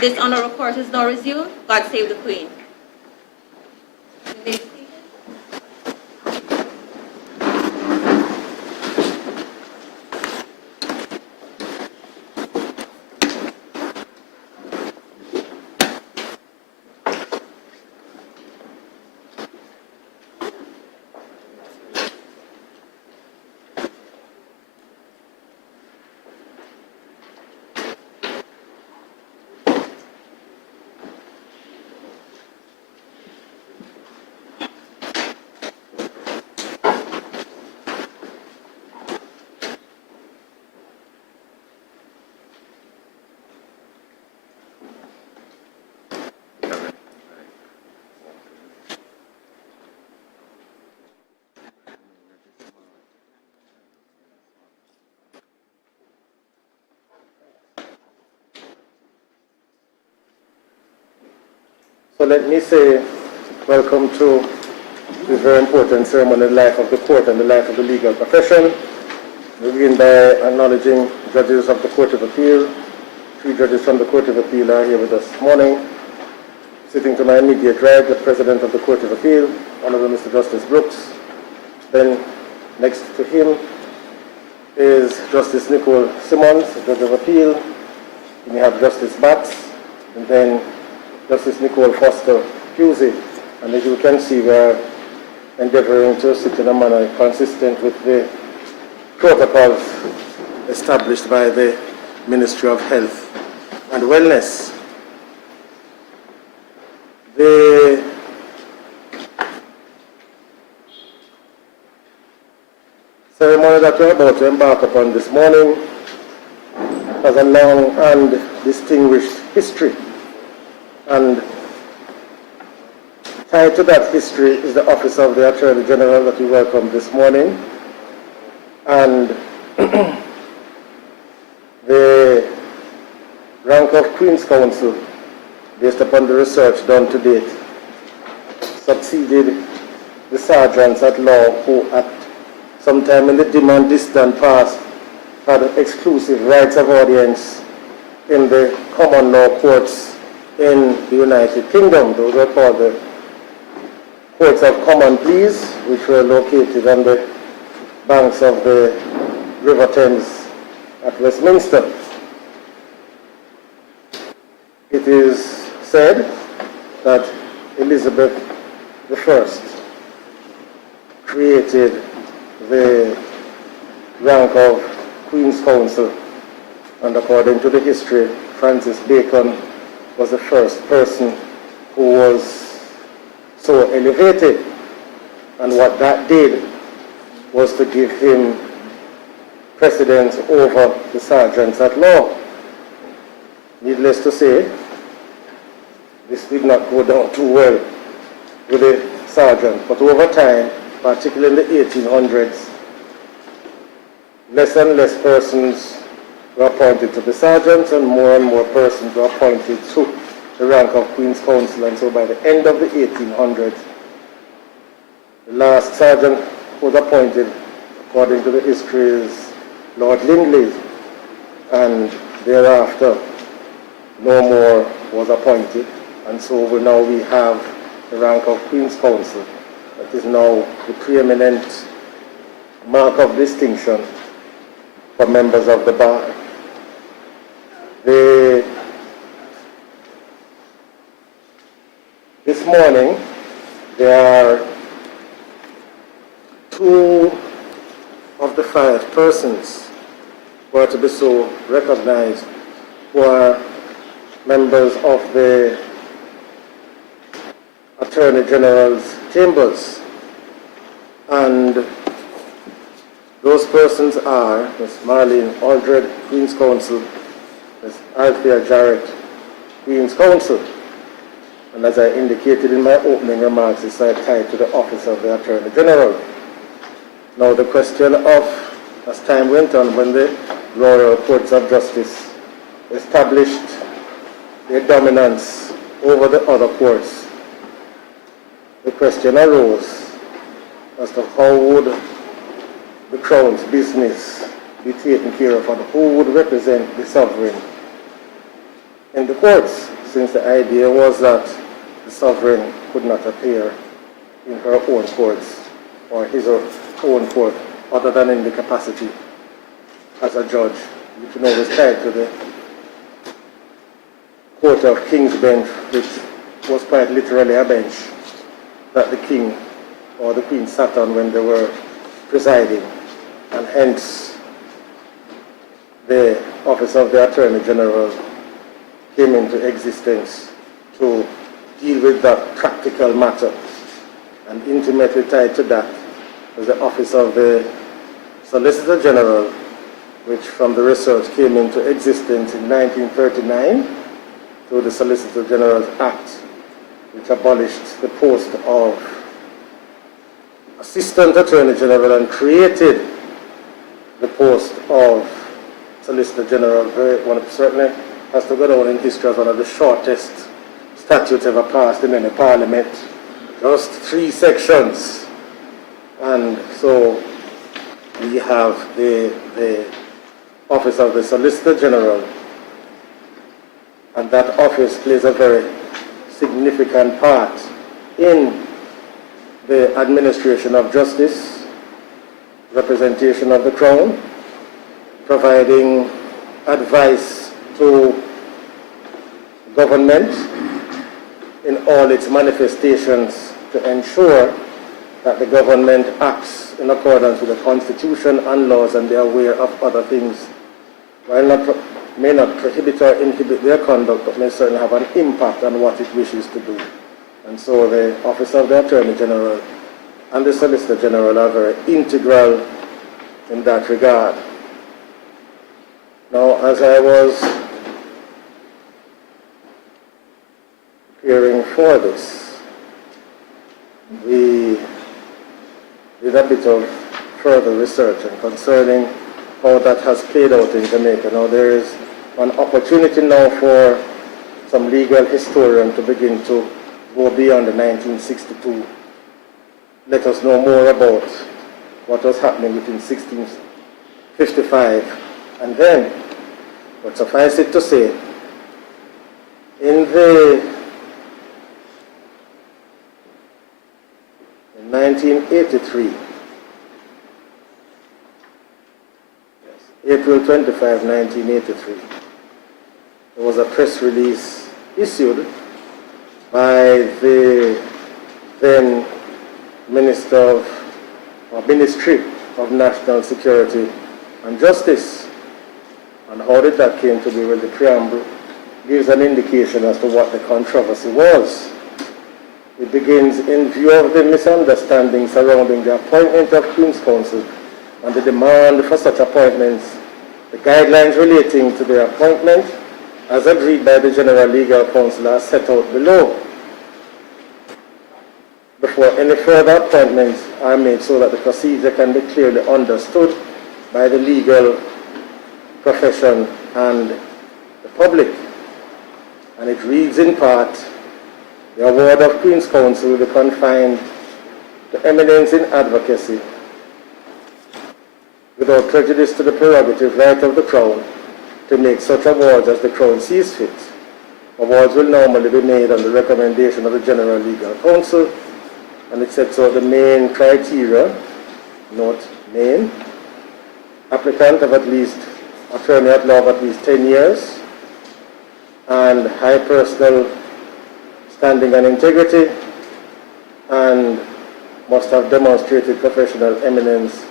This honorable court is now resumed. God save the Queen. So let me say welcome to this very important ceremony in the life of the court and the life of the legal profession. We begin by acknowledging judges of the Court of Appeal. 3 judges from the Court of Appeal are here with us this morning. Sitting to my immediate right, the President of the Court of Appeal, Honorable Mr. Justice Brooks. Then next to him is Justice Nicole Simmons, Judge of Appeal. Then we have Justice Batts, and then Justice Nicole Foster Pusey. And as you can see, we are endeavoring to sit in a manner consistent with the protocols established by the Ministry of Health and Wellness. The ceremony that we're about to embark upon this morning has a long and distinguished history. And tied to that history is the Office of the Attorney General that we welcome this morning. And the rank of Queen's Counsel, based upon the research done to date, succeeded the sergeants at law who at some time in the dim and distant past had exclusive rights of audience in the common law courts in the United Kingdom. Those are called the Courts of Common Pleas, which were located on the banks of the River Thames at Westminster. It is said that Elizabeth I created the rank of Queen's Counsel, and according to the history, Francis Bacon was the first person who was so elevated, and what that did was to give him precedence over the sergeants at law. Needless to say, this did not go down too well with the sergeant, but over time, particularly in the 1800s, less and less persons were appointed to the sergeants and more persons were appointed to the rank of Queen's Counsel. And so by the end of the 1800s, the last sergeant who was appointed, according to the history, is Lord Lindley, and thereafter no more was appointed. And so now we have the rank of Queen's Counsel. That is now the preeminent mark of distinction for members of the bar. This morning, there are 2 of the 5 persons who are to be so recognized who are members of the Attorney General's chambers. And those persons are Ms. Marlene Aldred, Queen's Counsel, Ms. Althea Jarrett, Queen's Counsel. And as I indicated in my opening remarks, it's tied to the Office of the Attorney General. Now the question of, as time went on, when the Royal Courts of Justice established their dominance over the other courts, the question arose as to how would the Crown's business be taken care of and who would represent the sovereign in the courts, since the idea was that the sovereign could not appear in her own courts or his or own court other than in the capacity as a judge, which you know was tied to the Court of King's Bench, which was quite literally a bench that the king or the queen sat on when they were presiding, and hence the office of the Attorney General came into existence to deal with that practical matter. And intimately tied to that was the office of the Solicitor General, which from the research came into existence in 1939 through the Solicitor General's Act, which abolished the post of Assistant Attorney General and created the post of Solicitor General. One certainly has to go down in history as one of the shortest statutes ever passed in any parliament. Just 3 sections. And so we have the office of the Solicitor General, and that office plays a very significant part in the administration of justice, representation of the Crown, providing advice to government in all its manifestations to ensure that the government acts in accordance with the Constitution and laws, and they are aware of other things, while may not prohibit or inhibit their conduct, but may certainly have an impact on what it wishes to do. And so the Office of the Attorney General and the Solicitor General are very integral in that regard. Now, as I was preparing for this, we did a bit of further research and concerning how that has played out in Jamaica. Now, there is an opportunity now for some legal historian to begin to go beyond the 1962. Let us know more about what was happening between 1655 and then. But suffice it to say, in 1983, April 25, 1983, there was a press release issued by the then Ministry of National Security and Justice. And how did that came to be? Well, the preamble gives an indication as to what the controversy was. It begins, in view of the misunderstanding surrounding the appointment of Queen's Counsel and the demand for such appointments, the guidelines relating to their appointment, as agreed by the General Legal Counsel, are set out below. Before any further appointments are made, so that the procedure can be clearly understood by the legal profession and the public. And it reads in part, the award of Queen's Counsel will be confined to eminence in advocacy, without prejudice to the prerogative right of the Crown to make such awards as the Crown sees fit. Awards will normally be made on the recommendation of the General Legal Counsel, and it sets out the main criteria, note main, applicant of at least, attorney at law of at least 10 years, and high personal standing and integrity, and must have demonstrated professional eminence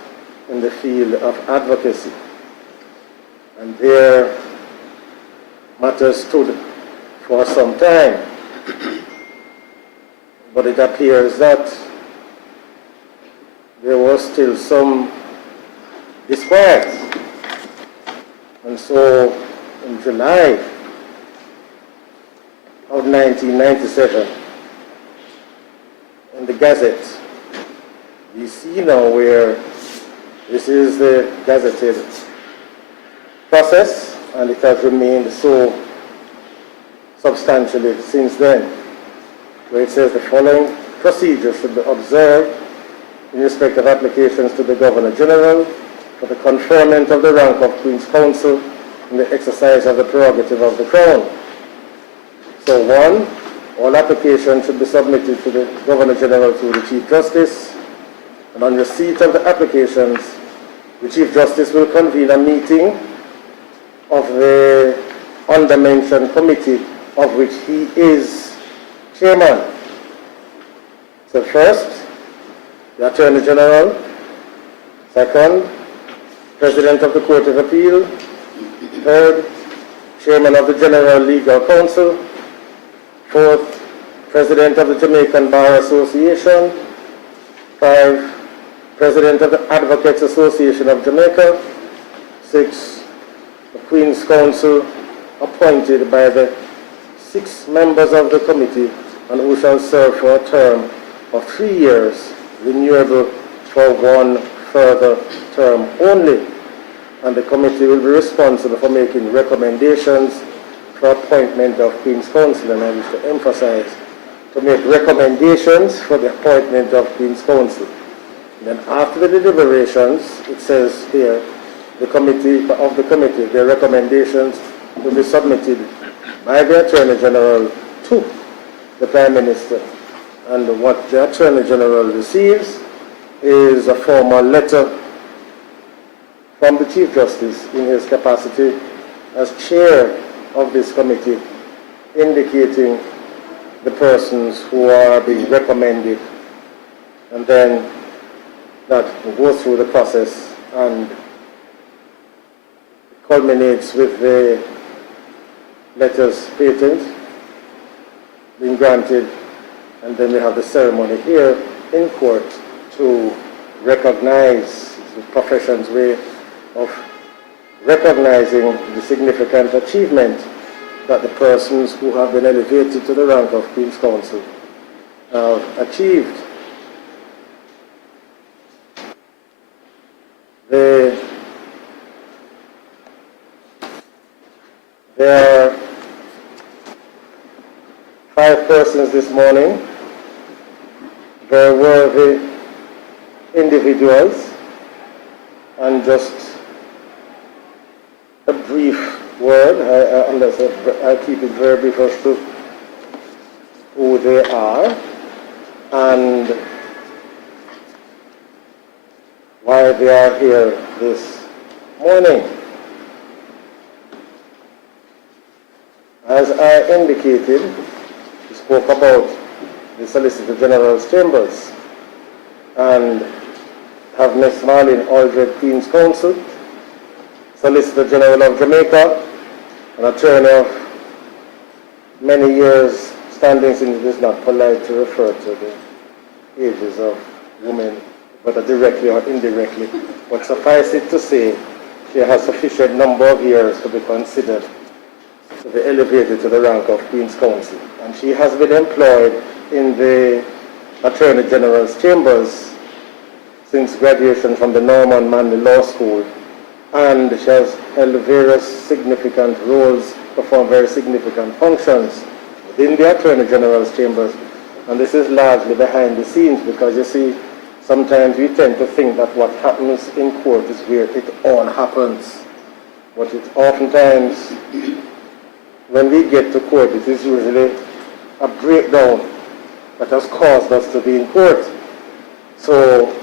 in the field of advocacy. And there matters stood for some time. But it appears that there was still some disquiet. And so in July of 1997, in the Gazette, we see now where this is the gazetted process, and it has remained so substantially since then, where it says the following procedures should be observed in respect of applications to the Governor General for the conferment of the rank of Queen's Counsel in the exercise of the prerogative of the Crown. So 1, all applications should be submitted to the Governor General through the Chief Justice, and on receipt of the applications, the Chief Justice will convene a meeting of the undermentioned committee, of which he is chairman. So first, the Attorney General; second, President of the Court of Appeal; third, Chairman of the General Legal Council; fourth, President of the Jamaican Bar Association; 5, President of the Advocates Association of Jamaica; 6, the Queen's Counsel appointed by the 6 members of the committee and who shall serve for a term of 3 years, renewable for 1 further term only. And the committee will be responsible for making recommendations for appointment of Queen's Counsel. And I wish to emphasize, to make recommendations for the appointment of Queen's Counsel. And then after the deliberations, it says here, their recommendations will be submitted by the Attorney General to the Prime Minister. And what the Attorney General receives is a formal letter from the Chief Justice in his capacity as chair of this committee, indicating the persons who are being recommended, and then that goes through the process and culminates with the letters patent being granted, and then we have the ceremony here in court to recognize the profession's way of recognizing the significant achievement that the persons who have been elevated to the rank of Queen's Counsel have achieved. There are 5 persons this morning, very worthy individuals, and just a brief word, unless I keep it very brief as to who they are and why they are here this morning. As I indicated, we spoke about the Solicitor General's chambers and have Miss Marlene Aldred, Queen's Counsel, Solicitor General of Jamaica, an attorney of many years standing, since it is not polite to refer to the ages of women, whether directly or indirectly. But suffice it to say, she has sufficient number of years to be considered to be elevated to the rank of Queen's Counsel. And she has been employed in the Attorney General's chambers since graduation from the Norman Manley Law School, and she has held various significant roles, performed very significant functions within the Attorney General's chambers. And this is largely behind the scenes, because you see, sometimes we tend to think that what happens in court is where it all happens. But it oftentimes, when we get to court, it is usually a breakdown that has caused us to be in court. So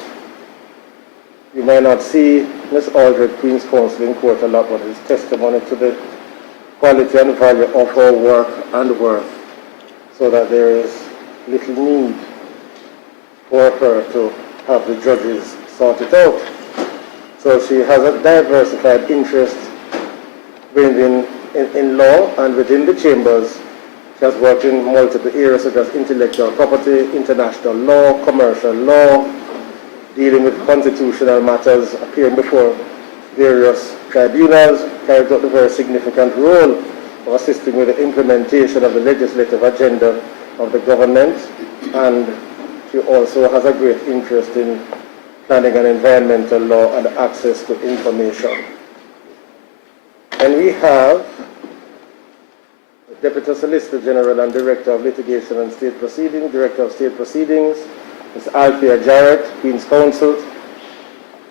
you may not see Ms. Aldred, Queen's Counsel, in court a lot, but it's testimony to the quality and value of her work and worth, so that there is little need for her to have the judges sort it out. So she has a diversified interest in law, and within the chambers she has worked in multiple areas such as intellectual property, international law, commercial law, dealing with constitutional matters, appearing before various tribunals, carried out a very significant role of assisting with the implementation of the legislative agenda of the government, and she also has a great interest in planning and environmental law and access to information. And we have the Deputy Solicitor General and Director of Litigation and State Proceedings, Director of State Proceedings, Ms. Althea Jarrett, Queen's Counsel,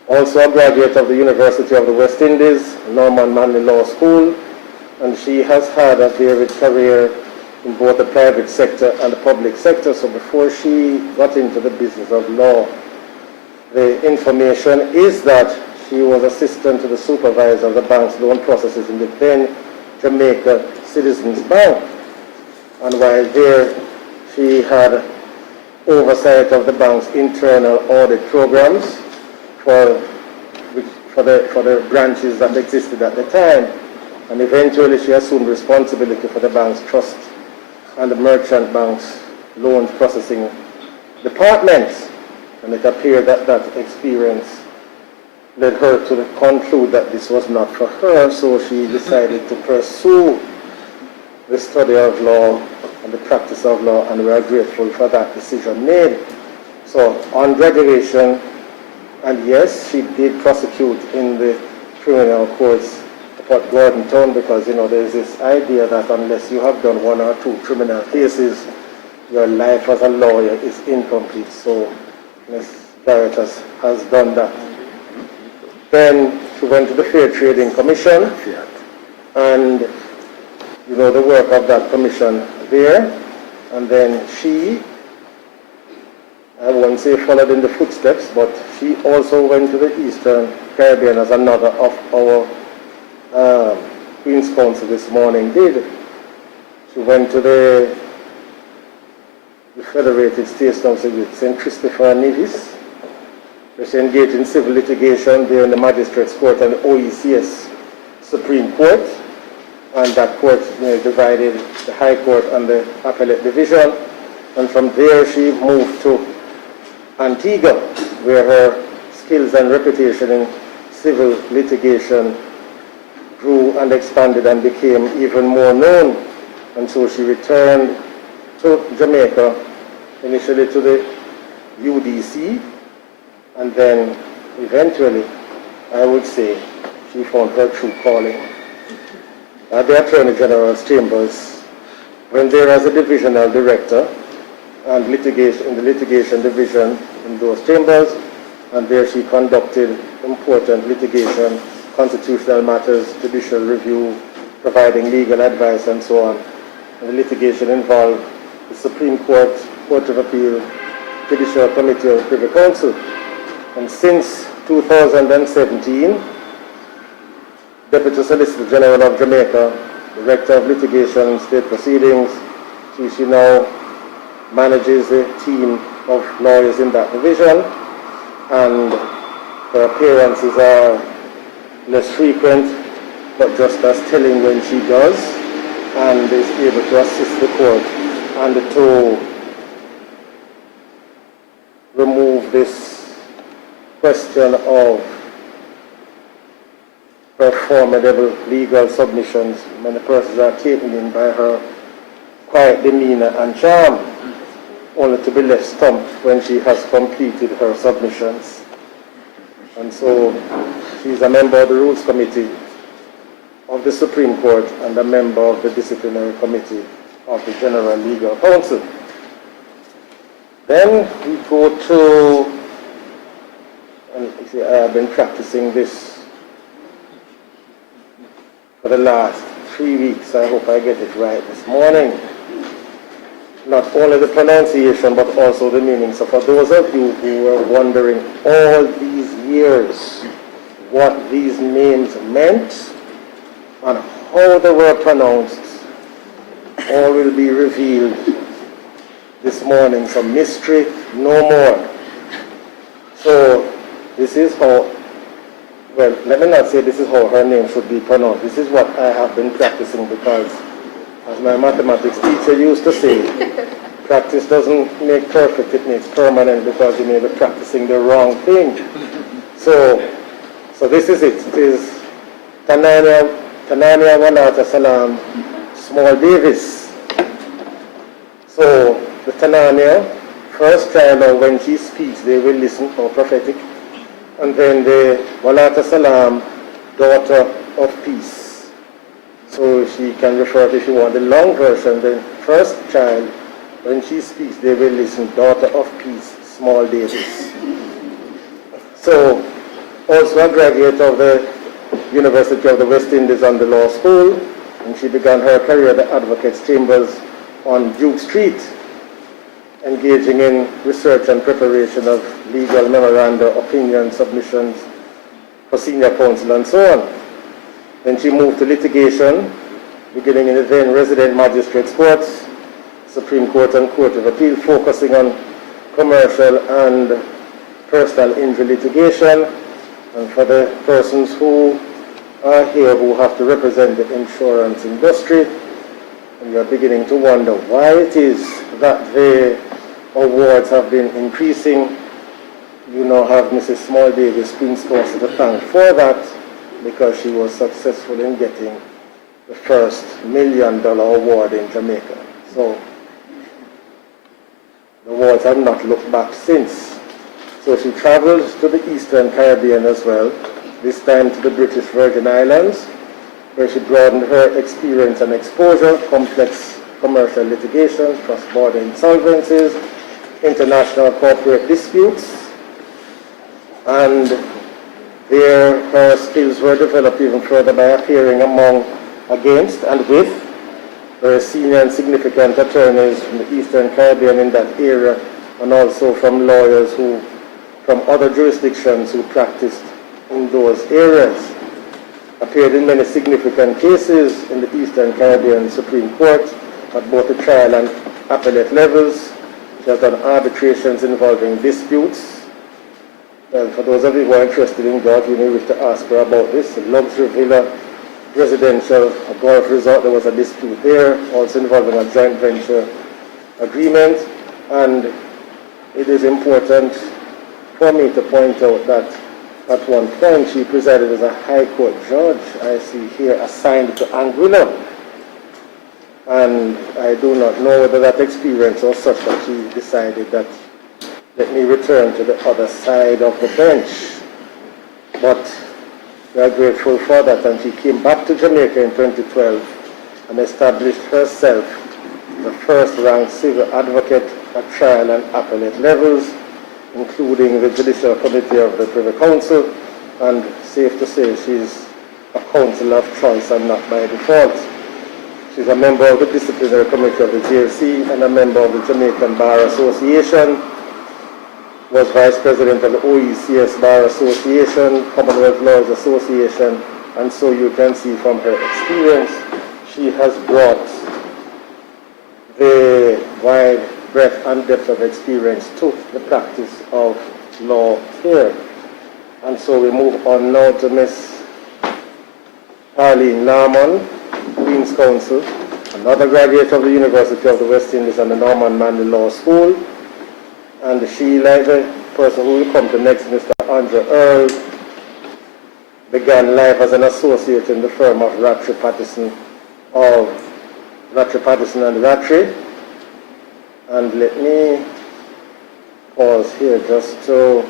also a graduate of the University of the West Indies, Norman Manley Law School, and she has had a varied career in both the private sector and the public sector. So before she got into the business of law, the information is that she was assistant to the supervisor of the bank's loan processes in the then Jamaica Citizens Bank. And while there, she had oversight of the bank's internal audit programs for the branches that existed at the time. And eventually she assumed responsibility for the bank's trust and the merchant bank's loan processing departments. And it appeared that that experience led her to conclude that this was not for her, so she decided to pursue the study of law and the practice of law, and we are grateful for that decision made. So on graduation, and yes, she did prosecute in the criminal courts at Gordon Town, because there's this idea that unless you have done 1 or 2 criminal cases, your life as a lawyer is incomplete. So Ms. Garrett has done that. Then she went to the Fair Trading Commission, and the work of that commission there. And then she, I won't say followed in the footsteps, but she also went to the Eastern Caribbean, as another of our Queen's Counsel this morning did. She went to the Federated States Council with St. Christopher and Nevis. She engaged in civil litigation there in the Magistrates Court and the OECS Supreme Court. And that court divided the High Court and the Appellate Division. And from there she moved to Antigua, where her skills and reputation in civil litigation grew and expanded and became even more known. And so she returned to Jamaica, initially to the UDC, and then eventually, I would say, she found her true calling at the Attorney General's chambers, when there as a divisional director and in the litigation division in those chambers, and there she conducted important litigation, constitutional matters, judicial review, providing legal advice, and so on. And the litigation involved the Supreme Court, Court of Appeal, Judicial Committee of Privy Council. And since 2017, Deputy Solicitor General of Jamaica, Director of Litigation and State Proceedings, she now manages a team of lawyers in that division, and her appearances are less frequent, but just as telling when she does, and is able to assist the court and to remove this question of her formidable legal submissions when the persons are taken in by her quiet demeanor and charm, only to be left stumped when she has completed her submissions. And so she is a member of the Rules Committee of the Supreme Court and a member of the Disciplinary Committee of the General Legal Council. Then we go to, and you see, I have been practicing this for the last 3 weeks. I hope I get it right this morning. Not only the pronunciation, but also the meaning. So for those of you who were wondering all these years what these names meant and how they were pronounced, all will be revealed this morning. So mystery no more. So this is how, well, let me not say this is how her name should be pronounced. This is what I have been practicing, because as my mathematics teacher used to say, practice doesn't make perfect, it makes permanent, because you may be practicing the wrong thing. So this is it. It is Tanania Walata Salam Small Davis. So the Tanania, first child, when she speaks, they will listen for prophetic. And then the Walata Salam, daughter of peace. So she can refer to, if you want the long version, the first child, when she speaks, they will listen, daughter of peace, Small Davis. So, also a graduate of the University of the West Indies and the law school, and she began her career at the Advocates Chambers on Duke Street, engaging in research and preparation of legal memoranda, opinion submissions for senior counsel and so on. Then she moved to litigation, beginning in the then resident magistrates courts, Supreme Court and Court of Appeal, focusing on commercial and personal injury litigation. And for the persons who are here who have to represent the insurance industry, and you are beginning to wonder why it is that the awards have been increasing, you now have Mrs. Small Davis, Queen's Counsel, to thank for that, because she was successful in getting the first $1 million award in Jamaica. So the awards have not looked back since. So she traveled to the Eastern Caribbean as well, this time to the British Virgin Islands, where she broadened her experience and exposure, complex commercial litigation, cross-border insolvencies, international corporate disputes, and there her skills were developed even further by appearing against and with very senior and significant attorneys from the Eastern Caribbean in that area, and also from lawyers from other jurisdictions who practiced in those areas. Appeared in many significant cases in the Eastern Caribbean Supreme Court at both the trial and appellate levels. She has done arbitrations involving disputes. And for those of you who are interested in that, you may wish to ask her about this. Luxury Villa residential golf resort, there was a dispute there, also involving a joint venture agreement. And it is important for me to point out that at one point she presided as a High Court judge, I see here, assigned to Anguilla. And I do not know whether that experience was such that she decided that, let me return to the other side of the bench. But we are grateful for that, and she came back to Jamaica in 2012 and established herself the first-ranked civil advocate at trial and appellate levels, including the Judicial Committee of the Privy Council, and safe to say she's a counsel of choice and not by default. She's a member of the Disciplinary Committee of the JLC and a member of the Jamaican Bar Association, was Vice President of the OECS Bar Association, Commonwealth Lawyers Association, and so you can see from her experience, she has brought the wide breadth and depth of experience to the practice of law here. And so we move on now to Miss Arlene Larmon, Queen's Counsel, another graduate of the University of the West Indies and the Norman Manley Law School. And she, like the person who will come to next, Mr. Andrew Earl, began life as an associate in the firm of Rattray Patterson and Rattray. And let me pause here just to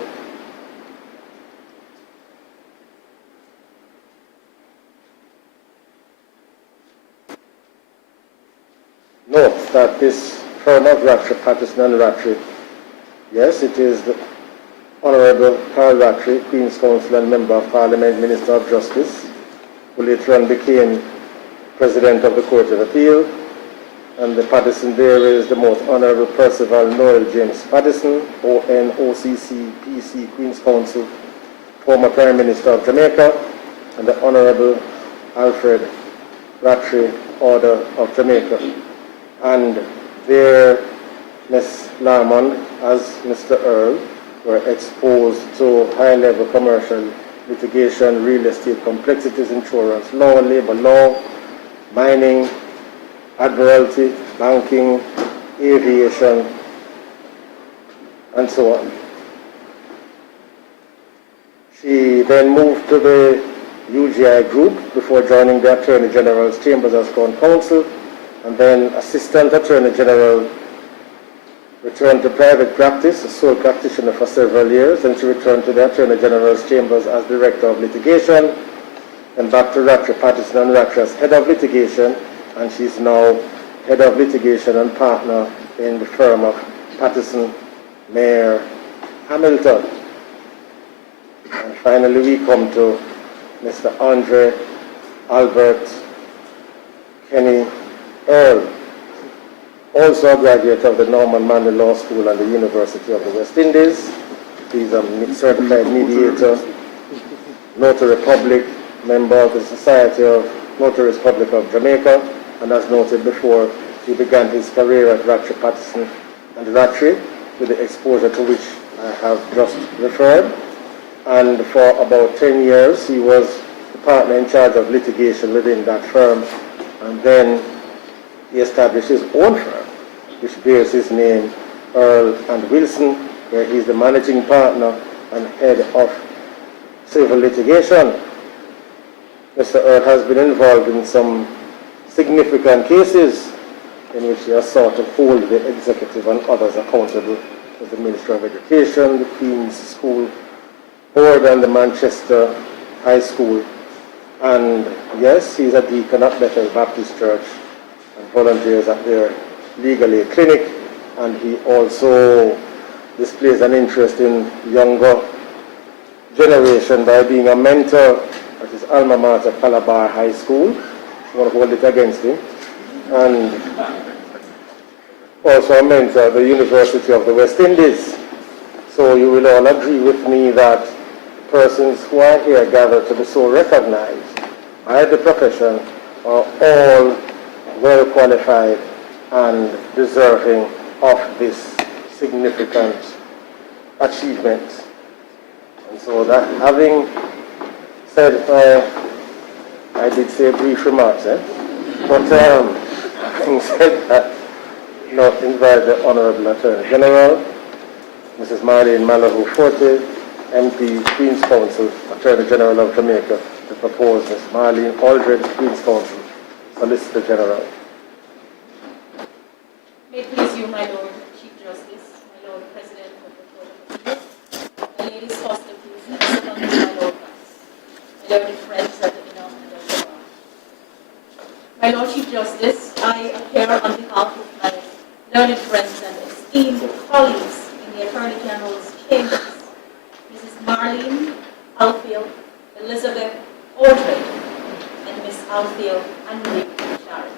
note that this firm of Rattray Patterson and Rattray, yes, it is the Honorable Carl Rattray, Queen's Counsel and Member of Parliament, Minister of Justice, who later on became President of the Court of Appeal. And the Patterson there is the Most Honorable Percival Noel James Patterson, ONOCC, PC, Queen's Counsel, former Prime Minister of Jamaica, and the Honorable Alfred Rattray, Order of Jamaica. And there, Ms. Larmon, as Mr. Earl, were exposed to high-level commercial litigation, real estate complexities, insurance law, labor law, mining, admiralty, banking, aviation, and so on. She then moved to the UGI group before joining the Attorney General's Chambers as Crown Counsel, and then Assistant Attorney General, returned to private practice, a sole practitioner for several years, and she returned to the Attorney General's Chambers as Director of Litigation, and back to Rattray Patterson and Rattray as Head of Litigation, and she's now Head of Litigation and Partner in the firm of Patterson, Mayer, Hamilton. And finally we come to Mr. Andre Albert Kenny Earl. Also a graduate of the Norman Manley Law School and the University of the West Indies. He's a certified mediator, notary public, member of the Society of Notaries Public of Jamaica, and as noted before, he began his career at Ratchet Patterson and Ratchet, with the exposure to which I have just referred. And for about 10 years, he was the partner in charge of litigation within that firm. And then he established his own firm, which bears his name, Earl and Wilson, where he's the managing partner and head of civil litigation. Mr. Earl has been involved in some significant cases in which he has sought to hold the executive and others accountable, as the Ministry of Education, the Queen's School Board, and the Manchester High School. And yes, he's a deacon at Bethel Baptist Church and volunteers at their legal aid clinic, and he also displays an interest in younger generation by being a mentor at his alma mater, Calabar High School. I'm going to hold it against him. And also a mentor at the University of the West Indies. So you will all agree with me that persons who are here gathered to be so recognized by the profession are all well qualified and deserving of this significant achievement. And so that having said, I did say brief remarks, but having said that, now invite the Honorable Attorney General, Mrs. Marlene Malahoo Forte, MP, Queen's Counsel, Attorney General of Jamaica, to propose Ms. Marlene Aldred, Queen's Counsel, Solicitor General. May it please you, my Lord Chief Justice, my Lord President of the Court of Appeal, my ladies foster Cruz, and secondly, my Lord Vice, my learned friends at the Inner and the Bar. My Lord Chief Justice, I appear on behalf of my learned friends and esteemed colleagues in the Attorney General's chambers, Mrs. Marlene Alfield, Elizabeth Aldred, and Miss Alfield Andre Jarrett.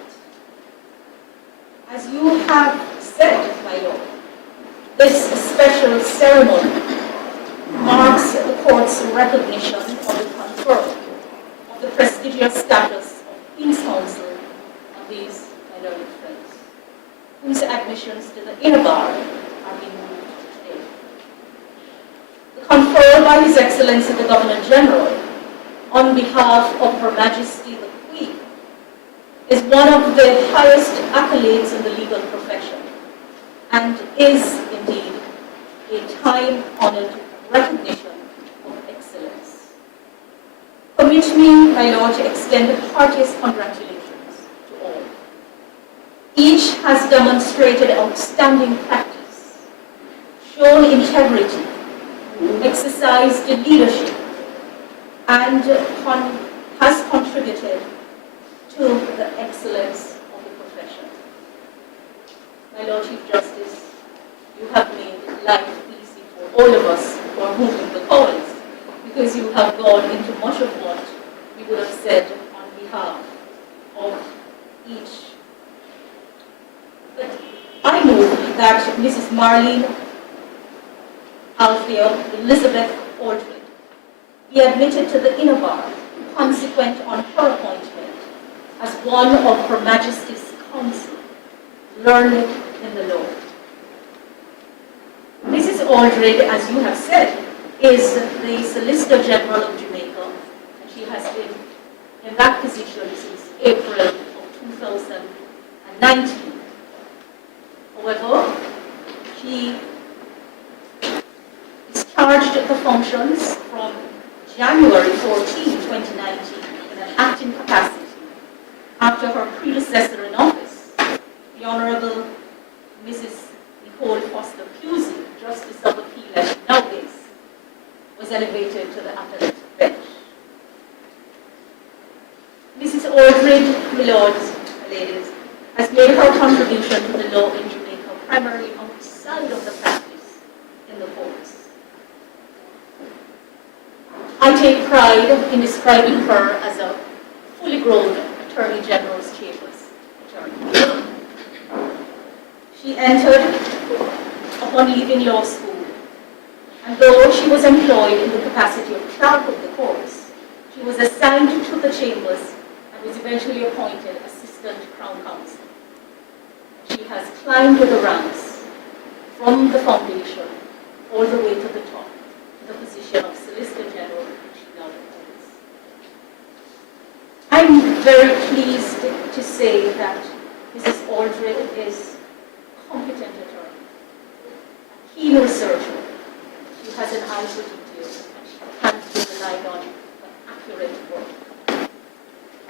As you have said, my Lord, this special ceremony marks the court's recognition of the confer of the prestigious status of Queen's Counsel on these, my learned friends, whose admissions to the inner bar are being moved today. The confer by His Excellency the Governor General on behalf of Her Majesty the Queen is one of the highest accolades in the legal profession and is indeed a time-honored recognition of excellence. Permit me, my Lord, to extend heartiest congratulations to all. Each has demonstrated outstanding practice, shown integrity, exercised leadership, and has contributed to the excellence of the profession. My Lord Chief Justice, you have made life easy for all of us who are moving the cause, because you have gone into much of what we would have said on behalf of each. But I move that Mrs. Marlene Alfield Elizabeth Aldred be admitted to the inner bar, consequent on her appointment as one of Her Majesty's counsel, learned in the law. Mrs. Aldred, as you have said, is the Solicitor General of Jamaica, and she has been in that position since April of 2019. However, she discharged the functions from January 14, 2019 in an acting capacity after her predecessor in office, the Honorable Mrs. Nicole Foster Pusey, Justice of Appeal as she now is, was elevated to the appellate bench. Mrs. Aldred, my lords, my ladies, has made her contribution to the law in Jamaica primarily outside of the practice in the courts. I take pride in describing her as a fully grown Attorney General's chambers attorney. She entered upon leaving law school, and though she was employed in the capacity of clerk of the courts, she was assigned to the chambers and was eventually appointed Assistant Crown Counsel. She has climbed the ranks from the foundation all the way to the top, to the position of Solicitor General, which she now holds. I'm very pleased to say that Mrs. Aldred is a competent attorney, a keen researcher. She has an eye for detail, and she can't be relied on for accurate work.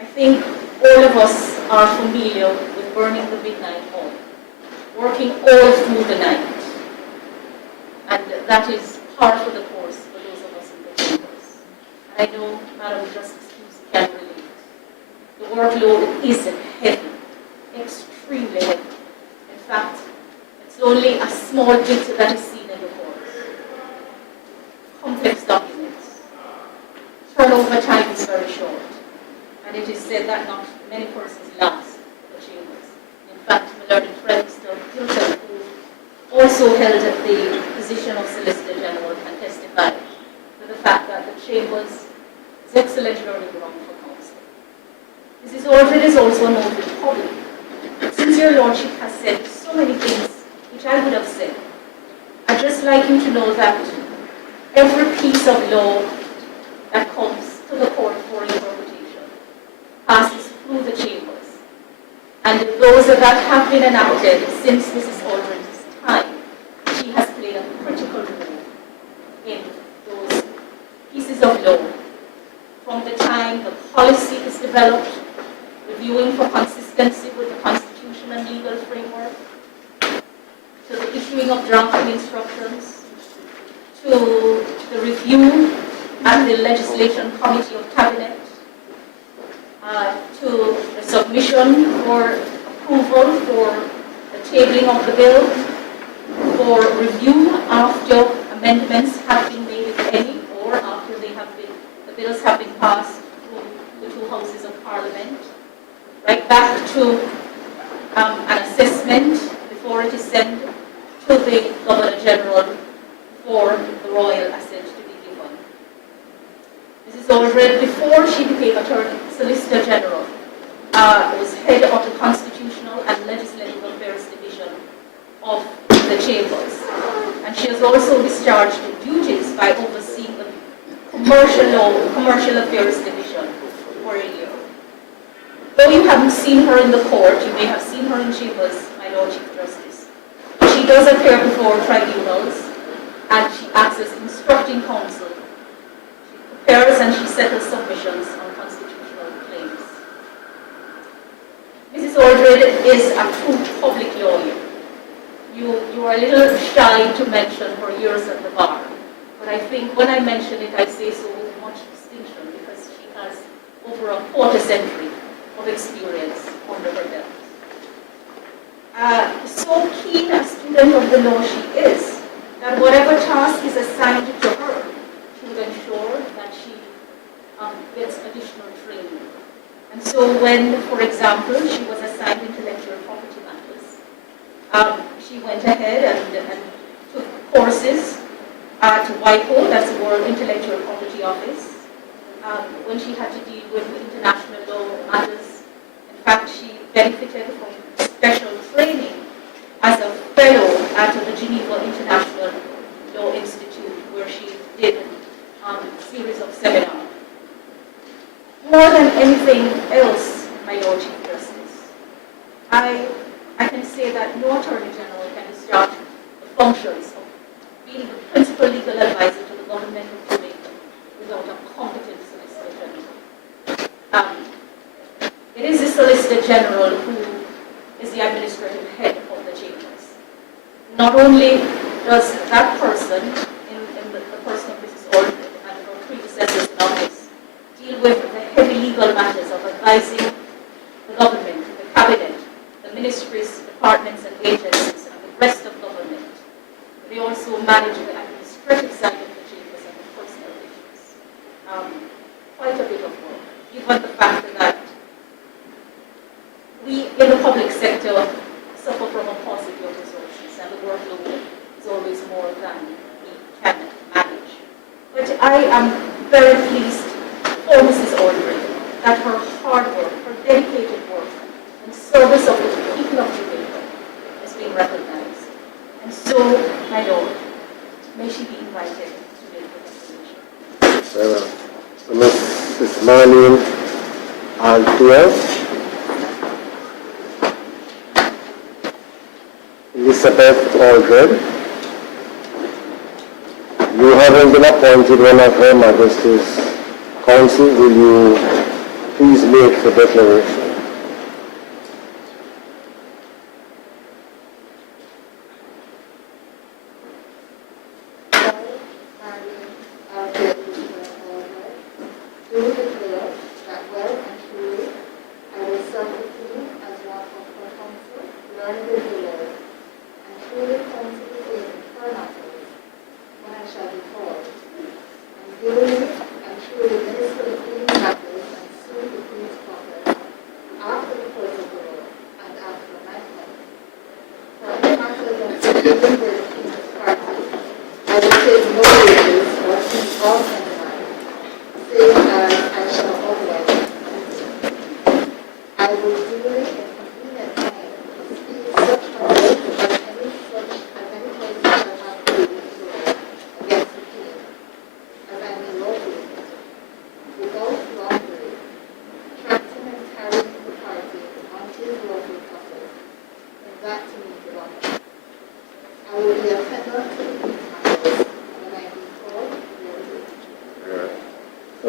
I think all of us are familiar with burning the midnight oil, working all through the night. And that is par for the course for those of us in the chambers. And I know Madam Justice Hughes can relate. The workload is heavy, extremely heavy. In fact, it's only a small bit that is seen in the courts. Complex documents. Turnover time is very short. And it is said that not many persons last for the chambers. In fact, my learned friend, Mr. Hilton, who also held the position of Solicitor General, can testify to the fact that the chambers is excellent learning ground for counsel. Mrs. Aldred is also a noted public. Since your Lordship has said so many things which I would have said, I'd just like you to know that every piece of law that comes to the court for interpretation passes through the chambers. And those that have been enacted since Mrs. Aldred's time, she has played a critical role in those pieces of law. From the time the policy is developed, reviewing for consistency with the Constitution and legal framework, to the issuing of drafting instructions, to the review at the Legislation Committee of Cabinet, to the submission for approval for the tabling of the bill, for review after amendments have been made, if any, or after the bills have been passed through the two houses of Parliament, right back to an assessment before it is sent to the Governor General for the royal assent to be given. Mrs. Aldred, before she became Solicitor General, was head of the Constitutional and Legislative Affairs Division of the Chambers. And she has also discharged duties by overseeing the Commercial Affairs Division for a year. Though you haven't seen her in the court, you may have seen her in chambers, my Lord Chief Justice. She does appear before tribunals, and she acts as instructing counsel. She prepares and she settles submissions on constitutional claims. Mrs. Aldred is a true public lawyer. You are a little shy to mention her years at the bar, but I think when I mention it, I say so with much distinction because she has over a quarter century of experience under her belt. So keen a student of the law she is, that whatever task is assigned to her, she will ensure that she gets additional training. And so when, for example, she was assigned intellectual property matters, she went ahead and took courses at WIPO, that's the World Intellectual Property Office, when she had to deal with international law matters. In fact, she benefited from special training as a fellow at the Geneva International Law Institute, where she did a series of seminars. More than anything else, my Lord Chief Justice, I can say that no Attorney General can discharge the functions of being the principal legal advisor to the government of Jamaica without a competent Solicitor General. It is the Solicitor General who is the administrative head of the chambers. Not only does that person, in the person of Mrs. Aldred and her predecessors in office, deal with the heavy legal matters of advising the government, the cabinet, the ministries, departments and agencies, and the rest of government. They also manage the administrative side of the chambers and the personal issues. Quite a bit of work, given the fact that we in the public sector suffer from a paucity of resources. pleased for Mrs. Aldrin that her hard work, her dedicated work, and service of the people of Jamaica is being recognized. And so, my Lord, may she be invited to make the declaration. Mrs. Marlene Althea, Elizabeth Aldred, you having been appointed one of Her Majesty's Council, will you please make the declaration?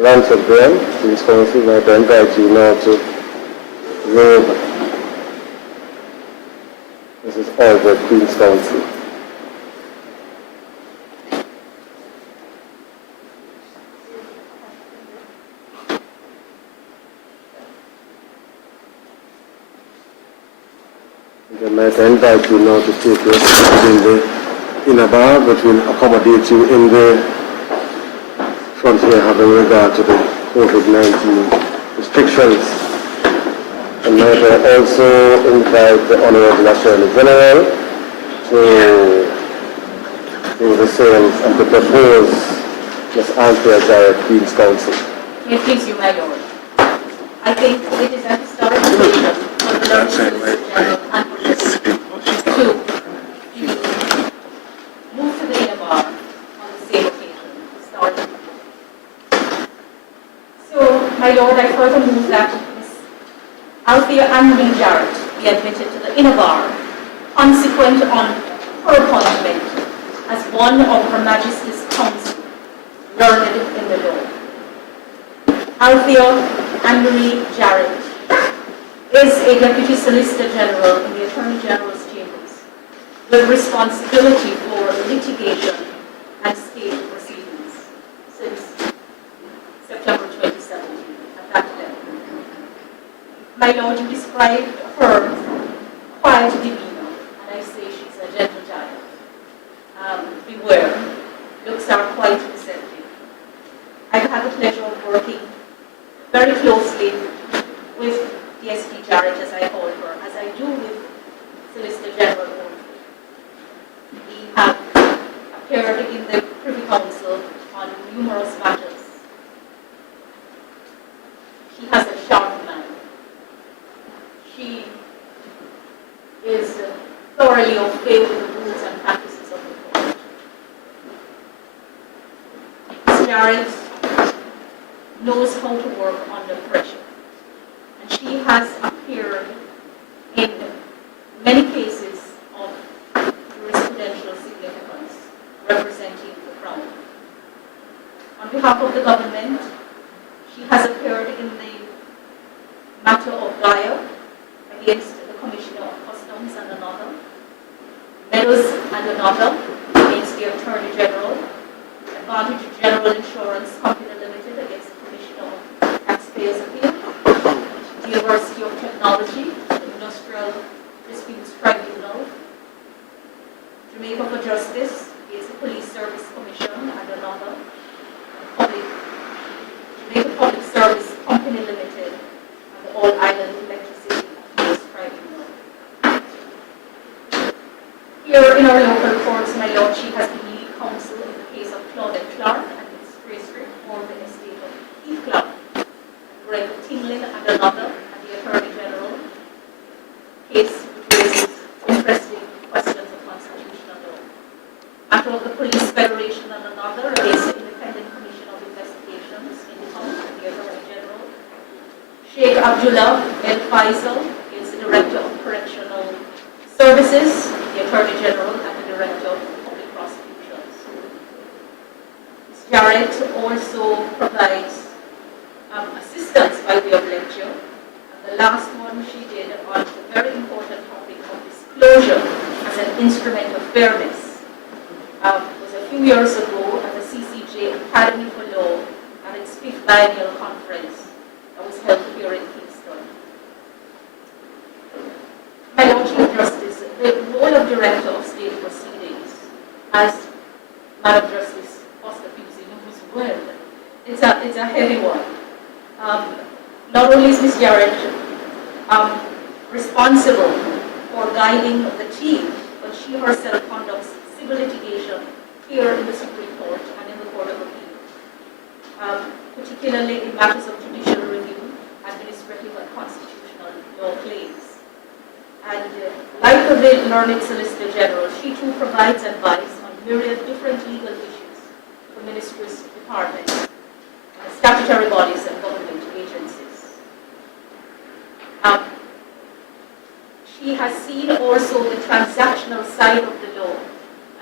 Ranford Graham, Queen's Council, I invite you now to read Mrs. Aldred, Queen's Council. I might invite you now to take your seat in the inner bar, but we'll accommodate you in the front here having regard to the COVID-19 restrictions. And might I also invite the Honorable Attorney General to do the same and to propose Ms. Althea Jarrett, Queen's Counsel. May it please you, my Lord. I think it is an historic occasion for the Lord Solicitor General and for this to move to the inner bar on the same occasion, starting. So, my Lord, I further move that Ms. Althea Anne Jarrett be admitted to the inner bar, consequent on her appointment as one of Her Majesty's Council, learned in the law. Althea Anne Jarrett is a Deputy Solicitor General in the Attorney General's chambers with responsibility for litigation and state proceedings since September 2017 at that level. My Lord, you described her quiet demeanor, and I say she's a gentle giant. Beware, looks are quite deceptive. I've had the pleasure of working very closely with DSP Jarrett, as I call her, as I do with Solicitor General Earl. We have appeared in the Privy Council on numerous matters. She has a sharp mind. She is thoroughly au fait with the rules and practices of the court. Ms. Jarrett knows how to work under pressure. And she has appeared in many cases of jurisprudential significance representing the Crown. On behalf of the government, she has appeared in the matter of Dyer against the Commissioner of Customs and another, Meadows and another against the Attorney General, Advantage General Insurance Company Limited against the Commissioner of Taxpayers Appeal, the University of Technology, the Industrial Disputes Tribunal, Jamaica for Justice against the Police Service Commission and another, Jamaica Public Service Company Limited and the All Island Electricity Appeals Tribunal. Here in our local courts, my Lord, she has been lead counsel in the case of Claudette Clark and its Tracery for the estate of another and the Attorney General. Case which raises interesting questions of constitutional law. Matter of the Police Federation and another is Independent Commission of Investigations in the House of the Attorney General. Sheikh Abdullah El Faisal is the Director of Correctional Services, the Attorney General, and the Director of Public Prosecutions. Ms. Jarrett also provides assistance by way of lecture. And the last one she did on the very important topic of disclosure as an instrument of fairness was a few years ago at the CCJ Academy for Law at its 5th biennial conference that was held here in Kingston. My Lord Chief Justice, the role of Director of State Proceedings, as Madam Justice Foster Pusey knows well, it's a heavy one. Not only is Ms. Jarrett responsible for guiding the team, but she herself conducts civil litigation here in the Supreme Court and in the Court of Appeal, particularly in matters of judicial review, administrative and constitutional law claims. And like the learned Solicitor General, she too provides advice on myriad different legal issues for ministries, departments, statutory bodies and government agencies. She has seen also the transactional side of the law.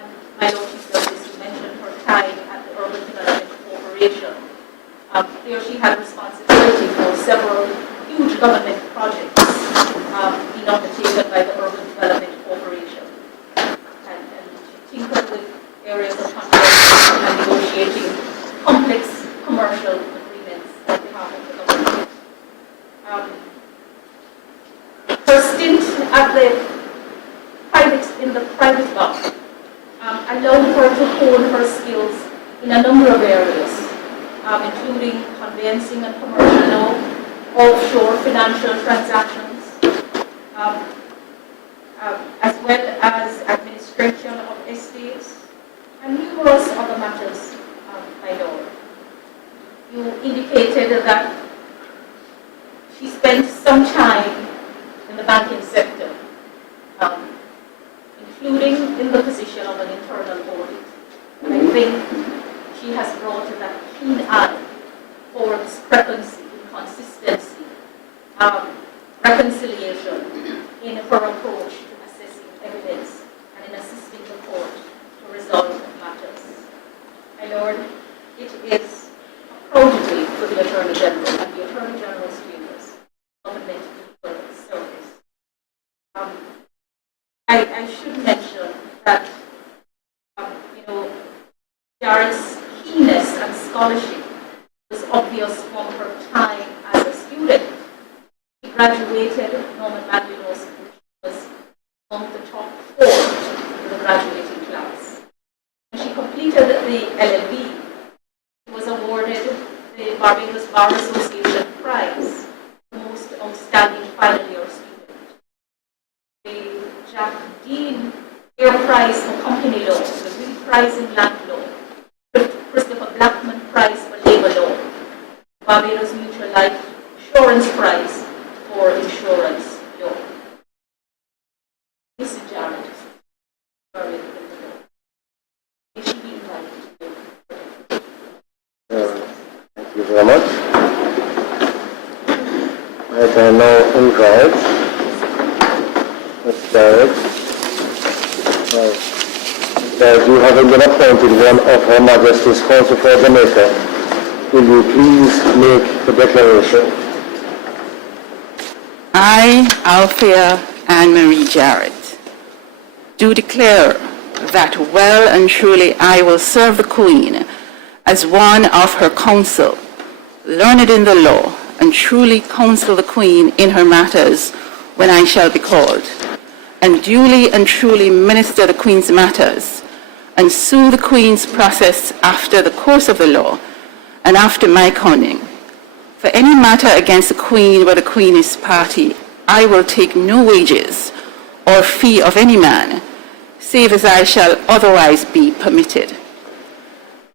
And my Lord Chief Justice, you mentioned her time at the Urban Development Corporation. There she had responsibility for several huge government projects being undertaken by the Urban Development Corporation. And she tinkered with areas of confidentiality and negotiating complex commercial agreements on behalf of the government. Her stint at in the private bar allowed her to hone her skills in a number of areas, including conveyancing and commercial law, offshore financial transactions, as well as administration of estates, and numerous other matters, my Lord. You indicated that she spent some time in the banking sector, including in the position of an internal audit. And I think she has brought that keen eye for discrepancy, inconsistency, reconciliation in her approach to assessing evidence and in assisting the court to resolve matters. My Lord, it is a proud day for the Attorney General and the Attorney General's chambers, government legal service. I should mention that, Jarrett's keenness and scholarship was obvious from her time as a student. She graduated Norman Manley Law School. She was among the top 4 in the graduating class. When she completed the LLB, she was awarded the Barbados Bar Association Prize for most outstanding final year student. The Jack Dean Air Prize for Company Law, the Reed Prize in Land Law, Christopher Blackman Prize for Labor Law, Barbados Mutual Life Insurance Prize for Insurance Law. Mrs. Jarrett, sorry, may she be invited to Thank you very much. I can now invite Ms. Jarrett. As you having been appointed one of Her Majesty's Council for Jamaica, will you please make the declaration? I, Althea Anne-Marie Jarrett, do declare that well and truly I will serve the Queen as one of her council, learned in the law, and truly counsel the Queen in her matters when I shall be called, and duly and truly minister the Queen's matters, and sue the Queen's process after the course of the law, and after my conning. For any matter against the Queen where the Queen is party, I will take no wages or fee of any man, save as I shall otherwise be permitted.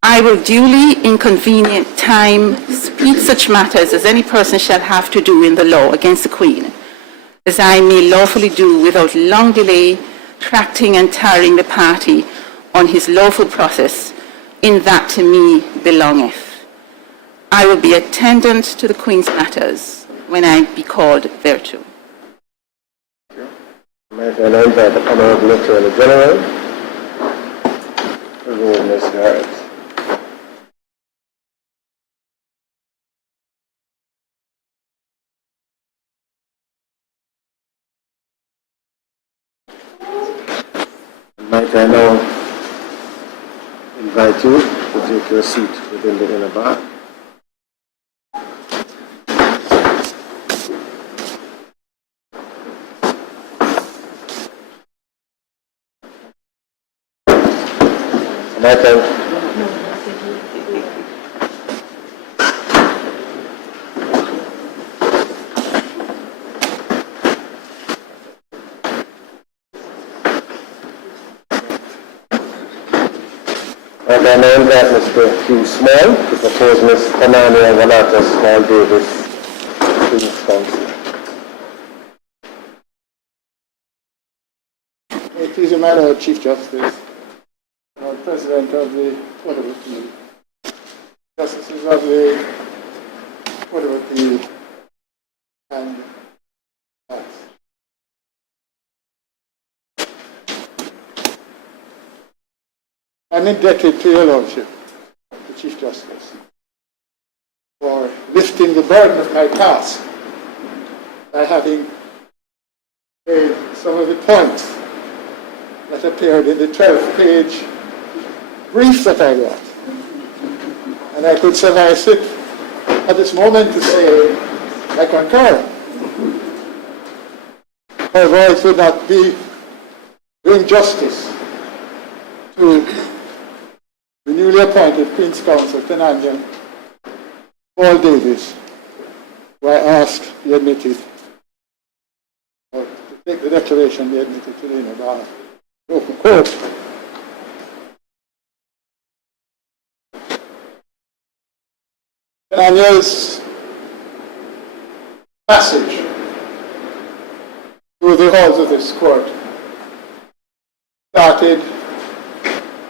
I will duly, in convenient time, speak such matters as any person shall have to do in the law against the Queen, as I may lawfully do without long delay, tracting and tarrying the party on his lawful process, in that to me belongeth. I will be attendant to the Queen's matters when I be called thereto. Might I now invite the Honorable Attorney General to rule Ms. Garrett. Might I now invite you to take your seat within the inner bar. Might I And I invite Mr. Hugh Small to propose Ms. Pamela Banker Small Davis to this council. It is a matter of Chief Justice, President of the Court of Appeal, Justices of the Court of Appeal, and us. I'm indebted to your Lordship, the Chief Justice, for lifting the burden of my task by having made some of the points that appeared in the 12-page brief that I wrote. And I could suffice it at this moment to say I concur. However, it would not be doing justice to the newly appointed Queen's Counsel, Tenanyan Paul Davis, who I asked be admitted, or to take the declaration be admitted to the inner bar. Local court. Tenanyan's passage through the halls of this court started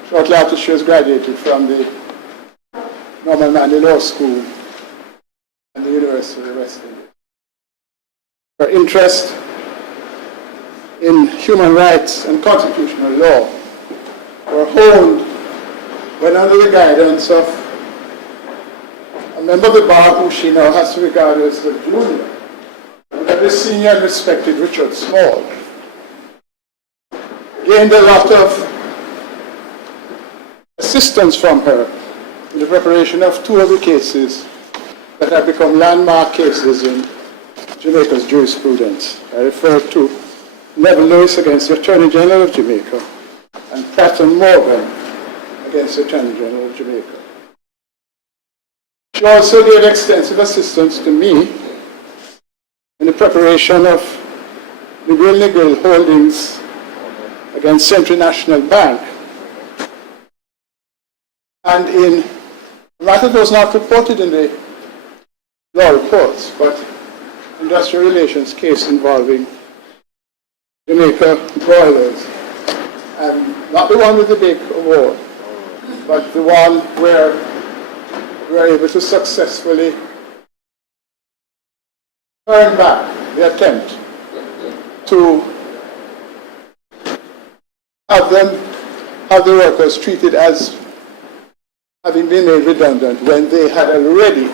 shortly after she was graduated from the Norman Manley Law School and the University of the West Indies. Her interest in human rights and constitutional law were honed when under the guidance of a member of the bar who she now has to regard as the junior, the senior and respected Richard Small, gained a lot of assistance from her in the preparation of two of the cases that have become landmark cases in Jamaica's jurisprudence. I refer to Neville Lewis against the Attorney General of Jamaica and Pratt and Morgan against the Attorney General of Jamaica. She also gave extensive assistance to me in the preparation of niggle holdings against Central National Bank, and in a matter that was not reported in the law reports, but industrial relations case involving Jamaica broilers, and not the one with the big award, but the one where we were able to successfully turn back the attempt to have the workers treated as having been made redundant when they had already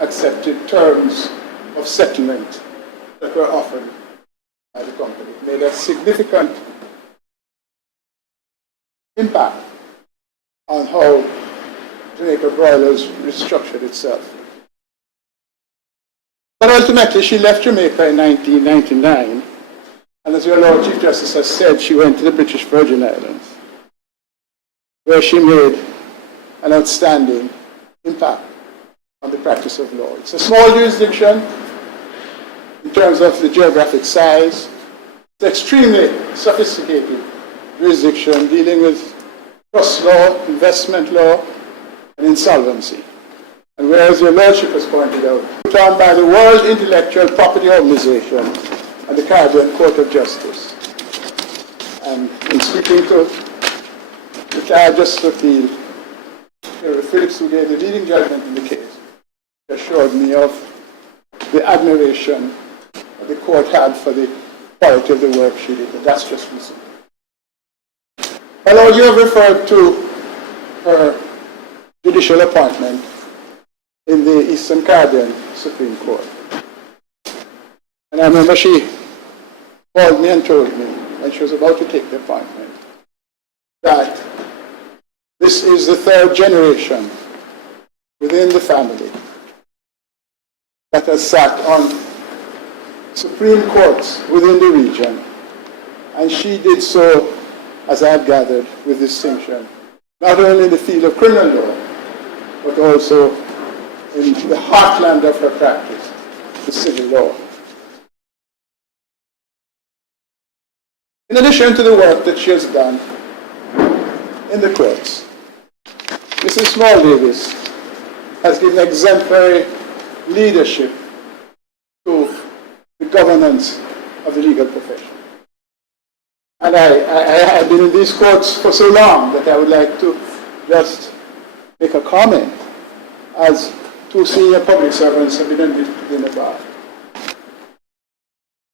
accepted terms of settlement that were offered by the company. It made a significant impact on how Jamaica Broilers restructured itself. But ultimately, she left Jamaica in 1999, and as your Lord Chief Justice has said, she went to the British Virgin Islands, where she made an outstanding impact on the practice of law. It's a small jurisdiction in terms of the geographic size. It's an extremely sophisticated jurisdiction dealing with trust law, investment law, insolvency. And whereas your Lordship has pointed out, put on by the World Intellectual Property Organization and the Caribbean Court of Justice. And in speaking to retired Justice Appeal, Earl Phillips, who gave the leading judgment in the case, assured me of the admiration that the court had for the quality of the work she did, and that's just recent. Hello, you have referred to her judicial appointment in the Eastern Caribbean Supreme Court. And I remember she called me and told me, when she was about to take the appointment, that this is the third generation within the family that has sat on Supreme Courts within the region. And she did so, as I've gathered, with distinction, not only in the field of criminal law, but also in the heartland of her practice, the civil law. In addition to the work that she has done in the courts, Mrs. Small Davis has given exemplary leadership to the governance of the legal profession. And I have been in these courts for so long that I would like to just make a comment, as two senior public servants have been admitted in the bar.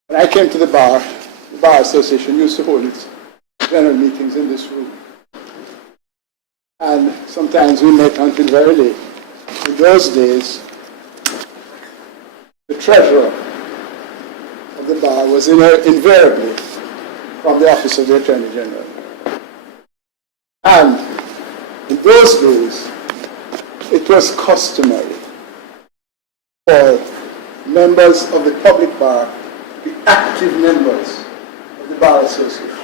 When I came to the Bar Association used to hold its general meetings in this room. And sometimes we met until very late. In those days, the treasurer of the bar was invariably from the office of the Attorney General. And in those days, it was customary for members of the public bar to be active members of the Bar Association.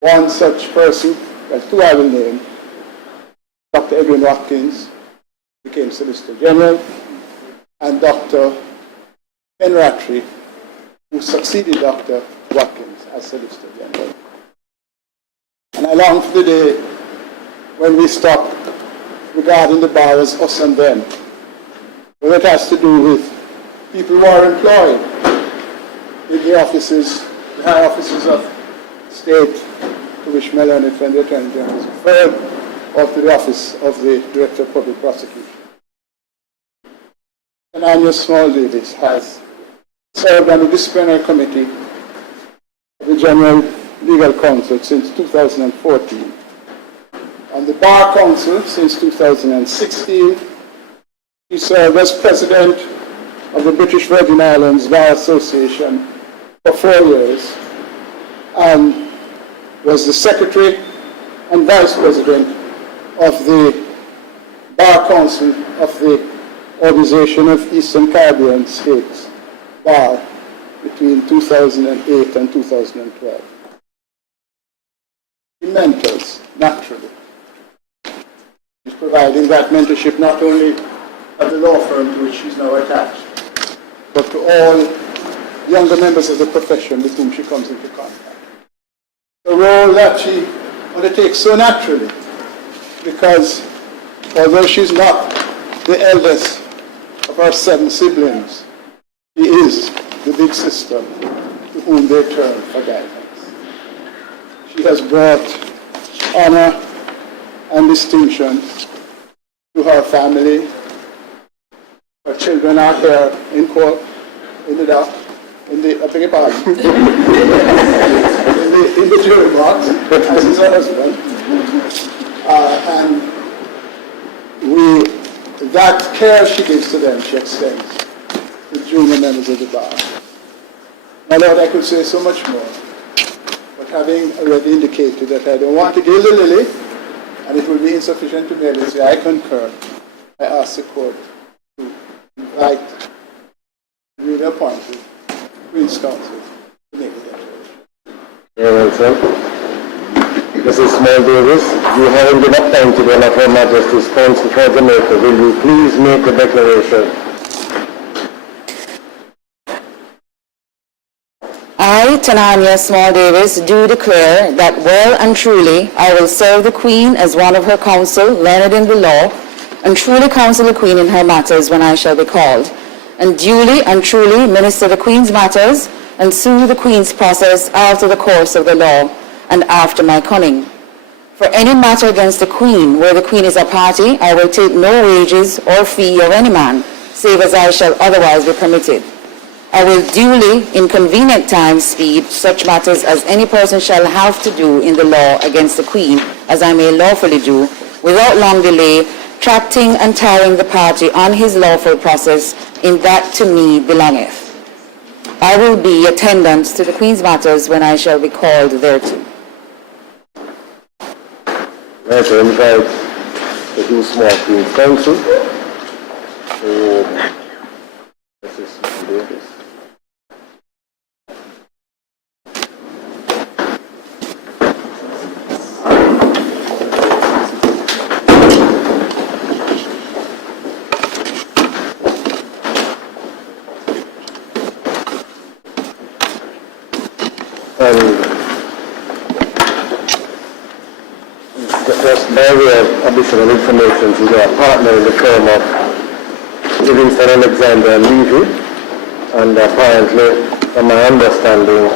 One such person, well, two I will name, Dr. Edwin Watkins became Solicitor General, and Dr. Enratry, who succeeded Dr. Watkins as Solicitor General. And I long for the day when we stop regarding the bar as us and them. Well, it has to do with people who are employed in the offices, the high offices of state, to which Melanie and the Attorney General is referred, or to the office of the Director of Public Prosecution. And Agnes Small Davis has served on the disciplinary committee of the General Legal Council since 2014. On the Bar Council since 2016, he served as President of the British Virgin Islands Bar Association for 4 years, and was the Secretary and Vice President of the Bar Council of the Organization of Eastern Caribbean States, BAR, between 2008 and 2012. He mentors, naturally. He's providing that mentorship not only at the law firm to which she's now attached, but to all younger members of the profession with whom she comes into contact. A role that she undertakes so naturally, because although she's not the eldest of her 7 siblings, she is the big sister to whom they turn for guidance. She has brought honor and distinction to her family. Her children are here in court, in the dock, in the, I beg your pardon, in the jury box, as is her husband. And that care she gives to them, she extends to junior members of the bar. My Lord, I could say so much more, but having already indicated that I don't want to gild the lily, and it will be insufficient to merely say I concur, I ask the court to invite the newly appointed Queen's Counsel to make the declaration. Very well, sir. Mrs. Small Davis, you haven't enough time to one of Her Majesty's Counsel for Jamaica. Will you please make a declaration? I, Tanania Small Davis, do declare that well and truly I will serve the Queen as one of her council, learned in the law, and truly counsel the Queen in her matters when I shall be called, and duly and truly minister the Queen's matters, and sue the Queen's process after the course of the law, and after my coming. For any matter against the Queen, where the Queen is a party, I will take no wages or fee of any man, save as I shall otherwise be permitted. I will duly, in convenient time, speed such matters as any person shall have to do in the law against the Queen, as I may lawfully do, without long delay, tracting and tiring the party on his lawful process in that to me belongeth. I will be attendant to the Queen's matters when I shall be called thereto. I'd like to invite the two small Queen's Council to assist Mr. Davis. Just by way of additional information, we are a partner in the firm of Livingston, Alexander and Levy, and apparently, from my understanding,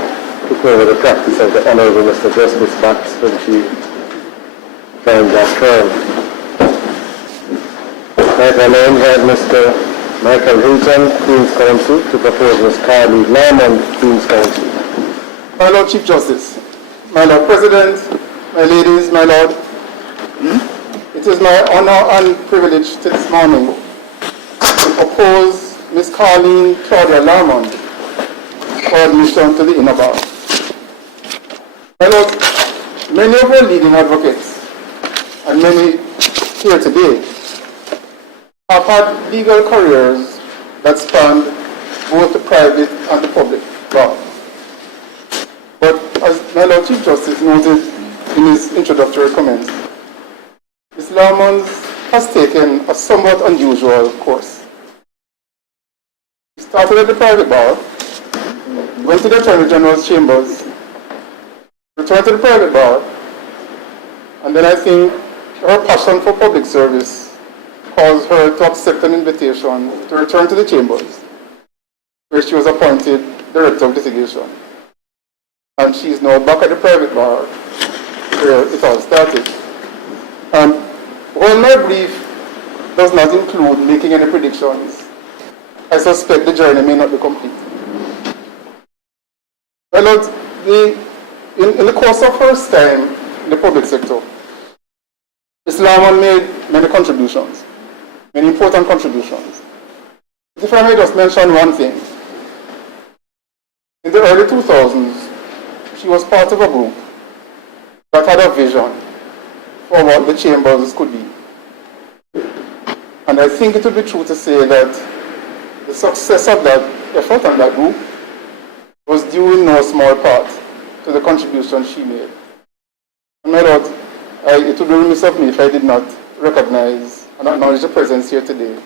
took over the practice of the Honourable Mr. Justice Bax when she joined that firm. Right, I now invite Mr. Michael Hilton, Queen's Counsel, to propose Ms. Carly Lamond, Queen's Counsel. My Lord Chief Justice, my Lord President, my ladies, my Lord, it is my honor and privilege this morning to propose Ms. Carleen Claudia Lamond for admission to the Inner Bar. My Lord, many of our leading advocates and many here today have had legal careers that span both the private and the public law. But as my Lord Chief Justice noted in his introductory comments, Ms. Lamond has taken a somewhat unusual course. She started at the private bar, went to the Attorney General's chambers, returned to the private bar, and then I think her passion for public service caused her to accept an invitation to return to the chambers, where she was appointed Director of Litigation. And she is now back at the private bar, where it all started. While my brief does not include making any predictions, I suspect the journey may not be complete. My Lord, in the course of her time in the public sector, Ms. Lamond made many contributions, many important contributions. If I may just mention one thing. In the early 2000s, she was part of a group that had a vision for what the chambers could be. And I think it would be true to say that the success of that effort and that group was due in no small part to the contribution she made. And my Lord, it would be remiss of me if I did not recognize and acknowledge the presence here today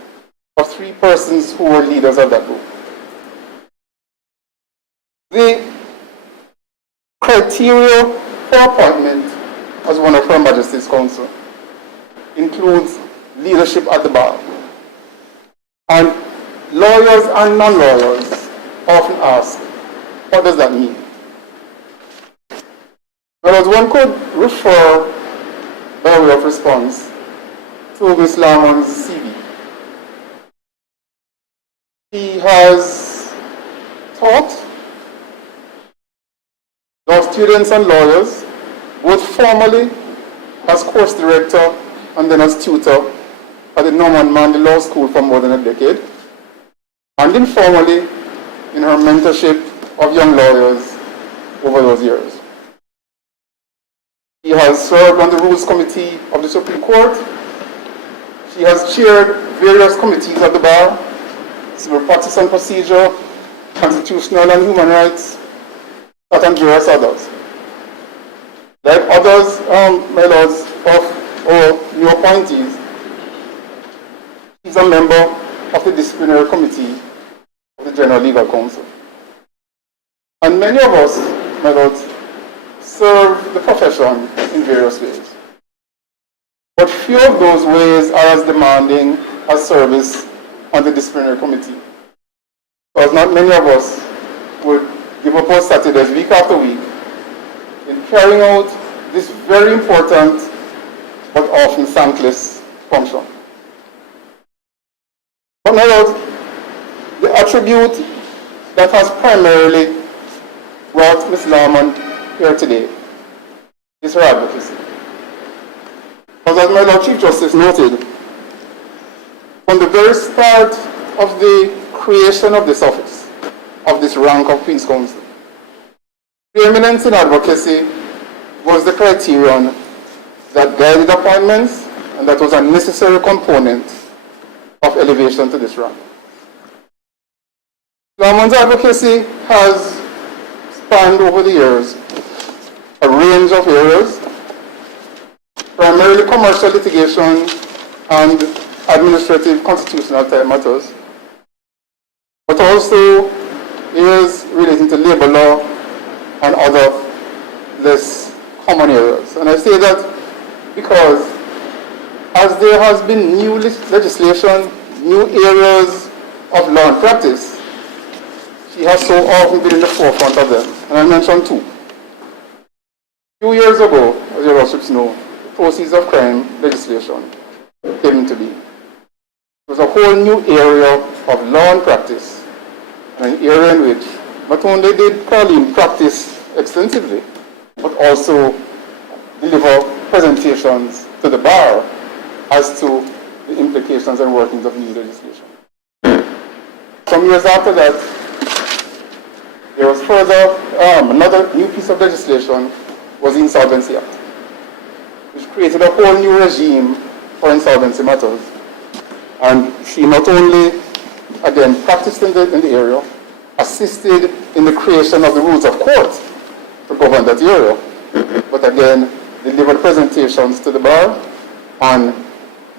of three persons who were leaders of that group. The criteria for appointment as one of Her Majesty's Council includes leadership at the bar. And lawyers and non-lawyers often ask, what does that mean? Whereas one could refer, by way of response, to Ms. Lamond's CV. She has taught law students and lawyers, both formally as course director and then as tutor at the Norman Manley Law School for more than a decade, and informally in her mentorship of young lawyers over those years. She has served on the Rules Committee of the Supreme Court. She has chaired various committees at the bar, civil practice and procedure, constitutional and human rights, and various others. Like others, my lords, of our new appointees, she's a member of the Disciplinary Committee of the General Legal Council. And many of us, my lords, serve the profession in various ways. But few of those ways are as demanding as service on the disciplinary committee. Because not many of us would give up our Saturdays week after week in carrying out this very important but often thankless function. But my lords, the attribute that has primarily brought Ms. Lamont here today is her advocacy. Because as my Lord Chief Justice noted, from the very start of the creation of this office, of this rank of Queen's Counsel, preeminence in advocacy was the criterion that guided appointments, and that was a necessary component of elevation to this rank. Lamont's advocacy has spanned over the years a range of areas, primarily commercial litigation and administrative constitutional type matters, but also areas relating to labor law and other less common areas. And I say that because as there has been new legislation, new areas of law and practice, she has so often been in the forefront of them. And I'll mention two. A few years ago, as your worships know, the proceeds of crime legislation came into being. It was a whole new area of law and practice, and an area in which not only did Caroline practice extensively, but also deliver presentations to the bar as to the implications and workings of new legislation. Some years after that, there was further, another new piece of legislation was the Insolvency Act, which created a whole new regime for insolvency matters. And she not only, again, practiced in the area, assisted in the creation of the rules of court to govern that area, but again, delivered presentations to the bar on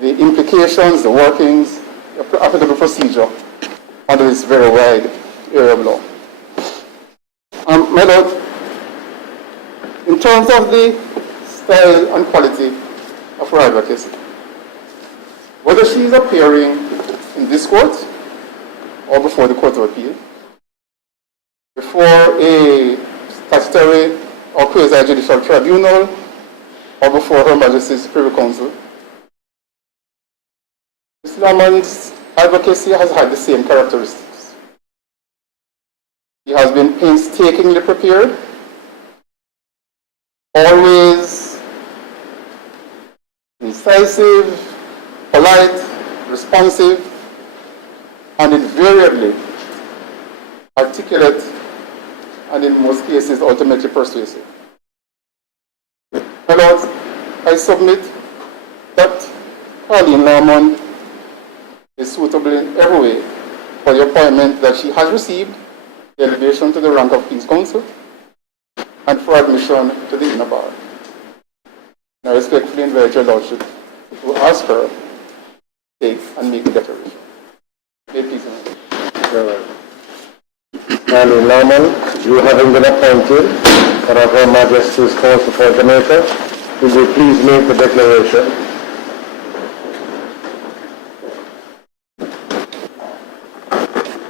the implications, the workings, the applicable procedure under this very wide area of law. My Lord, in terms of the style and quality of her advocacy, whether she is appearing in this court or before the Court of Appeal, before a statutory or quasi-judicial tribunal, or before Her Majesty's Privy Council, Ms. Lamont's advocacy has had the same characteristics. She has been painstakingly prepared, always incisive, polite, responsive, and invariably articulate, and in most cases ultimately persuasive. My Lords, I submit that Caroline Lamont is suitable in every way for the appointment that she has received, the elevation to the rank of Queen's Counsel, and for admission to the inner bar. I respectfully invite your Lordship to ask her to take and make the declaration. May it please the Caroline Lamont, you having been appointed one of Her Majesty's Counsel for Jamaica, will you please make the declaration?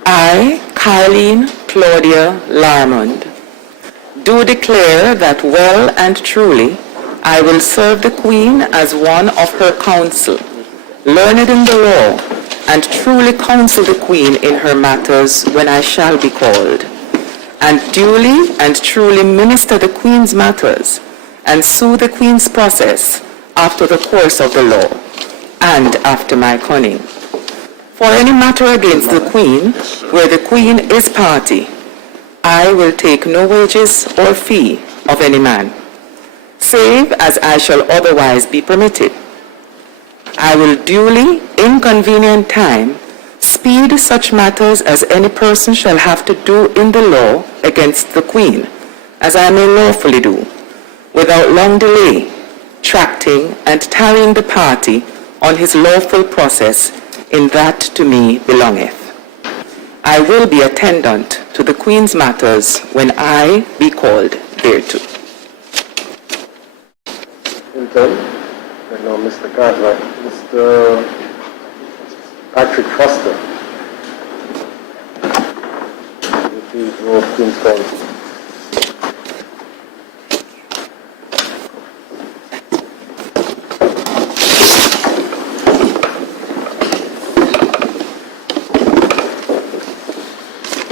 I, Caroline Claudia Lamont, do declare that well and truly I will serve the Queen as one of her council, learned in the law, and truly counsel the Queen in her matters when I shall be called, and duly and truly minister the Queen's matters, and sue the Queen's process after the course of the law, and after my cunning. For any matter against the Queen, where the Queen is party, I will take no wages or fee of any man, save as I shall otherwise be permitted. I will duly, in convenient time, speed such matters as any person shall have to do in the law against the Queen, as I may lawfully do, without long delay, tracting and tarrying the party on his lawful process in that to me belongeth. I will be attendant to the Queen's matters when I be called thereto. Hilton, and now Mr. Cartwright, Mr. Patrick Foster, the PO of Queen's Council.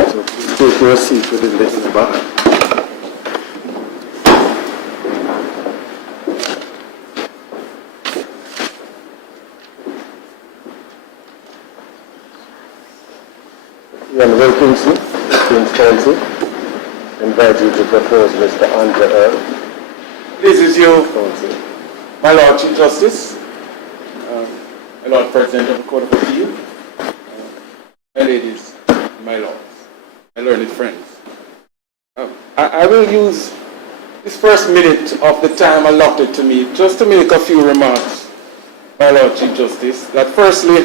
So take your seat within the bar. Ian Wilkinson, Queen's Council, invite you to propose Mr. Earl. This is you, Council. my Lord Chief Justice, my Lord President of the Court of Appeal, my ladies, my lords, my learned friends. I will use this first minute of the time allotted to me just to make a few remarks, my Lord Chief Justice, that firstly,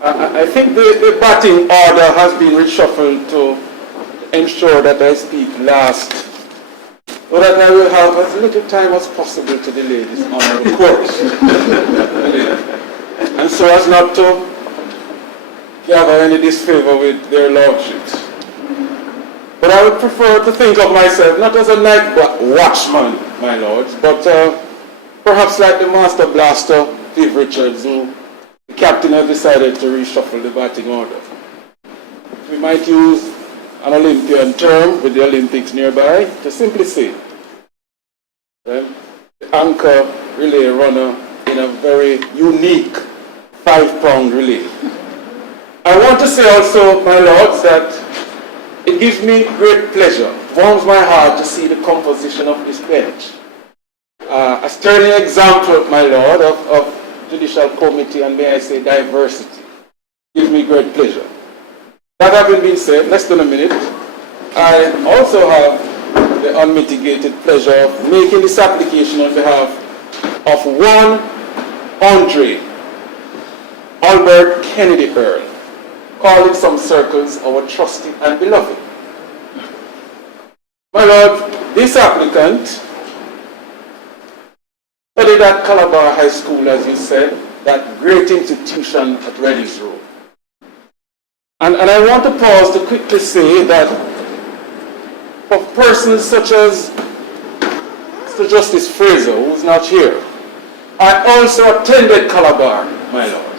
I think the batting order has been reshuffled to ensure that I speak last, so that I will have as little time as possible to delay this honorable court. And so as not to gather any disfavor with their lordships. But I would prefer to think of myself not as a night watchman, my lords, but perhaps like the Master Blaster, Viv Richards, who the captain has decided to reshuffle the batting order. We might use an Olympian term with the Olympics nearby to simply say the anchor relay runner in a very unique 5-pound relay. I want to say also, my lords, that it gives me great pleasure, warms my heart to see the composition of this bench. A sterling example, my lord, of judicial committee and may I say diversity. Gives me great pleasure. That having been said, less than a minute, I also have the unmitigated pleasure of making this application on behalf of one Andre Albert Kennedy Earl, called in some circles our trusty and beloved. My lord, this applicant studied at Calabar High School, as you said, that great institution at Reddings Road. And I want to pause to quickly say that for persons such as Mr. Justice Fraser, who's not here, I also attended Calabar, my lord.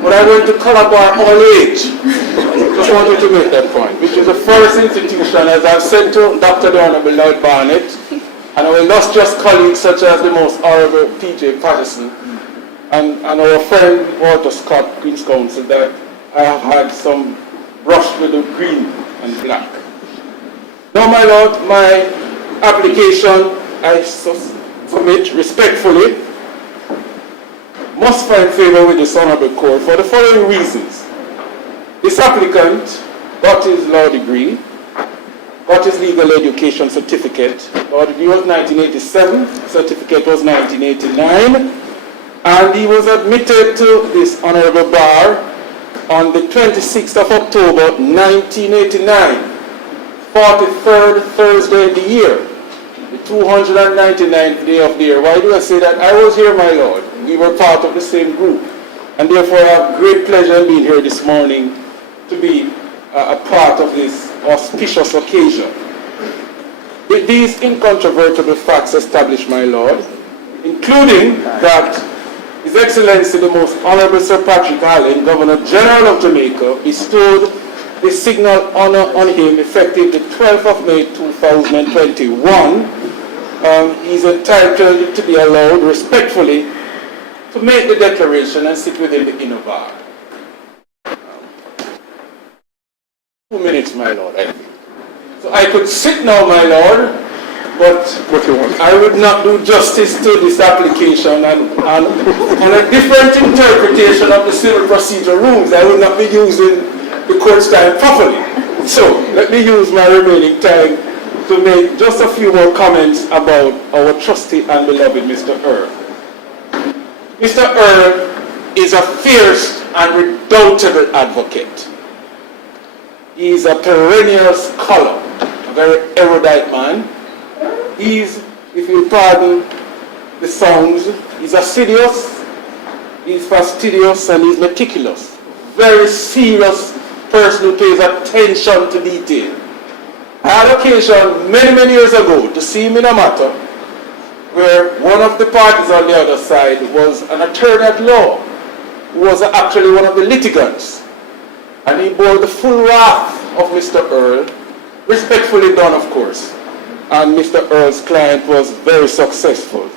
But I went to Calabar all age. Just wanted to make that point, which is the first institution, as I've said to Dr. the Honorable Lloyd Barnett, and our illustrious colleagues such as the most honorable P.J. Patterson and our friend Walter Scott, Queen's Counsel, that I have had some brush with the green and black. Now, my lord, my application, I submit respectfully, must find favor with this honorable court for the following reasons. This applicant got his law degree, got his legal education certificate. Law degree was 1987, certificate was 1989, and he was admitted to this honorable bar on the 26th of October 1989, 43rd Thursday in the year, the 299th day of the year. Why do I say that? I was here, my lord. We were part of the same group, and therefore I have great pleasure in being here this morning to be a part of this auspicious occasion. With these incontrovertible facts established, my lord, including that His Excellency the Most Honorable Sir Patrick Allen, Governor General of Jamaica, bestowed the signal honor on him effective the 12th of May 2021, he's entitled to be allowed respectfully to make the declaration and sit within the inner bar. 2 minutes, my lord, I think. So I could sit now, my lord, but I would not do justice to this application and on a different interpretation of the civil procedure rules, I would not be using the court's time properly. So let me use my remaining time to make just a few more comments about our trusty and beloved Mr. Earl. Mr. Earl is a fierce and redoubtable advocate. He is a perennial scholar, a very erudite man. He's, if you pardon the songs, he's assiduous, he's fastidious, and he's meticulous. Very serious person who pays attention to detail. I had occasion many years ago to see him in a matter where one of the parties on the other side was an attorney at law who was actually one of the litigants. And he bore the full wrath of Mr. Earl, respectfully done, of course. And Mr. Earl's client was very successful.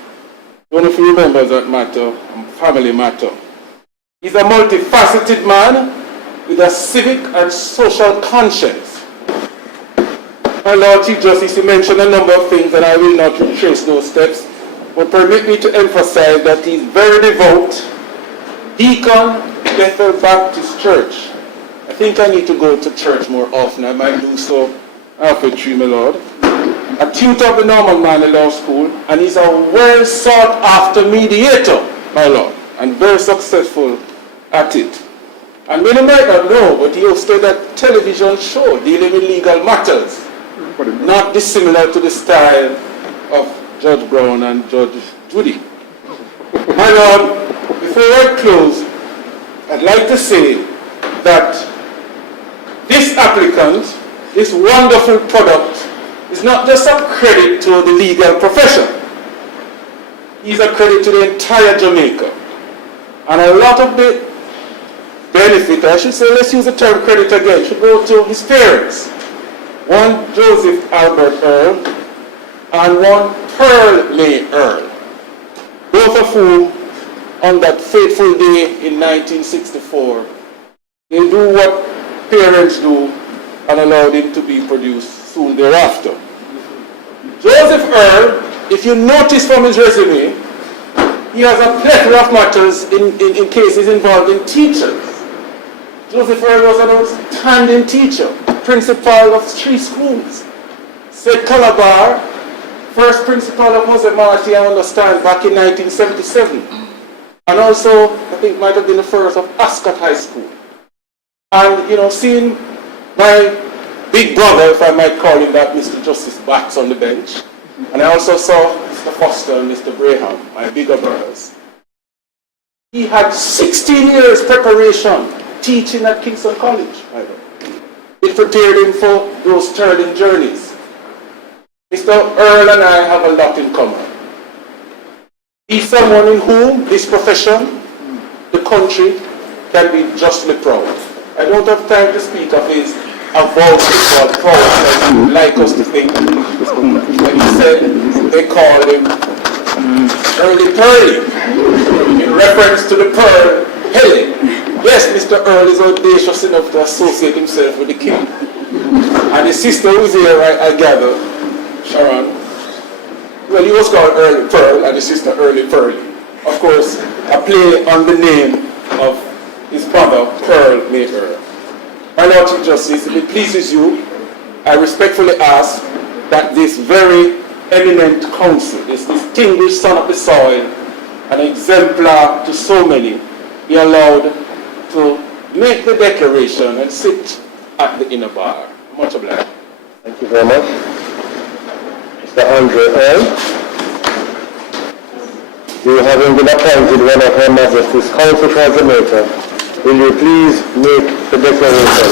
Don't know if you remember that matter, family matter. He's a multifaceted man with a civic and social conscience. My Lord Chief Justice, you mentioned a number of things, and I will not retrace those steps, but permit me to emphasize that he's very devout. Deacon, Bethel Baptist Church. I think I need to go to church more often. I might do so after 3, my Lord. A tutor of the Normal Man Law School, and he's a well sought after mediator, my Lord, and very successful at it. And many might not know, but he hosted a television show dealing with legal matters, not dissimilar to the style of Judge Brown and Judge Judy. My Lord, before I close, I'd like to say that this applicant, this wonderful product, is not just a credit to the legal profession. He's a credit to the entire Jamaica. And a lot of the benefit, I should say, let's use the term credit again, should go to his parents. One Joseph Albert Earl and one Pearl May Earl. Both of whom, on that fateful day in 1964, they do what parents do and allowed him to be produced soon thereafter. Joseph Earl, if you notice from his resume, he has a plethora of matters in cases involving teachers. Joseph Earl was an outstanding teacher, principal of 3 schools. St. Calabar, first principal of Jose Marti, I understand, back in 1977. And also, I think might have been the first of Ascot High School. And, you know, seeing my big brother, if I might call him that, Mr. Justice Batts on the bench. And I also saw Mr. Foster and Mr. Braham, my bigger brothers. He had 16 years preparation teaching at Kingston College. It prepared him for those sterling journeys. Mr. Earl and I have a lot in common. He's someone in whom this profession, the country, can be justly proud. I don't have time to speak of his avowed football prowess, as he would like us to think. When he said they called him Early Pearly, in reference to the pearl Helen. Yes, Mr. Earl is audacious enough to associate himself with the king. And his sister who's here, I gather, Sharon, well, he was called Early Pearl and his sister Early Pearly. Of course, a play on the name of his mother, Pearl May Earl. My Lord Chief Justice, if it pleases you, I respectfully ask that this very eminent counsel, this distinguished son of the soil, an exemplar to so many, be allowed to make the declaration and sit at the inner bar. Much obliged. Thank you very much. Mr. Andre Earl, you having been appointed one of Her Majesty's Council for Jamaica, will you please make the declaration?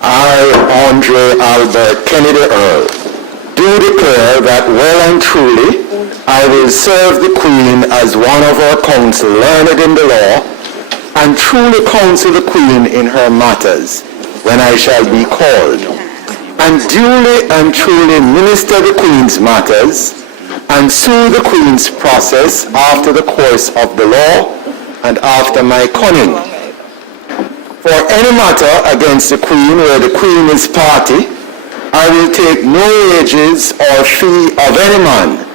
I, Andre Albert Kennedy Earl, do declare that well and truly I will serve the Queen as one of our council learned in the law, and truly counsel the Queen in her matters when I shall be called, and duly and truly minister the Queen's matters, and sue the Queen's process after the course of the law and after my cunning. For any matter against the Queen where the Queen is party, I will take no wages or fee of any man,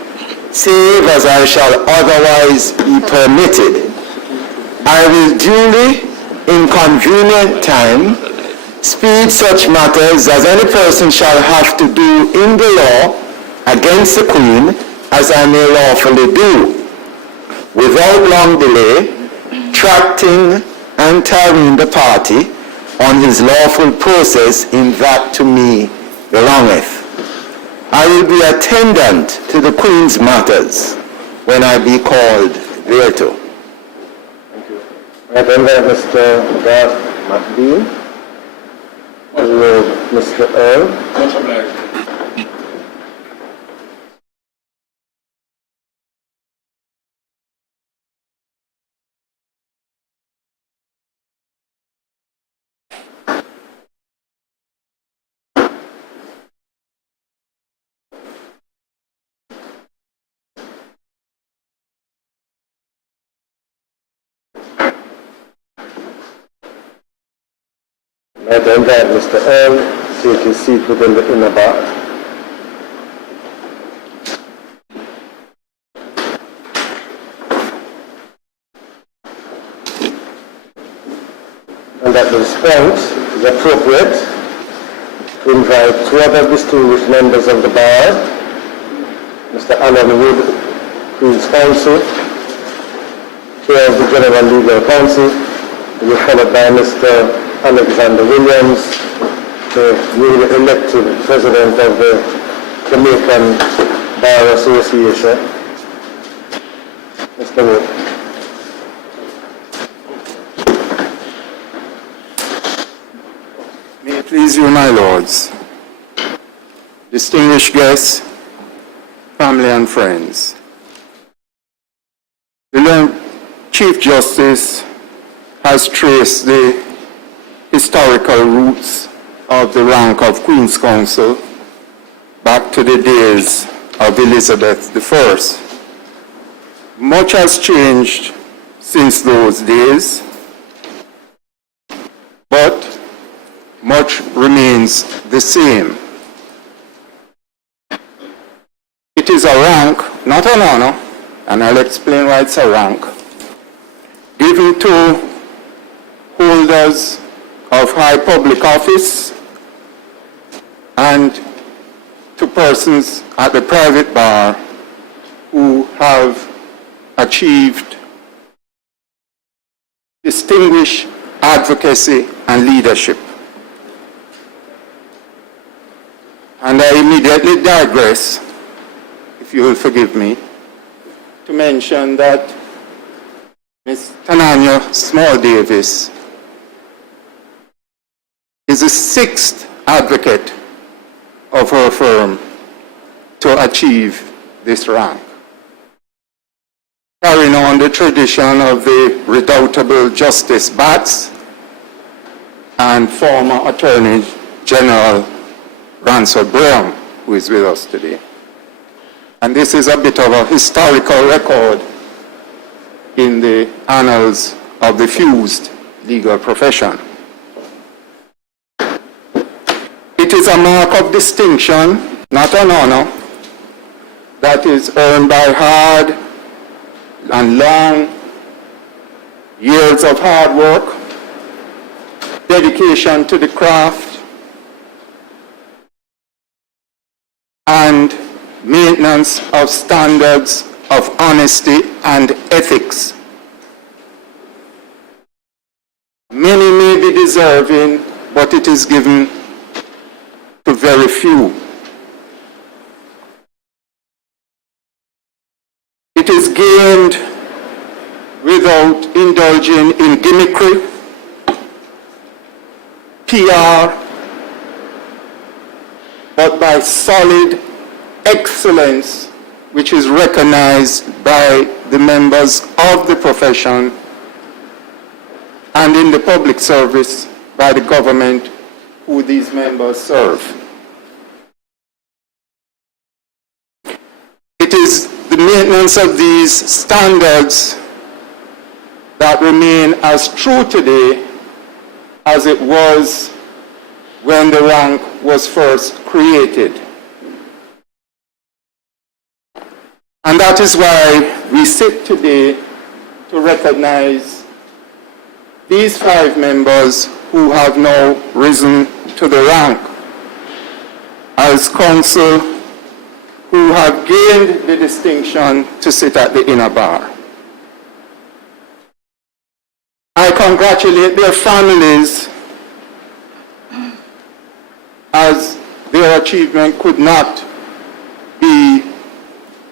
save as I shall otherwise be permitted. I will duly, in convenient time, speed such matters as any person shall have to do in the law against the Queen as I may lawfully do, without long delay, tracting and tarrying the party on his lawful process in that to me belongeth. I will be attendant to the Queen's matters when I be called thereto. Thank you. I then Mr. Garth McBean, Mr. Earl. Much obliged. I then invite Mr. Earl to take his seat within the inner bar. And that the response is appropriate to invite two other distinguished members of the bar, Mr. Alan Wood, Queen's Counsel, Chair of the General Legal Council, to be followed by Mr. Alexander Williams, the newly elected President of the Jamaican Bar Association. Mr. Wood. May it please you, my lords, distinguished guests, family and friends. The Chief Justice has traced the historical roots of the rank of Queen's Counsel back to the days of Elizabeth I. Much has changed since those days, but much remains the same. It is a rank, not an honor, and I'll explain why it's a rank, given to holders of high public office and to persons at the private bar who have achieved distinguished advocacy and leadership. And I immediately digress, if you will forgive me, to mention that Ms. Tananya Small-Davis is the sixth advocate of her firm to achieve this rank, carrying on the tradition of the redoubtable Justice Batts and former Attorney General Ransford Brown, who is with us today. And this is a bit of a historical record in the annals of the fused legal profession. It is a mark of distinction, not an honor, that is earned by hard and long years of hard work, dedication to the craft, and maintenance of standards of honesty and ethics. Many may be deserving, but it is given to very few. It is gained without indulging in gimmickry, PR, but by solid excellence, which is recognized by the members of the profession and in the public service by the government who these members serve. It is the maintenance of these standards that remain as true today as it was when the rank was first created. And that is why we sit today to recognize these 5 members who have now risen to the rank as counsel who have gained the distinction to sit at the inner bar. congratulate their families as their achievement could not be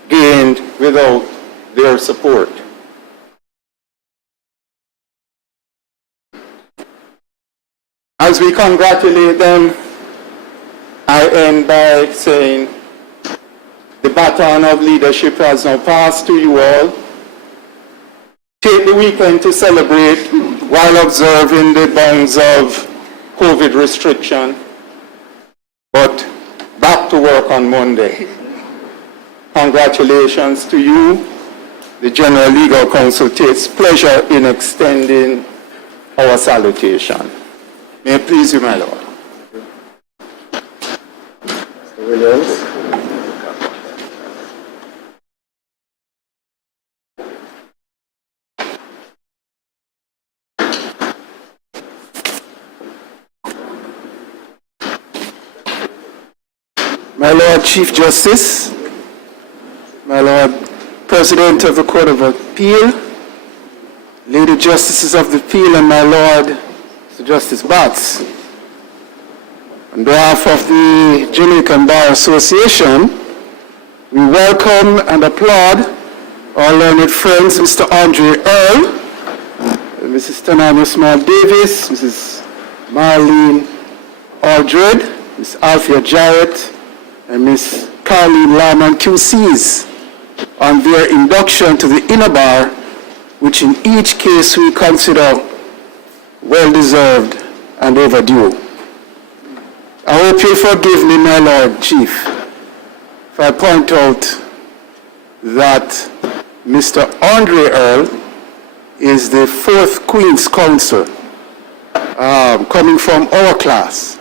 gained without their support. As we congratulate them, I end by saying the baton of leadership has now passed to you all. Take the weekend to celebrate while observing the bounds of COVID restriction, but back to work on Monday. Congratulations to you. The General Legal Counsel takes pleasure in extending our salutation. May it please you, my Lord. Mr. Williams. My Lord Chief Justice, my Lord President of the Court of Appeal, Lady Justices of the Appeal, and my Lord Sir Justice Batts. On behalf of the Jamaican Bar Association, we welcome and applaud our learned friends, Mr. Andre Earl, Mrs. Tanani Small Davis, Mrs. Marlene Aldred, Ms. Althea Jarrett, and Ms. Carleen Lyman QCs on their induction to the inner bar, which in each case we consider well-deserved and overdue. I hope you forgive me, my Lord Chief, if I point out that Mr. Andre Earl is the 4th Queen's Counsel coming from our class.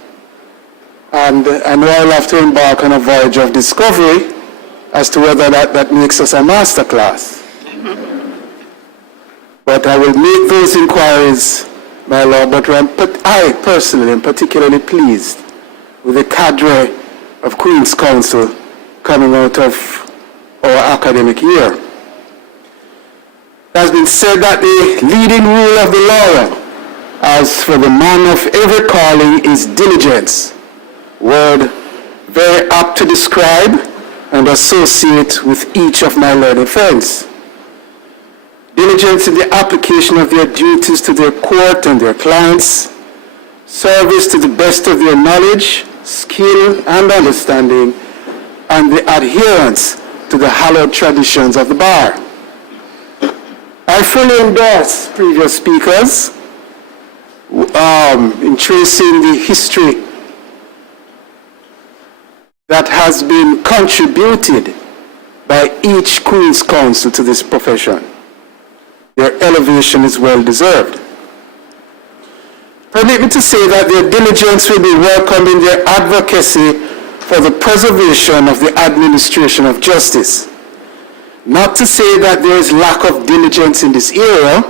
And I know I'll have to embark on a voyage of discovery as to whether that makes us a master class. But I will make those inquiries, my Lord, but I personally am particularly pleased with the cadre of Queen's Counsel coming out of our academic year. It has been said that the leading rule of the lawyer, as for the man of every calling, is diligence. Word very apt to describe and associate with each of my learned friends. Diligence in the application of their duties to their court and their clients, service to the best of their knowledge, skill, and understanding, and the adherence to the hallowed traditions of the bar. I fully endorse previous speakers in tracing the history that has been contributed by each Queen's Counsel to this profession. Their elevation is well deserved. Permit me to say that their diligence will be welcomed in their advocacy for the preservation of the administration of justice. Not to say that there is lack of diligence in this area,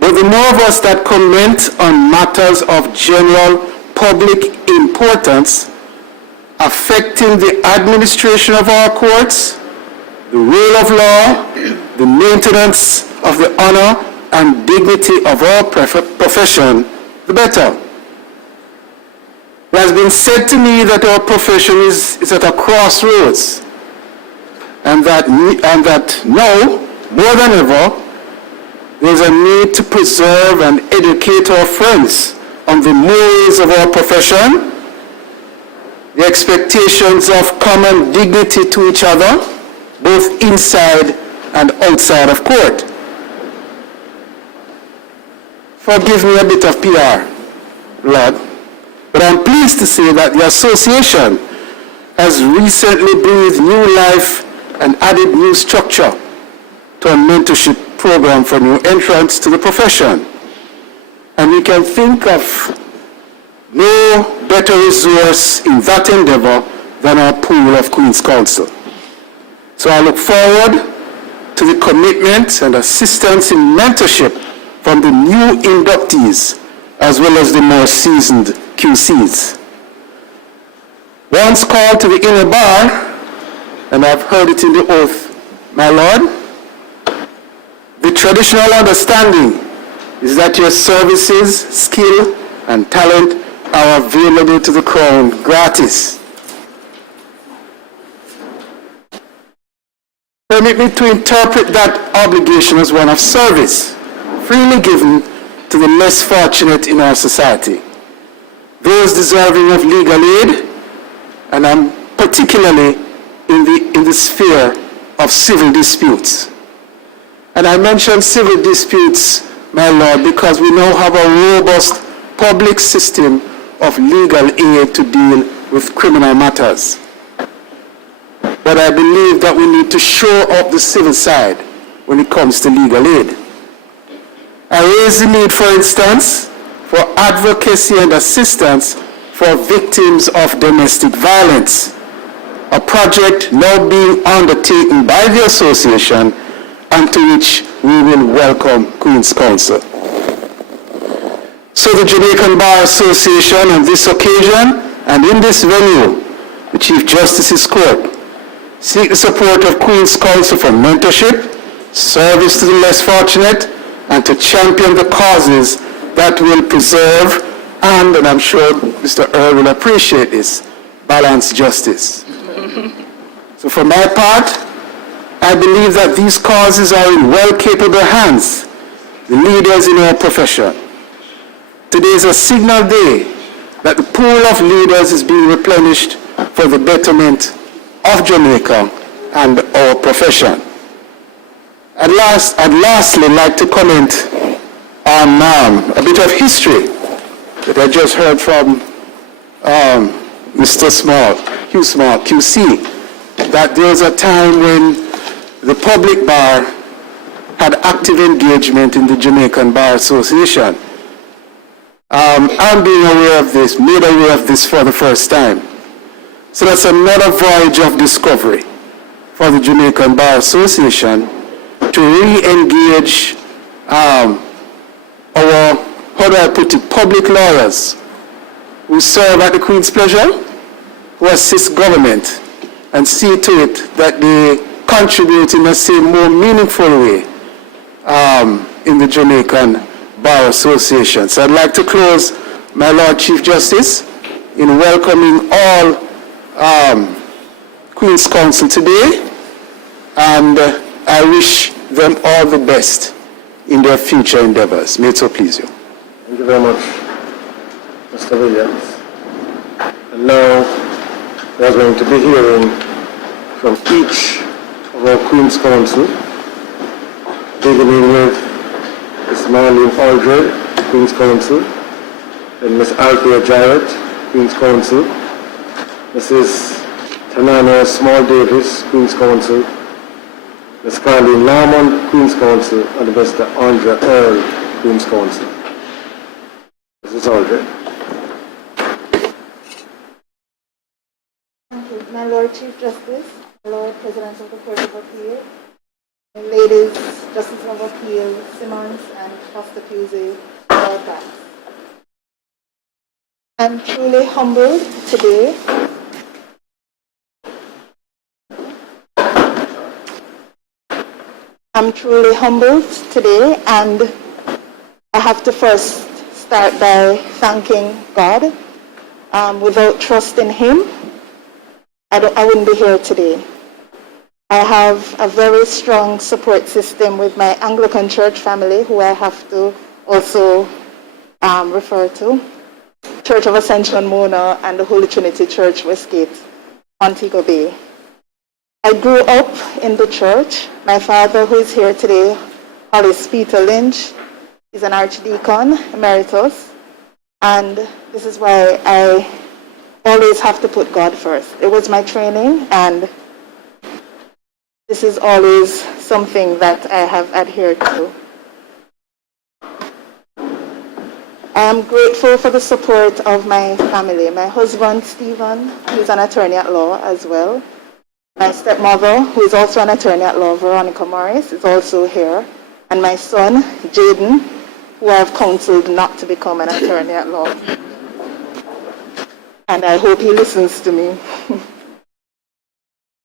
but the more of us that comment on matters of general public importance affecting the administration of our courts, the rule of law, the maintenance of the honor and dignity of our profession, the better. It has been said to me that our profession is at a crossroads, and that now, more than ever, there is a need to preserve and educate our friends on the mores of our profession, the expectations of common dignity to each other, both inside and outside of court. Forgive me a bit of PR, Lord, but I'm pleased to say that the association has recently breathed new life and added new structure to a mentorship program for new entrants to the profession. And we can think of no better resource in that endeavor than our pool of Queen's Counsel. So I look forward to the commitment and assistance in mentorship from the new inductees as well as the more seasoned QCs. Once called to the inner bar, and I've heard it in the oath, my Lord, the traditional understanding is that your services, skill, and talent are available to the Crown gratis. Permit me to interpret that obligation as one of service, freely given to the less fortunate in our society, those deserving of legal aid, and I'm particularly in the sphere of civil disputes. And I mention civil disputes, my Lord, because we now have a robust public system of legal aid to deal with criminal matters. But I believe that we need to shore up the civil side when it comes to legal aid. I raise the need, for instance, for advocacy and assistance for victims of domestic violence, a project now being undertaken by the association and to which we will welcome Queen's Counsel. So the Jamaican Bar Association on this occasion and in this venue, the Chief Justice's Court, seek the support of Queen's Counsel for mentorship, service to the less fortunate, and to champion the causes that will preserve and I'm sure Mr. Earl will appreciate this, balanced justice. So for my part, I believe that these causes are in well-capable hands, the leaders in our profession. Today is a signal day that the pool of leaders is being replenished for the betterment of Jamaica and our profession. I'd lastly like to comment on a bit of history that I just heard from Mr. Small, Hugh Small, QC, that there was a time when the public bar had active engagement in the Jamaican Bar Association. I'm being aware of this, made aware of this for the first time. So that's another voyage of discovery for the Jamaican Bar Association to re-engage our, how do I put it, public lawyers who serve at the Queen's pleasure, who assist government and see to it that they contribute in a same more meaningful way in the Jamaican Bar Association. So I'd like to close, my Lord Chief Justice, in welcoming all Queen's Counsel today, and I wish them all the best in their future endeavors. May it so please you. Thank you very much, Mr. Williams. And now we are going to be hearing from each of our Queen's Counsel, beginning with Ms. Marlene Aldred, Queen's Counsel, then Ms. Althea Jarrett, Queen's Counsel, Mrs. Tanana Small Davis, Queen's Counsel, Ms. Carleen Lamont, Queen's Counsel, and Mr. Andrea Earl, Queen's Counsel. Mrs. Aldred. Thank you, my Lord Chief Justice, my Lord President of the Court of Appeal, my ladies, Justice of Appeal, Simmons and Foster Pusey, all thanks. I'm truly humbled today and I have to first start by thanking God. Without trust in Him, I wouldn't be here today. I have a very strong support system with my Anglican church family, who I have to also refer to, Church of Ascension Mona and the Holy Trinity Church Westgate, Montego Bay. I grew up in the church. My father, who is here today, Hollis Peter Lynch, is an archdeacon emeritus, and this is why I always have to put God first. It was my training, and this is always something that I have adhered to. I am grateful for the support of my family. My husband, Stephen, who is an attorney at law as well. My stepmother, who is also an attorney at law, Veronica Morris, is also here. And my son, Jaden, who I have counseled not to become an attorney at law. And I hope he listens to me.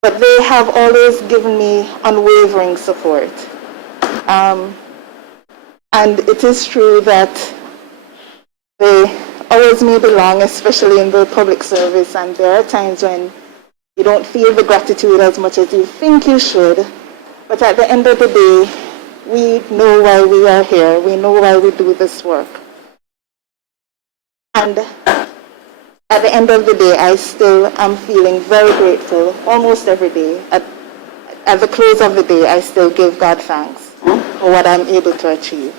But they have always given me unwavering support. And it is true that the hours may be long, especially in the public service, and there are times when you don't feel the gratitude as much as you think you should. But at the end of the day, we know why we are here. We know why we do this work. And at the end of the day, I still am feeling very grateful almost every day. At the close of the day, I still give God thanks for what I'm able to achieve.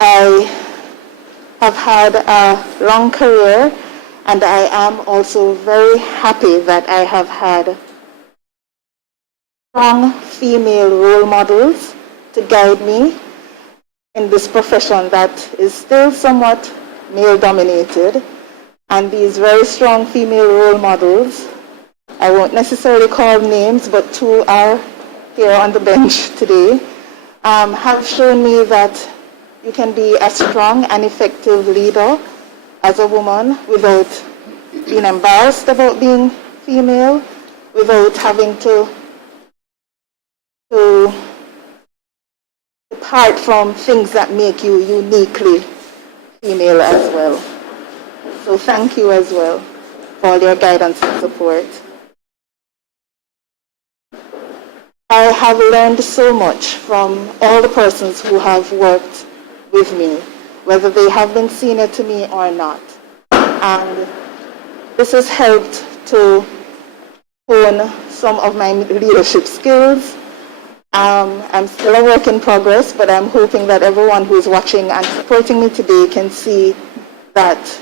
I have had a long career, and I am also very happy that I have had strong female role models to guide me in this profession that is still somewhat male-dominated. And these very strong female role models, I won't necessarily call names, but two are here on the bench today, have shown me that you can be a strong and effective leader as a woman without being embarrassed about being female, without having to depart from things that make you uniquely female as well. So thank you as well for all your guidance and support. I have learned so much from all the persons who have worked with me, whether they have been senior to me or not. And this has helped to hone some of my leadership skills. I'm still a work in progress, but I'm hoping that everyone who is watching and supporting me today can see that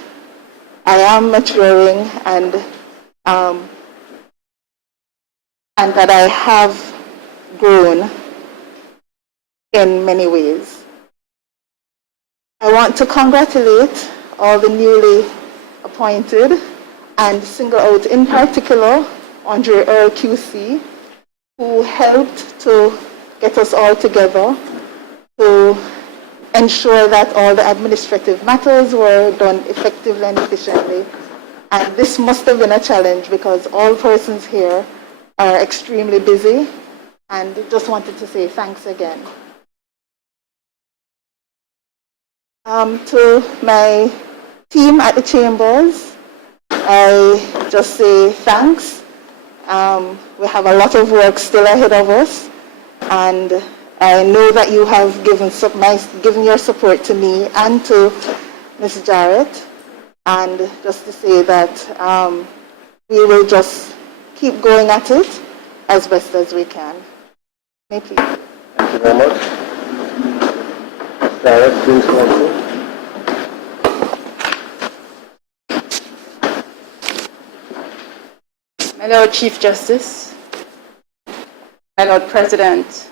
I am maturing and that I have grown in many ways. I want to congratulate all the newly appointed and single out in particular Andre Earl QC, who helped to get us all together to ensure that all the administrative matters were done effectively and efficiently. And this must have been a challenge because all persons here are extremely busy, and just wanted to say thanks again. To my team at the Chambers, I just say thanks. We have a lot of work still ahead of us, and I know that you have given your support to me and to Ms. Jarrett, and just to say that we will just keep going at it as best as we can. Thank you. Thank you very much. Jarrett, Queen's Counsel. My Lord Chief Justice, my Lord President,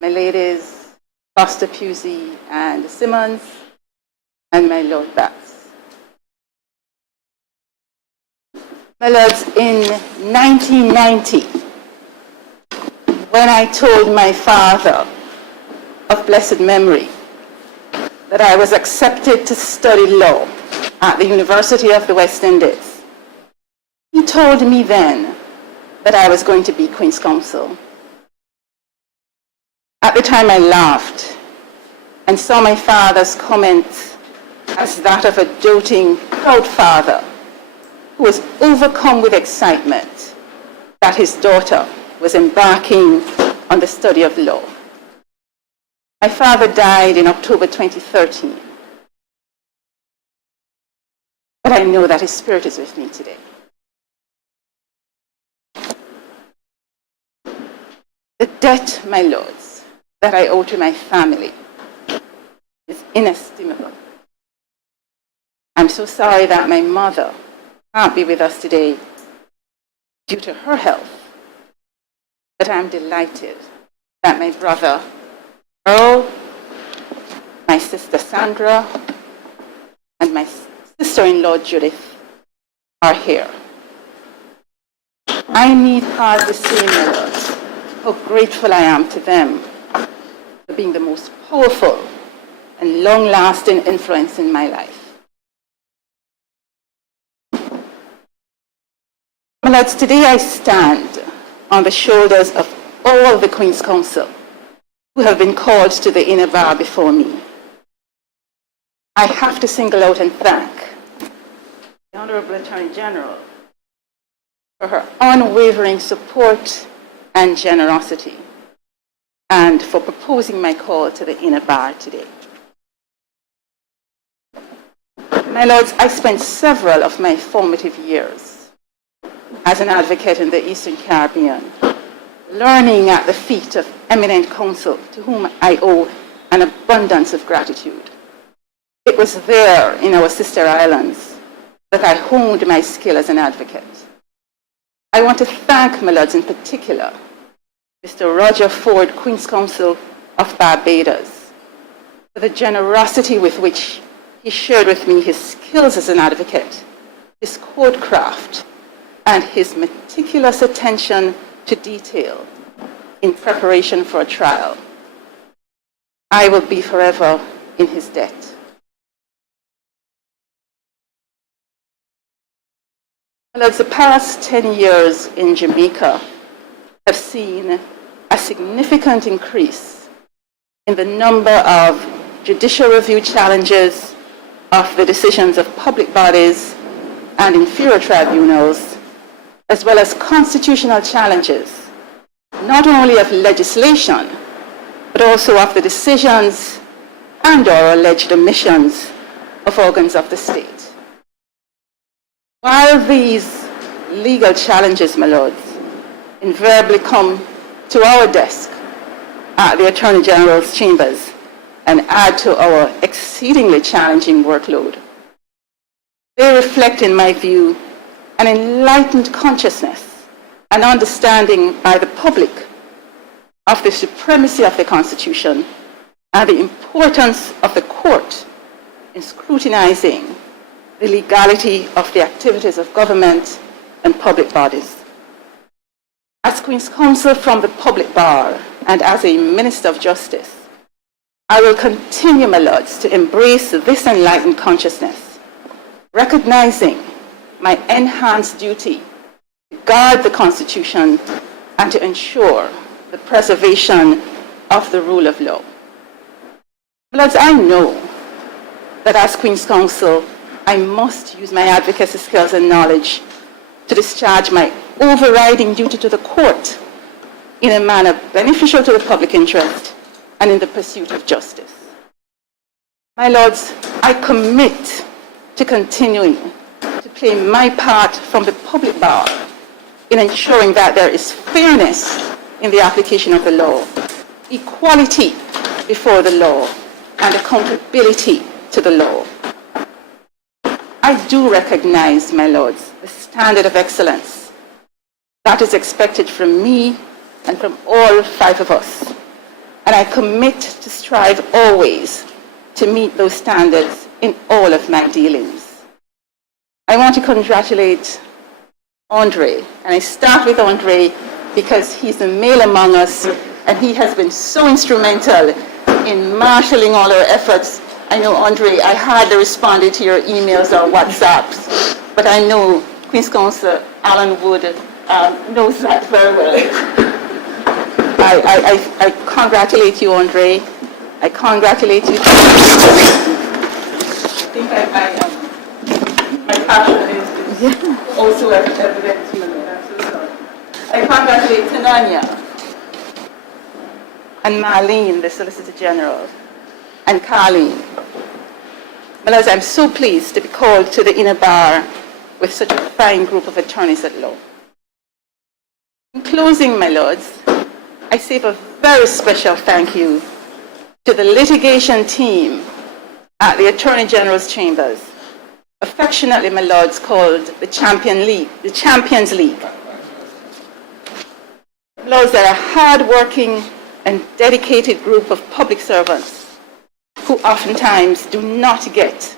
my ladies Foster Pusey and Simmons, and my Lord Bass. My Lords, in 1990, when I told my father of blessed memory that I was accepted to study law at the University of the West Indies, he told me then that I was going to be Queen's Counsel. At the time I laughed and saw my father's comment as that of a doting, proud father who was overcome with excitement that his daughter was embarking on the study of law. My father died in October 2013, but I know that his spirit is with me today. The debt, my lords, that I owe to my family is inestimable. I'm so sorry that my mother can't be with us today due to her health, but I'm delighted that my brother Earl, my sister Sandra, and my sister-in-law Judith are here. I need hardly say, my lords, how grateful I am to them for being the most powerful and long-lasting influence in my life. My lords, today I stand on the shoulders of all the Queen's Counsel who have been called to the inner bar before me. I have to single out and thank the Honorable Attorney General for her unwavering support and generosity, and for proposing my call to the inner bar today. My lords, I spent several of my formative years as an advocate in the Eastern Caribbean, learning at the feet of eminent counsel to whom I owe an abundance of gratitude. It was there in our sister islands that I honed my skill as an advocate. I want to thank my lords in particular, Mr. Roger Ford, Queen's Counsel of Barbados, for the generosity with which he shared with me his skills as an advocate, his courtcraft, and his meticulous attention to detail in preparation for a trial. I will be forever in his debt. Well, the past 10 years in Jamaica have seen a significant increase in the number of judicial review challenges of the decisions of public bodies and inferior tribunals, as well as constitutional challenges, not only of legislation, but also of the decisions and/or alleged omissions of organs of the state. While these legal challenges, my lords, invariably come to our desk at the Attorney General's chambers and add to our exceedingly challenging workload, they reflect, in my view, an enlightened consciousness and understanding by the public of the supremacy of the Constitution and the importance of the court in scrutinizing the legality of the activities of government and public bodies. As Queen's Counsel from the public bar and as a Minister of Justice, I will continue, my lords, to embrace this enlightened consciousness, recognizing my enhanced duty to guard the Constitution and to ensure the preservation of the rule of law. My lords, I know that as Queen's Counsel, I must use my advocacy skills and knowledge to discharge my overriding duty to the court in a manner beneficial to the public interest and in the pursuit of justice. My lords, I commit to continuing to play my part from the public bar in ensuring that there is fairness in the application of the law, equality before the law, and accountability to the law. I do recognize, my lords, the standard of excellence that is expected from me and from all five of us. And I commit to strive always to meet those standards in all of my dealings. I want to congratulate Andre, and I start with Andre because he's the male among us and he has been so instrumental in marshalling all our efforts. I know, Andre, I hardly responded to your emails or WhatsApps, but I know Queen's Counsel Alan Wood knows that very well. I congratulate you, Andre. I congratulate you. I think my passion is also evident to me. I'm so sorry. I congratulate Tananya and Marlene, the Solicitor General, and Carleen. Well, I'm so pleased to be called to the inner bar with such a fine group of attorneys at law. In closing, my lords, I say a very special thank you to the litigation team at the Attorney General's chambers, affectionately, my lords, called the Champions League. Lords, they're a hard-working and dedicated group of public servants who oftentimes do not get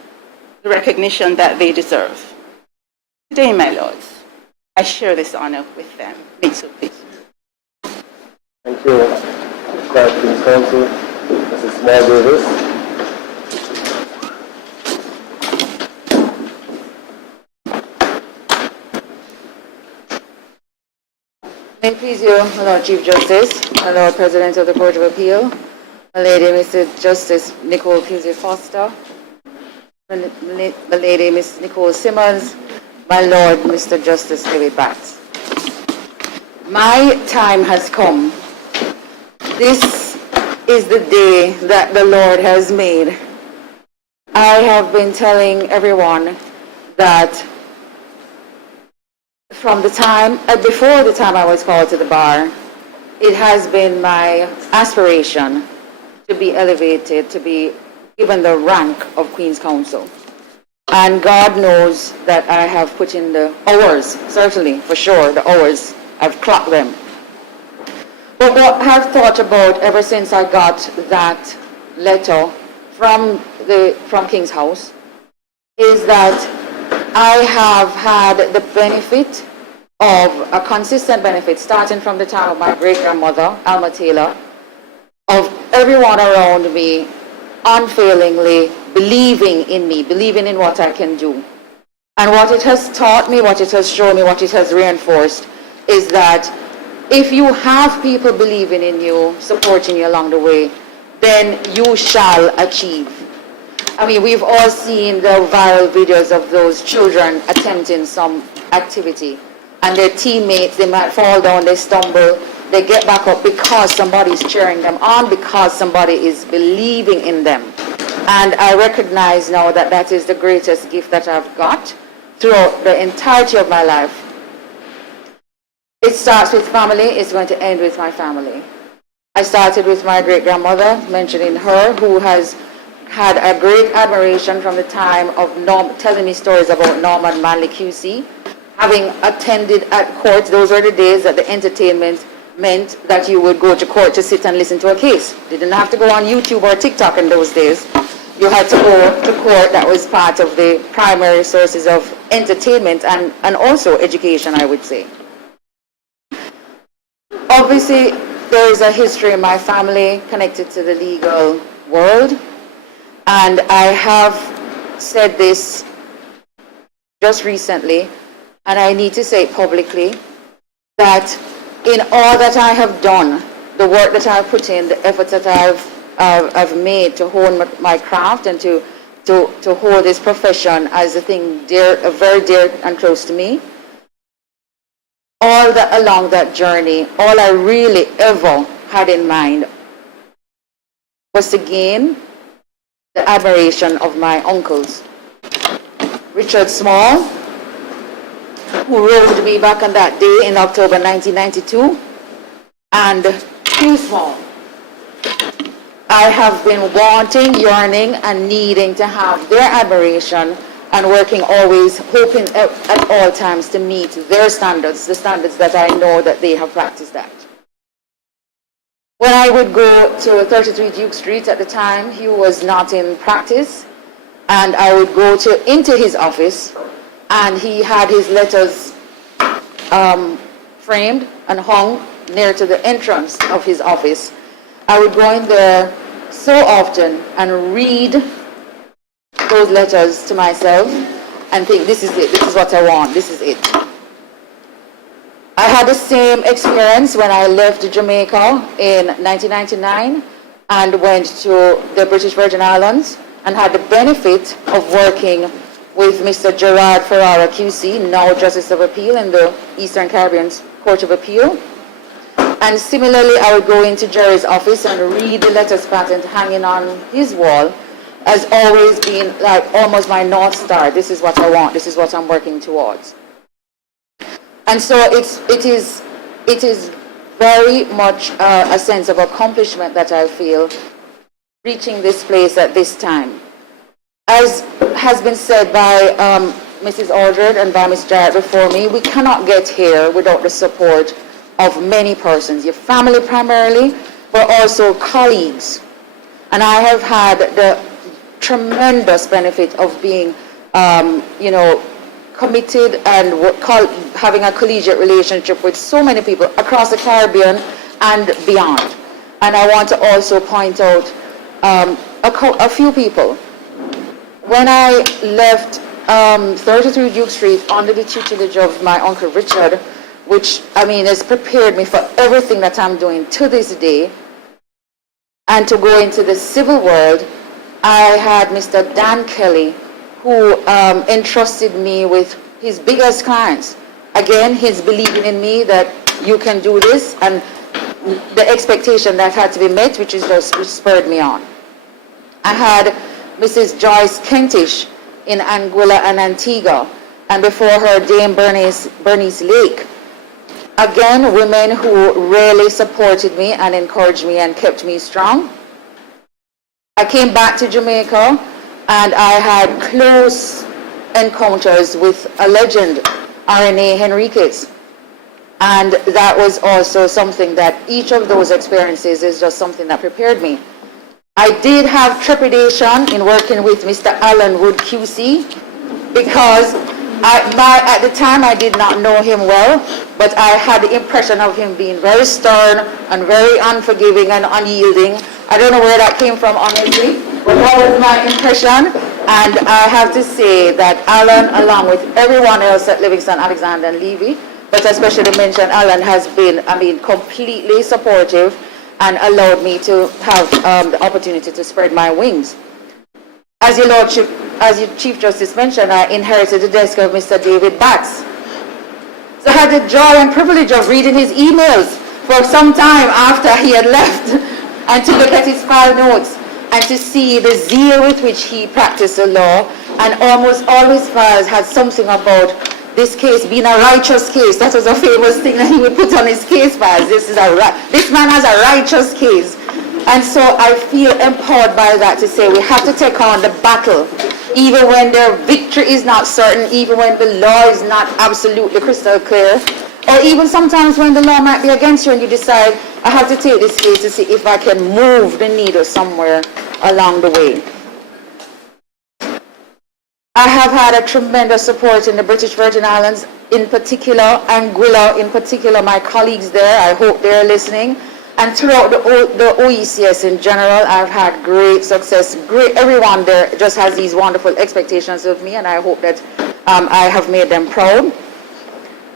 the recognition that they deserve. Today, my lords, I share this honor with them. May it so please. Thank you, Queen's Counsel, Mrs. Small Davis. May it please you, my Lord Chief Justice, my Lord President of the Court of Appeal, My Lady Mr. Justice Nicole Pusey Foster, my Lady Miss Nicole Simmons, my Lord Mr. Justice David Batts. My time has come. This is the day that the Lord has made. I have been telling everyone that from the time, before the time I was called to the bar, it has been my aspiration to be elevated, to be given the rank of Queen's Counsel. And God knows that I have put in the hours, certainly, for sure, the hours. I've clocked them. But what I've thought about ever since I got that letter from King's House is that I have had the benefit of a consistent benefit, starting from the time of my great-grandmother, Alma Taylor, of everyone around me unfailingly believing in me, believing in what I can do. And what it has taught me, what it has shown me, what it has reinforced is that if you have people believing in you, supporting you along the way, then you shall achieve. I mean, we've all seen the viral videos of those children attempting some activity, and their teammates, they might fall down, they stumble, they get back up because somebody's cheering them on, because somebody is believing in them. And I recognize now that that is the greatest gift that I've got throughout the entirety of my life. It starts with family, it's going to end with my family. I started with my great-grandmother, mentioning her, who has had a great admiration from the time of telling me stories about Norman Manley QC. Having attended at court, those were the days that the entertainment meant that you would go to court to sit and listen to a case. You didn't have to go on YouTube or TikTok in those days. You had to go to court. That was part of the primary sources of entertainment and also education, I would say. Obviously, there is a history in my family connected to the legal world, and I have said this just recently, and I need to say it publicly, that in all that I have done, the work that I've put in, the efforts that I've made to hone my craft and to hold this profession as a thing very dear and close to me, all that along that journey, all I really ever had in mind was to gain the admiration of my uncles. Richard Small, who rose to me back on that day in October 1992, and Hugh Small. I have been wanting, yearning, and needing to have their admiration and working always, hoping at all times to meet their standards, the standards that I know that they have practiced at. When I would go to 33 Duke Street at the time, Hugh was not in practice, and I would go into his office, and he had his letters framed and hung near to the entrance of his office. I would go in there so often and read those letters to myself and think, this is it, this is what I want, this is it. I had the same experience when I left Jamaica in 1999 and went to the British Virgin Islands and had the benefit of working with Mr. Gerard Ferrara QC, now Justice of Appeal in the Eastern Caribbean Court of Appeal. And similarly, I would go into Jerry's office and read the letters pattern hanging on his wall as always being like almost my North Star. This is what I want. This is what I'm working towards. And so it is very much a sense of accomplishment that I feel reaching this place at this time. As has been said by Mrs. Aldred and by Ms. Jarrett before me, we cannot get here without the support of many persons, your family primarily, but also colleagues. And I have had the tremendous benefit of being, committed and having a collegiate relationship with so many people across the Caribbean and beyond. And I want to also point out a few people. When I left 33 Duke Street under the tutelage of my Uncle Richard, which, I mean, has prepared me for everything that I'm doing to this day, and to go into the civil world, I had Mr. Dan Kelly, who entrusted me with his biggest clients. Again, he's believing in me that you can do this, and the expectation that had to be met, which spurred me on. I had Mrs. Joyce Kentish in Anguilla and Antigua, and before her, Dame Bernice Lake. Again, women who really supported me and encouraged me and kept me strong. I came back to Jamaica, and I had close encounters with a legend, R.N.A. Henriquez. And that was also something that each of those experiences is just something that prepared me. I did have trepidation in working with Mr. Alan Wood QC, because at the time I did not know him well, but I had the impression of him being very stern and very unforgiving and unyielding. I don't know where that came from, honestly, but that was my impression. And I have to say that Alan, along with everyone else at Livingston, Alexander and Levy, but especially to mention Alan, has been, completely supportive and allowed me to have the opportunity to spread my wings. As your Lordship, as your Chief Justice mentioned, I inherited the desk of Mr. David Batts. So I had the joy and privilege of reading his emails for some time after he had left, and to look at his file notes and to see the zeal with which he practiced the law, and almost all his files had something about this case being a righteous case. That was a famous thing that he would put on his case files. This man has a righteous case. And so I feel empowered by that to say we have to take on the battle, even when the victory is not certain, even when the law is not absolutely crystal clear, or even sometimes when the law might be against you and you decide, I have to take this case to see if I can move the needle somewhere along the way. I have had a tremendous support in the British Virgin Islands, in particular, Anguilla in particular, my colleagues there, I hope they're listening. And throughout the OECS in general, I've had great success. Everyone there just has these wonderful expectations of me, and I hope that I have made them proud.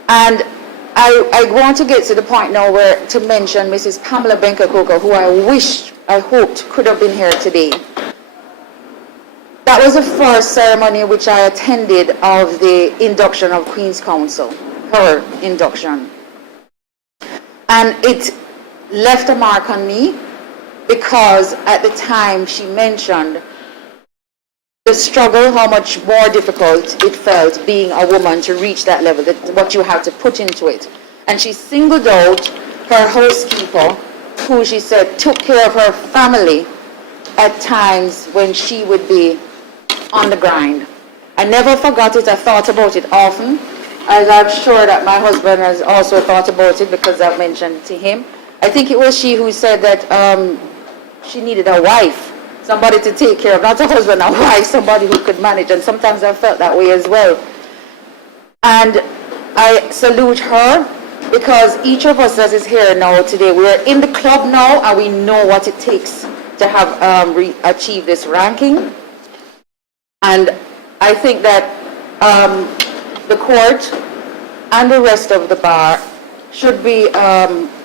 And I want to get to the point now where to mention Mrs. Pamela Banker, who I hoped could have been here today. That was the first ceremony which I attended of the induction of Queen's Counsel, her induction. And it left a mark on me, because at the time she mentioned the struggle, how much more difficult it felt being a woman to reach that level, what you have to put into it. And she singled out her housekeeper, who she said took care of her family at times when she would be on the grind. I never forgot it. I thought about it often, as I'm sure that my husband has also thought about it, because I've mentioned to him. I think it was she who said that she needed a wife, somebody to take care of, not a husband, a wife, somebody who could manage. And sometimes I felt that way as well. And I salute her, because each of us that is here now today, we are in the club now, and we know what it takes to have achieve this ranking. And I think that the court and the rest of the bar should be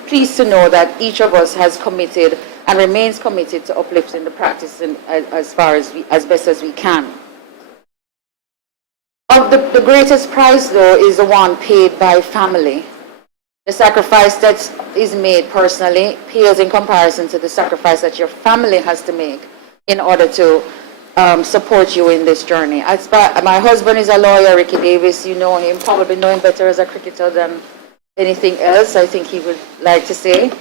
pleased to know that each of us has committed and remains committed to uplifting the practice as best as we can. The greatest price, though, is the one paid by family. The sacrifice that is made personally pales in comparison to the sacrifice that your family has to make in order to support you in this journey. My husband is a lawyer, Ricky Davis. You know him, probably know him better as a cricketer than anything else, I think he would like to say.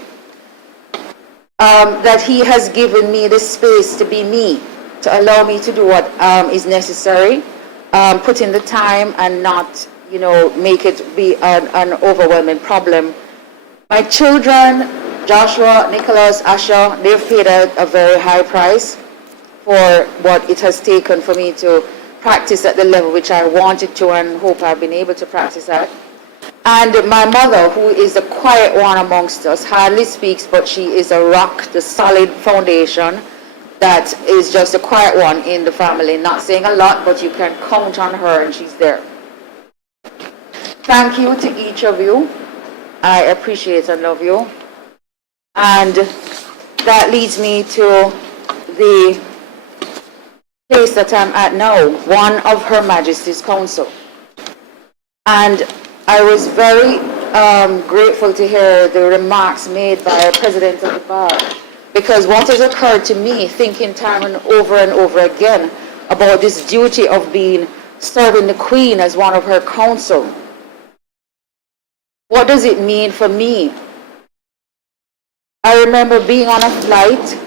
That he has given me the space to be me, to allow me to do what is necessary, put in the time and not, make it be an overwhelming problem. My children, Joshua, Nicholas, Asha, they've paid a very high price for what it has taken for me to practice at the level which I wanted to and hope I've been able to practice at. And my mother, who is the quiet one amongst us, hardly speaks, but she is a rock, the solid foundation that is just a quiet one in the family. Not saying a lot, but you can count on her and she's there. Thank you to each of you. I appreciate and love you. And that leads me to the place that I'm at now, one of Her Majesty's Council. And I was very grateful to hear the remarks made by our President of the Bar, because what has occurred to me, thinking time and over again about this duty of serving the Queen as one of her council. What does it mean for me? I remember being on a flight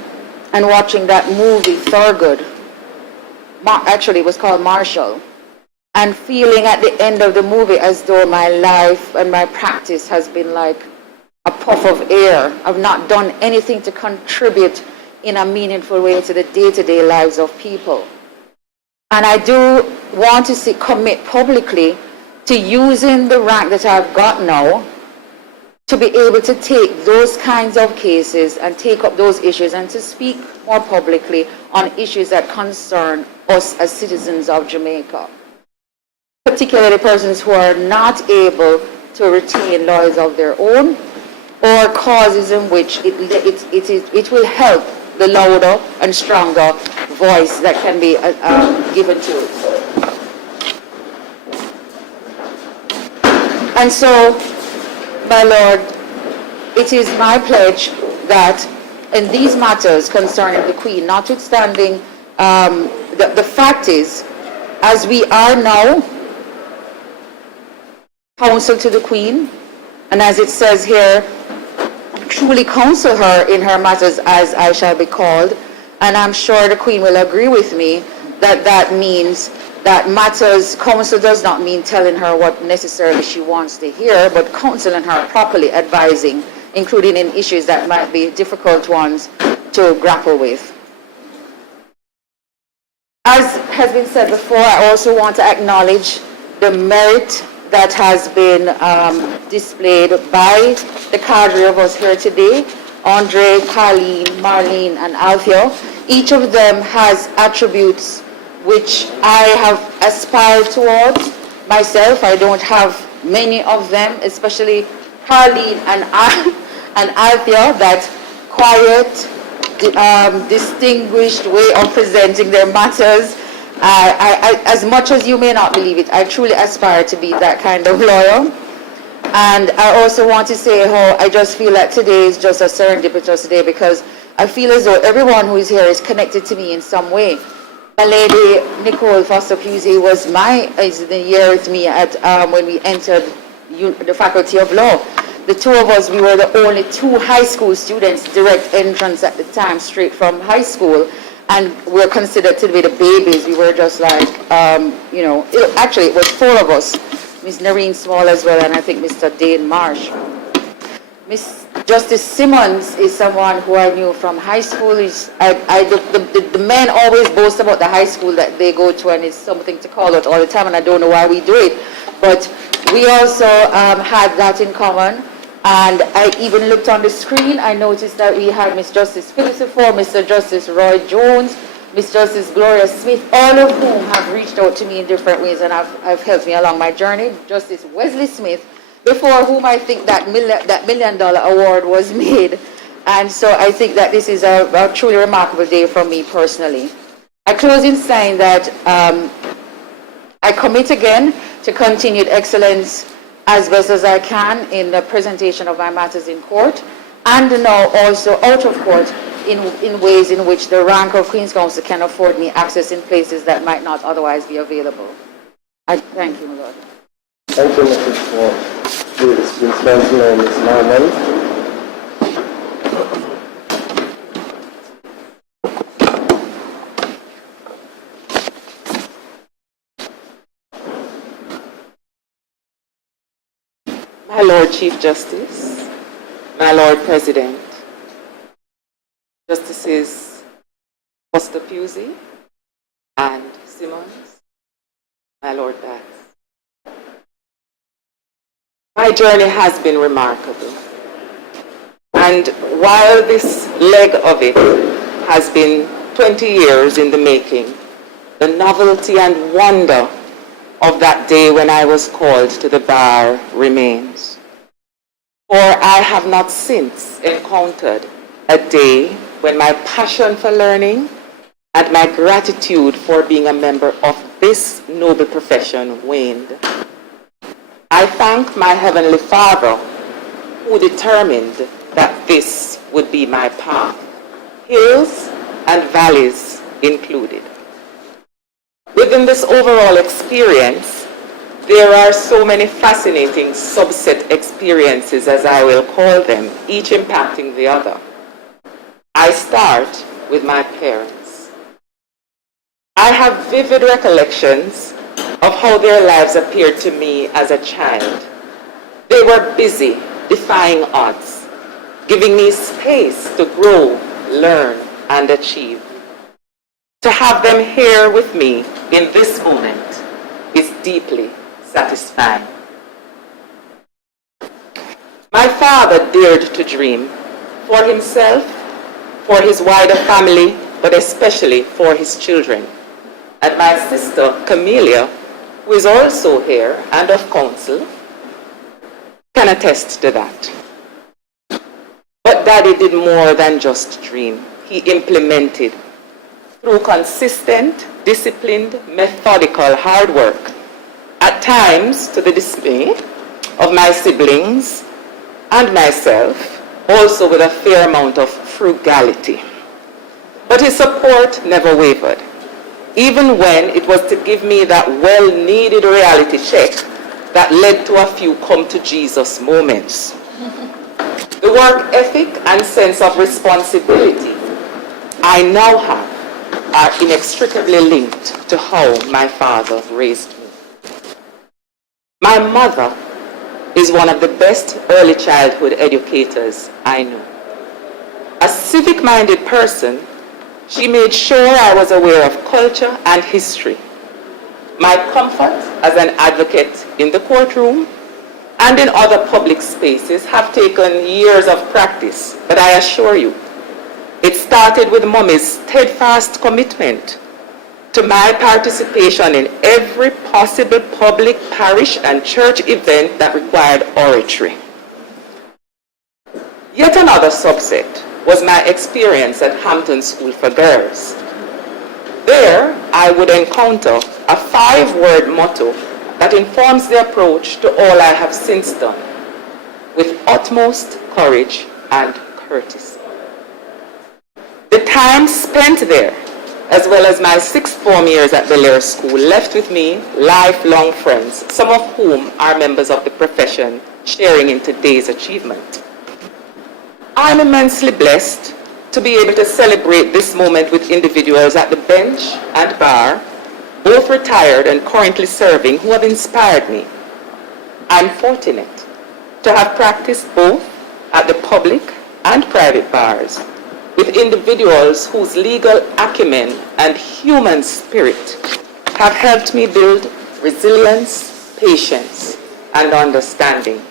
and watching that movie, Thurgood. Actually, it was called Marshall. And feeling at the end of the movie as though my life and my practice has been like a puff of air. I've not done anything to contribute in a meaningful way to the day-to-day lives of people. And I do want to commit publicly to using the rank that I've got now to be able to take those kinds of cases and take up those issues and to speak more publicly on issues that concern us as citizens of Jamaica, particularly persons who are not able to retain lawyers of their own or causes in which it will help the louder and stronger voice that can be given to it. And so, my Lord, it is my pledge that in these matters concerning the Queen, notwithstanding, the fact is, as we are now counsel to the Queen, and as it says here, truly counsel her in her matters as I shall be called, and I'm sure the Queen will agree with me that that means that matters, counsel does not mean telling her what necessarily she wants to hear, but counseling her properly, advising, including in issues that might be difficult ones to grapple with. As has been said before, I also want to acknowledge the merit that has been displayed by the cadre of us here today, Andre, Carleen, Marlene, and Althea. Each of them has attributes which I have aspired towards myself. I don't have many of them, especially Carleen and Althea, that quiet, distinguished way of presenting their matters. As much as you may not believe it, I truly aspire to be that kind of lawyer. And I also want to say how I just feel that today is just a serendipitous day, because I feel as though everyone who is here is connected to me in some way. My lady Nicole Foster Pusey was the year with me at when we entered the Faculty of Law. The two of us, we were the only two high school students, direct entrance at the time, straight from high school, and we're considered to be the babies. We were just like, actually it was four of us, Miss Noreen Small as well, and I think Mr. Dane Marsh. Miss Justice Simmons is someone who I knew from high school. The men always boast about the high school that they go to, and it's something to call out all the time, and I don't know why we do it. But we also had that in common. And I even looked on the screen, I noticed that we had Miss Justice Phyllis before, Mr. Justice Roy Jones, Miss Justice Gloria Smith, all of whom have reached out to me in different ways and have helped me along my journey. Justice Wesley Smith, before whom I think that $1 million award was made. And so I think that this is a truly remarkable day for me personally. I close in saying that I commit again to continued excellence as best as I can in the presentation of my matters in court, and now also out of court in ways in which the rank of Queen's Counsel can afford me access in places that might not otherwise be available. I thank you, my Lord. Thank you, Mrs. Ford. It's been spent now, Ms. Marmon. My Lord Chief Justice, my Lord President, Justices Foster Pusey and Simmons, my Lord Bass. My journey has been remarkable. And while this leg of it has been 20 years in the making, the novelty and wonder of that day when I was called to the bar remains. For I have not since encountered a day when my passion for learning and my gratitude for being a member of this noble profession waned. I thank my Heavenly Father who determined that this would be my path, hills and valleys included. Within this overall experience, there are so many fascinating subset experiences, as I will call them, each impacting the other. I start with my parents. I have vivid recollections of how their lives appeared to me as a child. They were busy, defying odds, giving me space to grow, learn, and achieve. To have them here with me in this moment is deeply satisfying. My father dared to dream for himself, for his wider family, but especially for his children. And my sister, Camelia, who is also here and of counsel, can attest to that. But Daddy did more than just dream. He implemented through consistent, disciplined, methodical hard work, at times to the dismay of my siblings and myself, also with a fair amount of frugality. But his support never wavered, even when it was to give me that well-needed reality check that led to a few come-to-Jesus moments. The work ethic and sense of responsibility I now have are inextricably linked to how my father raised me. My mother is one of the best early childhood educators I know. A civic-minded person, she made sure I was aware of culture and history. My comfort as an advocate in the courtroom and in other public spaces have taken years of practice, but I assure you, it started with Mommy's steadfast commitment to my participation in every possible public, parish, and church event that required oratory. Yet another subset was my experience at Hampton School for Girls. There, I would encounter a 5-word motto that informs the approach to all I have since done, with utmost courage and courtesy. The time spent there, as well as my 6th form years at Belair School, left with me lifelong friends, some of whom are members of the profession, sharing in today's achievement. I'm immensely blessed to be able to celebrate this moment with individuals at the bench and bar, both retired and currently serving, who have inspired me. I'm fortunate to have practiced both at the public and private bars with individuals whose legal acumen and human spirit have helped me build resilience, patience, and understanding.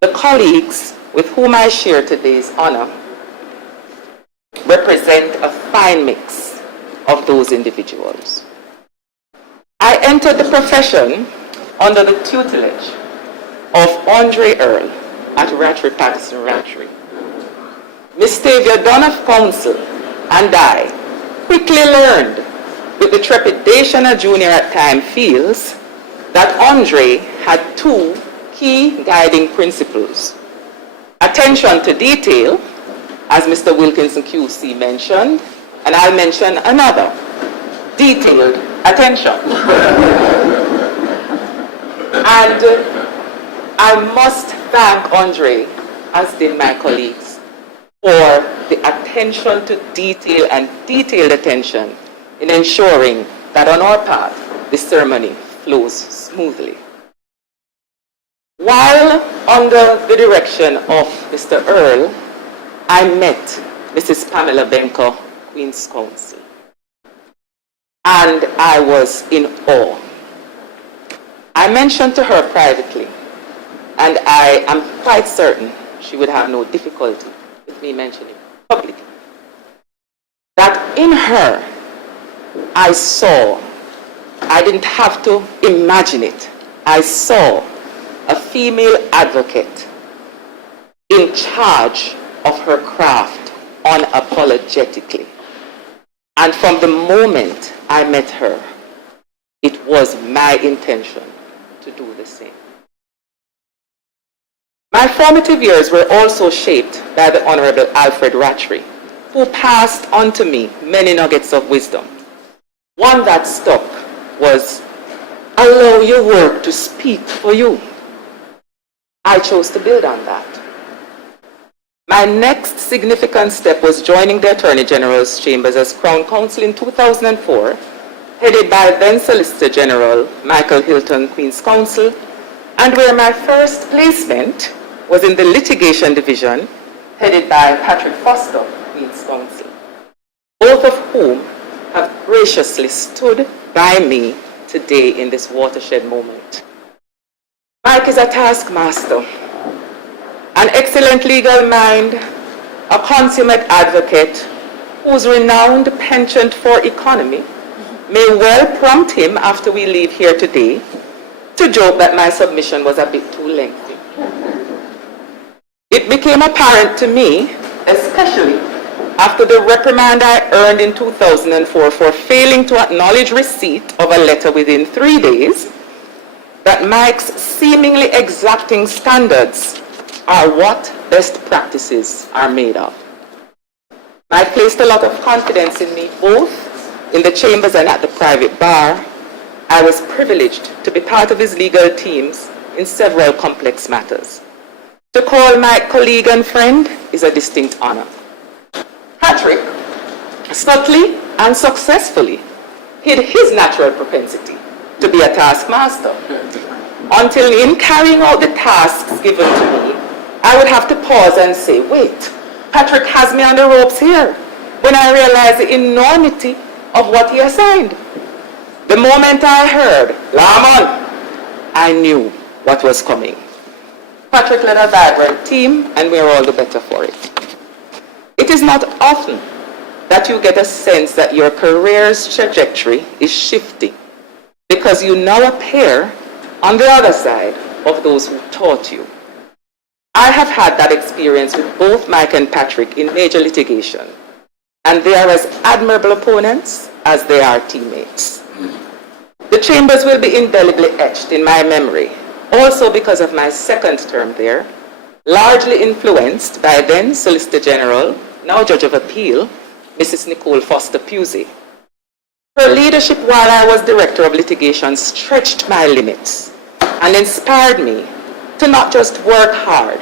The colleagues with whom I share today's honor represent a fine mix of those individuals. I entered the profession under the tutelage of Andre Earl at Rattray Patterson Rattray. Miss Tavia Dunn of Council and I quickly learned, with the trepidation a junior at time feels, that Andre had 2 key guiding principles. Attention to detail, as Mr. Wilkinson QC mentioned, and I'll mention another, detailed attention. And I must thank Andre, as did my colleagues, for the attention to detail and detailed attention in ensuring that on our part, the ceremony flows smoothly. While under the direction of Mr. Earl, I met Mrs. Pamela Banker, Queen's Counsel, and I was in awe. I mentioned to her privately, and I am quite certain she would have no difficulty with me mentioning publicly, that in her I didn't have to imagine it, I saw a female advocate in charge of her craft unapologetically. And from the moment I met her, it was my intention to do the same. My formative years were also shaped by the Honorable Alfred Rattray, who passed on to me many nuggets of wisdom. One that stuck was, allow your work to speak for you. I chose to build on that. My next significant step was joining the Attorney General's chambers as Crown Counsel in 2004, headed by then Solicitor General Michael Hilton, Queen's Counsel, and where my first placement was in the Litigation Division, headed by Patrick Foster, Queen's Counsel, both of whom have graciously stood by me today in this watershed moment. Mike is a taskmaster, an excellent legal mind, a consummate advocate whose renowned penchant for economy may well prompt him after we leave here today to joke that my submission was a bit too lengthy. It became apparent to me, especially after the reprimand I earned in 2004 for failing to acknowledge receipt of a letter within 3 days, that Mike's seemingly exacting standards are what best practices are made of. Mike placed a lot of confidence in me, both in the chambers and at the private bar. I was privileged to be part of his legal teams in several complex matters. To call Mike colleague and friend is a distinct honor. Patrick subtly and successfully hid his natural propensity to be a taskmaster, until in carrying out the tasks given to me, I would have to pause and say, wait, Patrick has me on the ropes here, when I realized the enormity of what he assigned. The moment I heard, Lamon, I knew what was coming. Patrick led a vibrant team, and we're all the better for it. It is not often that you get a sense that your career's trajectory is shifting, because you now appear on the other side of those who taught you. I have had that experience with both Mike and Patrick in major litigation, and they are as admirable opponents as they are teammates. The chambers will be indelibly etched in my memory, also because of my second term there, largely influenced by then Solicitor General, now Judge of Appeal, Mrs. Nicole Foster Pusey. Her leadership while I was Director of Litigation stretched my limits and inspired me to not just work hard,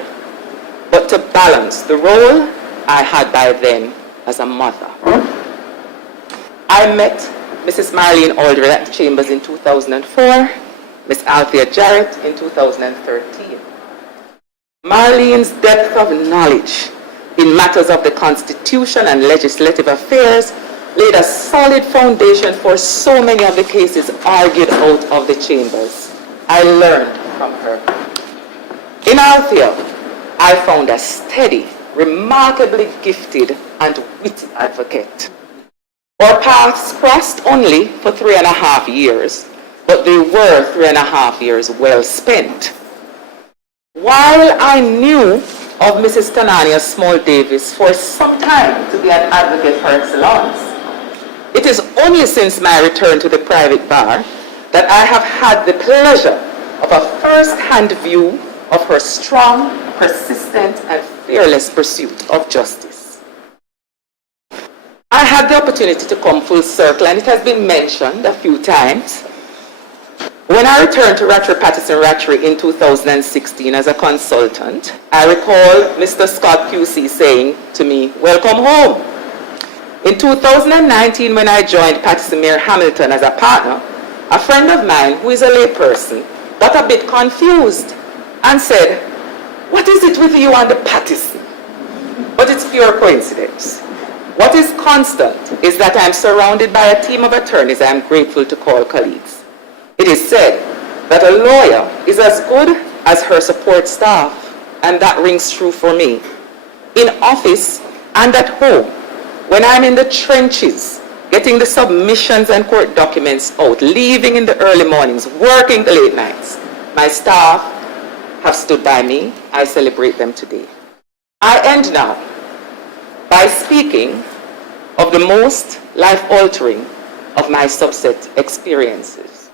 but to balance the role I had by then as a mother. I met Mrs. Marlene Aldred at the Chambers in 2004, Ms. Althea Jarrett in 2013. Marlene's depth of knowledge in matters of the Constitution and legislative affairs laid a solid foundation for so many of the cases argued out of the chambers. I learned from her. In Althea, I found a steady, remarkably gifted and witty advocate. Our paths crossed only for 3.5 years, but they were 3.5 years well spent. While I knew of Mrs. Tanania Small Davis for some time to be an advocate par excellence, it is only since my return to the private bar that I have had the pleasure of a first-hand view of her strong, persistent, and fearless pursuit of justice. I had the opportunity to come full circle, and it has been mentioned a few times. When I returned to Rattray Patterson Rattray in 2016 as a consultant, I recall Mr. Scott QC saying to me, "Welcome home." In 2019, when I joined Patterson Mayor Hamilton as a partner, a friend of mine who is a layperson got a bit confused and said, "What is it with you and the Patterson?" But it's pure coincidence. What is constant is that I'm surrounded by a team of attorneys I'm grateful to call colleagues. It is said that a lawyer is as good as her support staff, and that rings true for me. In office and at home, when I'm in the trenches, getting the submissions and court documents out, leaving in the early mornings, working the late nights, my staff have stood by me. I celebrate them today. I end now by speaking of the most life-altering of my subset experiences,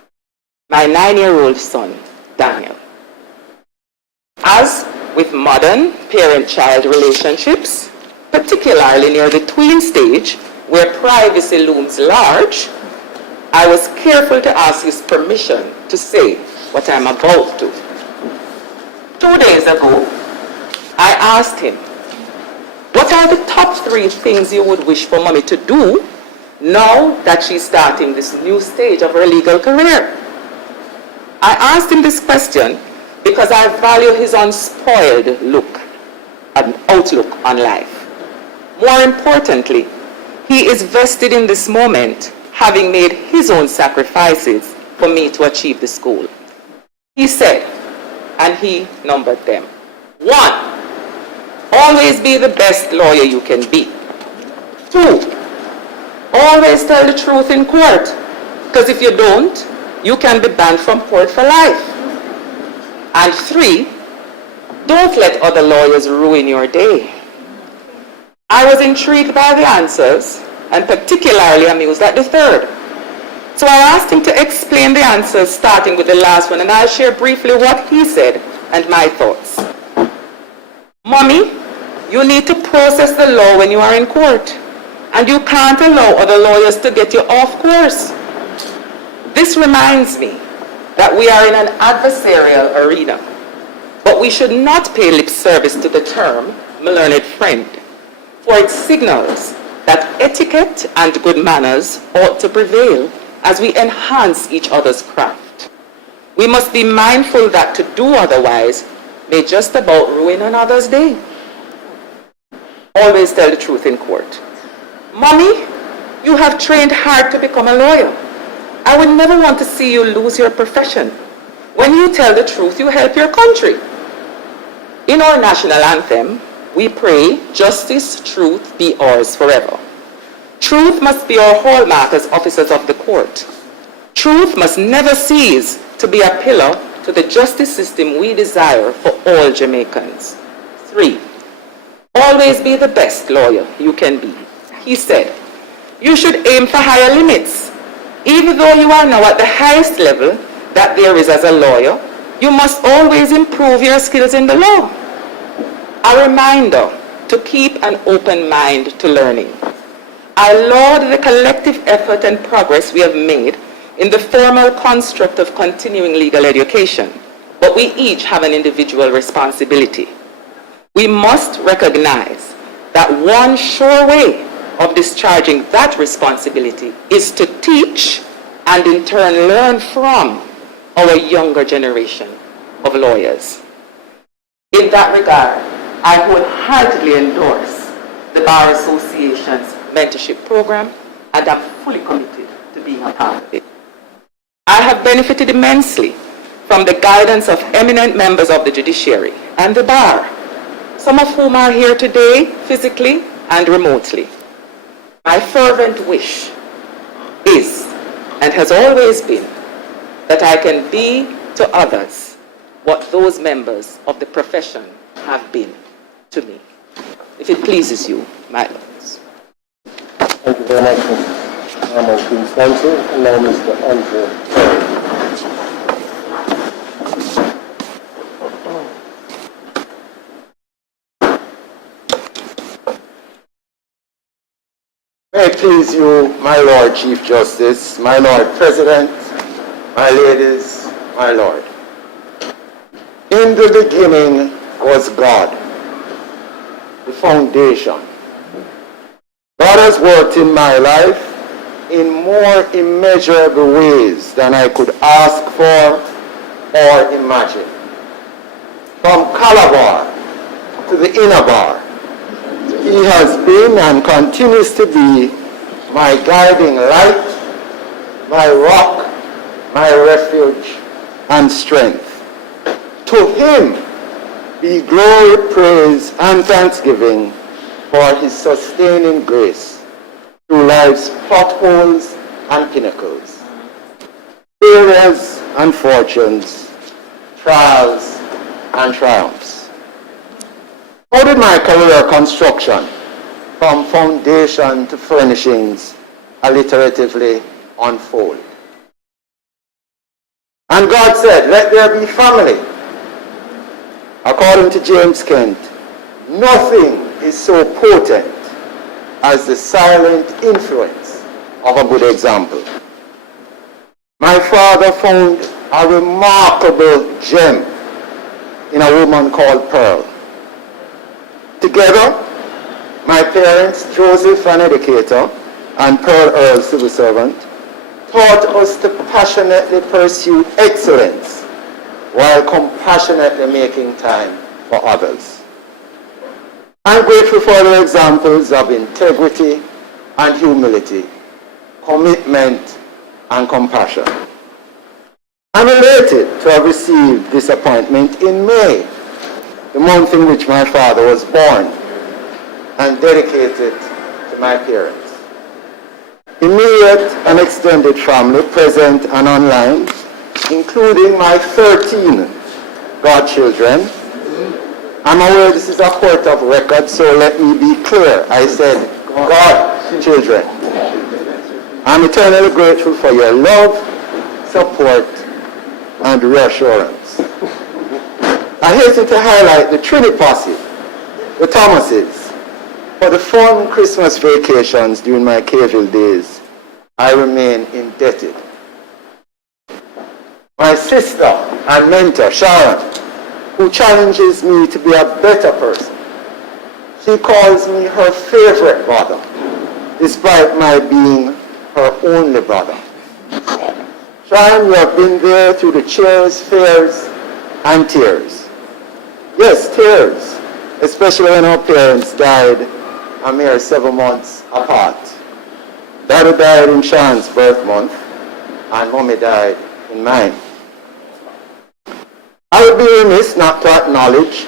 my 9-year-old son, Daniel. As with modern parent-child relationships, particularly near the tween stage, where privacy looms large, I was careful to ask his permission to say what I'm about to. 2 days ago, I asked him, what are the top 3 things you would wish for mommy to do now that she's starting this new stage of her legal career? I asked him this question because I value his unspoiled look and outlook on life. More importantly, he is vested in this moment, having made his own sacrifices for me to achieve this goal. He said, and he numbered them. 1, always be the best lawyer you can be. 2, always tell the truth in court, because if you don't, you can be banned from court for life. And 3, don't let other lawyers ruin your day. I was intrigued by the answers, and particularly amused at the third. So I asked him to explain the answers, starting with the last one, and I'll share briefly what he said and my thoughts. Mommy, you need to process the law when you are in court, and you can't allow other lawyers to get you off course. This reminds me that we are in an adversarial arena, but we should not pay lip service to the term, my learned friend, for it signals that etiquette and good manners ought to prevail as we enhance each other's craft. We must be mindful that to do otherwise may just about ruin another's day. Always tell the truth in court. Mommy, you have trained hard to become a lawyer. I would never want to see you lose your profession. When you tell the truth, you help your country. In our national anthem, we pray, justice, truth be ours forever. Truth must be our hallmark as officers of the court. Truth must never cease to be a pillar to the justice system we desire for all Jamaicans. 3, always be the best lawyer you can be. He said, you should aim for higher limits. Even though you are now at the highest level that there is as a lawyer, you must always improve your skills in the law. A reminder to keep an open mind to learning. I laud the collective effort and progress we have made in the formal construct of continuing legal education, but we each have an individual responsibility. We must recognize that one sure way of discharging that responsibility is to teach and in turn learn from our younger generation of lawyers. In that regard, I wholeheartedly endorse the Bar Association's mentorship program, and I'm fully committed to being a part of it. I have benefited immensely from the guidance of eminent members of the judiciary and the bar, some of whom are here today physically and remotely. My fervent wish is, and has always been, that I can be to others what those members of the profession have been to me. If it pleases you, my lords. Thank you very much, Mr. Norman Queen's Counsel. And now Mr. Earl. May it please you, my Lord Chief Justice, my Lord President, my ladies, my Lord. In the beginning was God, the foundation. God has worked in my life in more immeasurable ways than I could ask for or imagine. From Calabar to the inner bar, He has been and continues to be my guiding light, my rock, my refuge and strength. To Him be glory, praise, and thanksgiving for His sustaining grace through life's potholes and pinnacles, failures and fortunes, trials and triumphs. How did my career construction from foundation to furnishings alliteratively unfold. And God said, let there be family. According to James Kent, nothing is so potent as the silent influence of a good example. My father found a remarkable gem in a woman called Pearl. Together, my parents, Joseph, an educator, and Pearl, Earl, civil servant, taught us to passionately pursue excellence while compassionately making time for others. I'm grateful for the examples of integrity and humility, commitment and compassion. I'm elated to have received this appointment in May, the month in which my father was born, and dedicated to my parents. Immediate and extended family, present and online, including my 13 godchildren. I'm aware this is a court of record, so let me be clear. I said godchildren. I'm eternally grateful for your love, support, and reassurance. I hasten to highlight the Trinity posse, the Thomases. For the fun Christmas vacations during my Caville days, I remain indebted. My sister and mentor, Sharon, who challenges me to be a better person. She calls me her favorite brother, despite my being her only brother. Sharon, you have been there through the cheers, fears, and tears. Yes, tears, especially when our parents died a mere 7 months apart. Daddy died in Sharon's birth month, and Mommy died in mine. I would be remiss not to acknowledge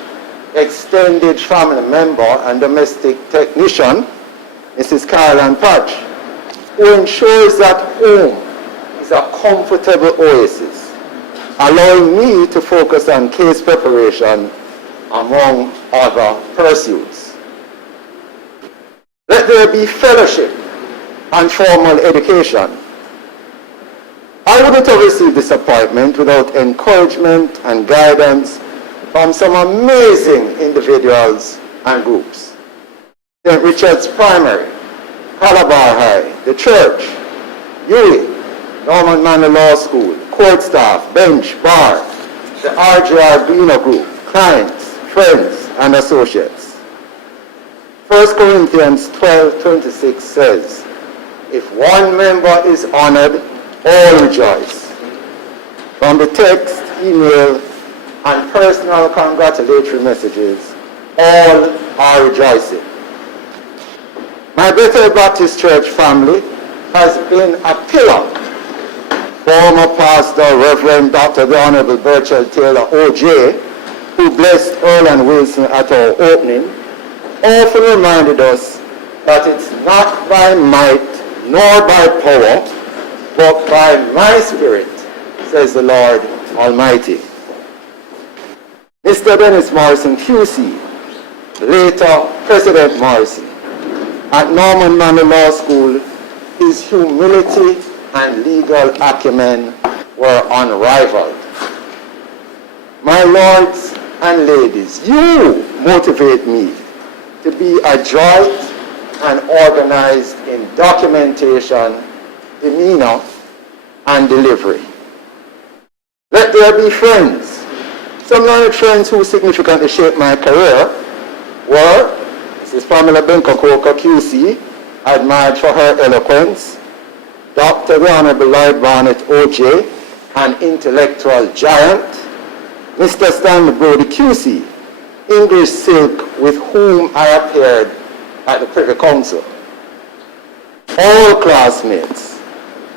extended family member and domestic technician, Mrs. Caroline Patch, who ensures that home is a comfortable oasis, allowing me to focus on case preparation among other pursuits. Let there be fellowship and formal education. I wouldn't have received this appointment without encouragement and guidance from some amazing individuals and groups. St. Richard's Primary, Calabar High, the church, UWI, Norman Manor Law School, court staff, bench, bar, the RJR Greener Group, clients, friends, and associates. 1 Corinthians 12:26 says, if one member is honored, all rejoice. From the text, email, and personal congratulatory messages, all are rejoicing. My Bethel Baptist Church family has been a pillar. Former pastor, Reverend Dr. the Honorable Burchell Taylor, OJ, who blessed Earl and Wilson at our opening, often reminded us that it's not by might nor by power, but by my spirit, says the Lord Almighty. Mr. Dennis Morrison, QC, later President Morrison, at Norman Manor Law School, his humility and legal acumen were unrivaled. My lords and ladies, you motivate me to be adroit and organized in documentation, demeanor, and delivery. Let there be friends. Some learned friends who significantly shaped my career were Mrs. Pamela Banker, QC, admired for her eloquence, Dr. the Honorable Lloyd Barnett, OJ, an intellectual giant, Mr. Stanley Brody, QC, English Silk, with whom I appeared at the Privy Council. All classmates,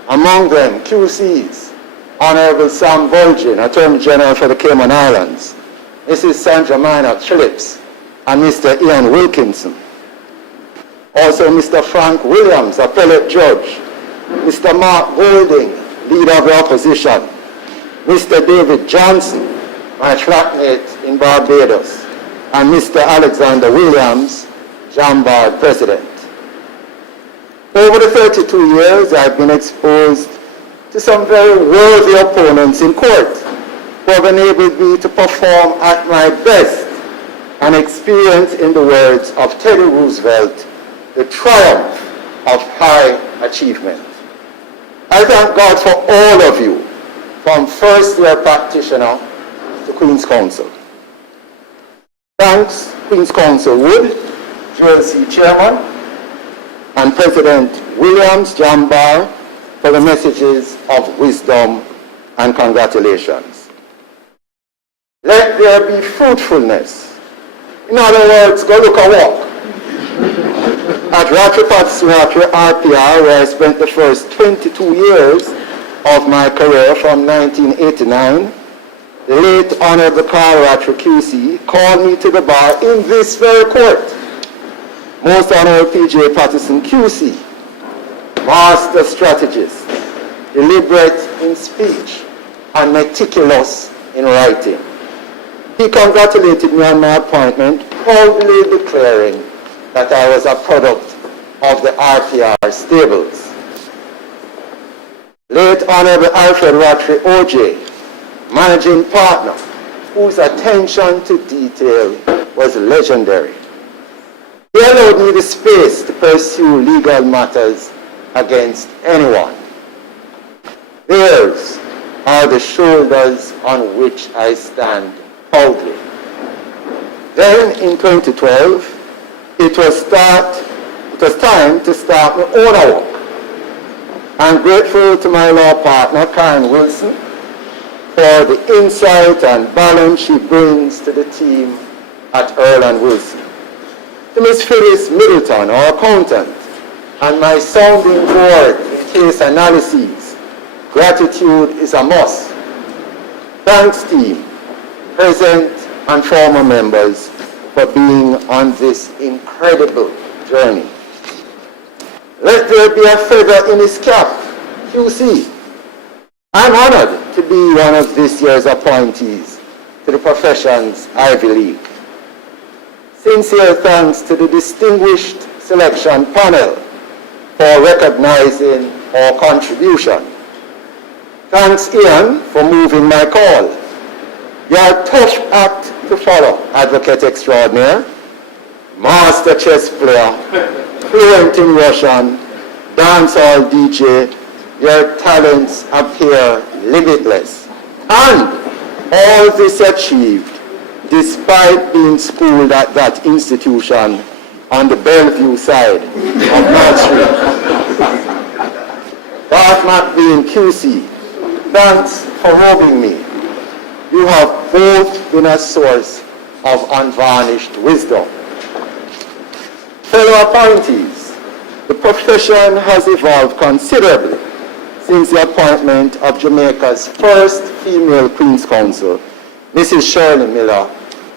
among them QCs, Honorable Sam Volgin, Attorney General for the Cayman Islands, Mrs. Sandra Minor Phillips, and Mr. Ian Wilkinson. Also Mr. Frank Williams, Appellate Judge, Mr. Mark Golding, Leader of the Opposition, Mr. David Johnson, my flatmate in Barbados, and Mr. Alexander Williams, Jambar president. Over the 32 years, I've been exposed to some very worthy opponents in court who have enabled me to perform at my best and experience, in the words of Teddy Roosevelt, the triumph of high achievement. I thank God for all of you, from first-year practitioner to Queen's Counsel. Thanks, Queen's Counsel Wood, GLC Chairman, and President Williams Jambar for the messages of wisdom and congratulations. Let there be fruitfulness. In other words, go look a walk. At Ratri Patswatri RPR, where I spent the first 22 years of my career from 1989, the late Honorable Carl Ratri QC called me to the bar in this very court. Most Honorable P.J. Patterson QC, master strategist, deliberate in speech and meticulous in writing. He congratulated me on my appointment, proudly declaring that I was a product of the RPR stables. Late Honorable Alfred Ratri OJ, managing partner, whose attention to detail was legendary. He allowed me the space to pursue legal matters against anyone. Theirs are the shoulders on which I stand proudly. Then in 2012, it was time to start my own work. I'm grateful to my law partner, Karen Wilson, for the insight and balance she brings to the team at Earl and Wilson. To Ms. Phyllis Middleton, our accountant, and my sounding board in case analyses, gratitude is a must. Thanks, team, present and former members, for being on this incredible journey. Let there be a feather in his cap, QC. I'm honored to be one of this year's appointees to the profession's Ivy League. Sincere thanks to the distinguished selection panel for recognizing our contribution. Thanks, Ian, for moving my call. You're a tough act to follow, advocate extraordinaire, master chess player, fluent in Russian, dancehall DJ. Your talents appear limitless. And all this achieved despite being schooled at that institution on the Bellevue side of North Street. Darth McBean QC, thanks for robbing me. You have both been a source of unvarnished wisdom. Fellow appointees, the profession has evolved considerably since the appointment of Jamaica's first female Queen's Counsel, Mrs. Shirley Miller,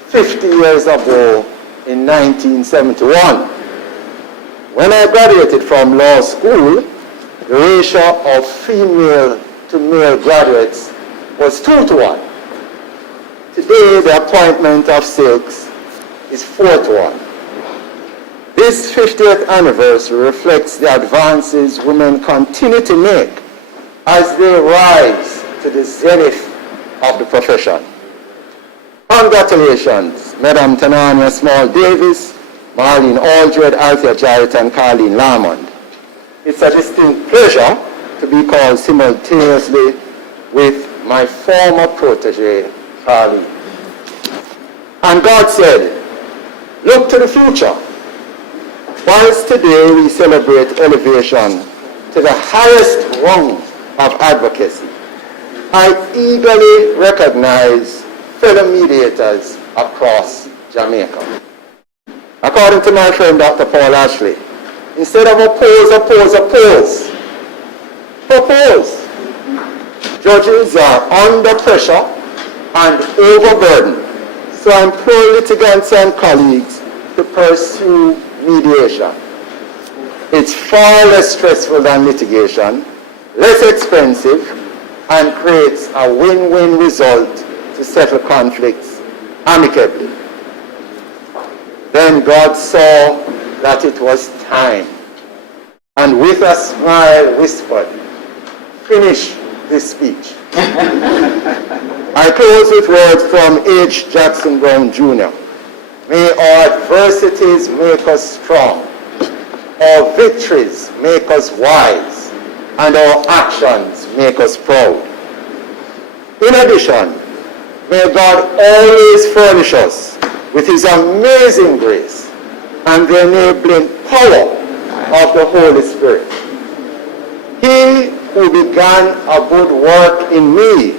50 years ago in 1971. When I graduated from law school, the ratio of female to male graduates was 2-to-1. Today, the appointment of silks is 4-to-1. This 50th anniversary reflects the advances women continue to make as they rise to the zenith of the profession. Congratulations, Madam Tanania Small-Davis, Marlene Aldred, Althea Jarrett, and Carleen Lamond. It's a distinct pleasure to be called simultaneously with my former protege, Carleen. And God said, look to the future. Whilst today we celebrate elevation to the highest rung of advocacy, I eagerly recognize fellow mediators across Jamaica. According to my friend Dr. Paul Ashley, instead of oppose, propose. Judges are under pressure and overburdened, so I implore litigants and colleagues to pursue mediation. It's far less stressful than litigation, less expensive, and creates a win-win result to settle conflicts amicably. Then God saw that it was time, and with a smile whispered, "Finish this speech." I close with words from H. Jackson Brown Jr. May our adversities make us strong, our victories make us wise, and our actions make us proud. In addition, may God always furnish us with His amazing grace and the enabling power of the Holy Spirit. He who began a good work in me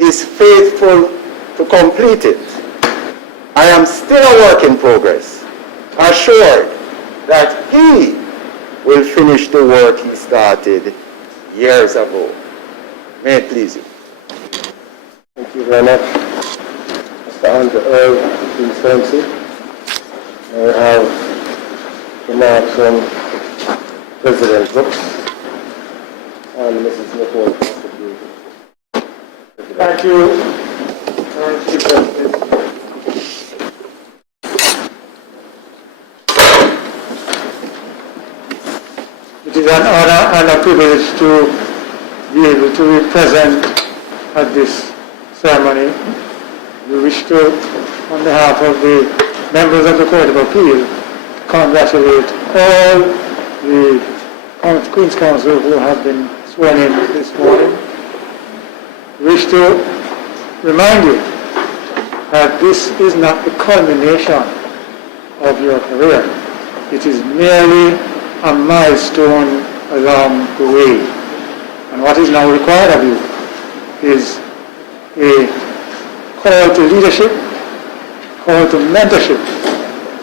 is faithful to complete it. I am still a work in progress, assured that He will finish the work He started years ago. May it please you. Thank you very much. Mr. Earl, Queen's Counsel. I have remarks from President Brooks and Mrs. Nicole. Thank you, Chief Justice. It is an honor and a privilege to be able to be present at this ceremony. We wish to, on behalf of the members of the Court of Appeal, congratulate all the Queen's Counsel who have been sworn in this morning. We wish to remind you that this is not the culmination of your career. It is merely a milestone along the way. And what is now required of you is a call to leadership, call to mentorship,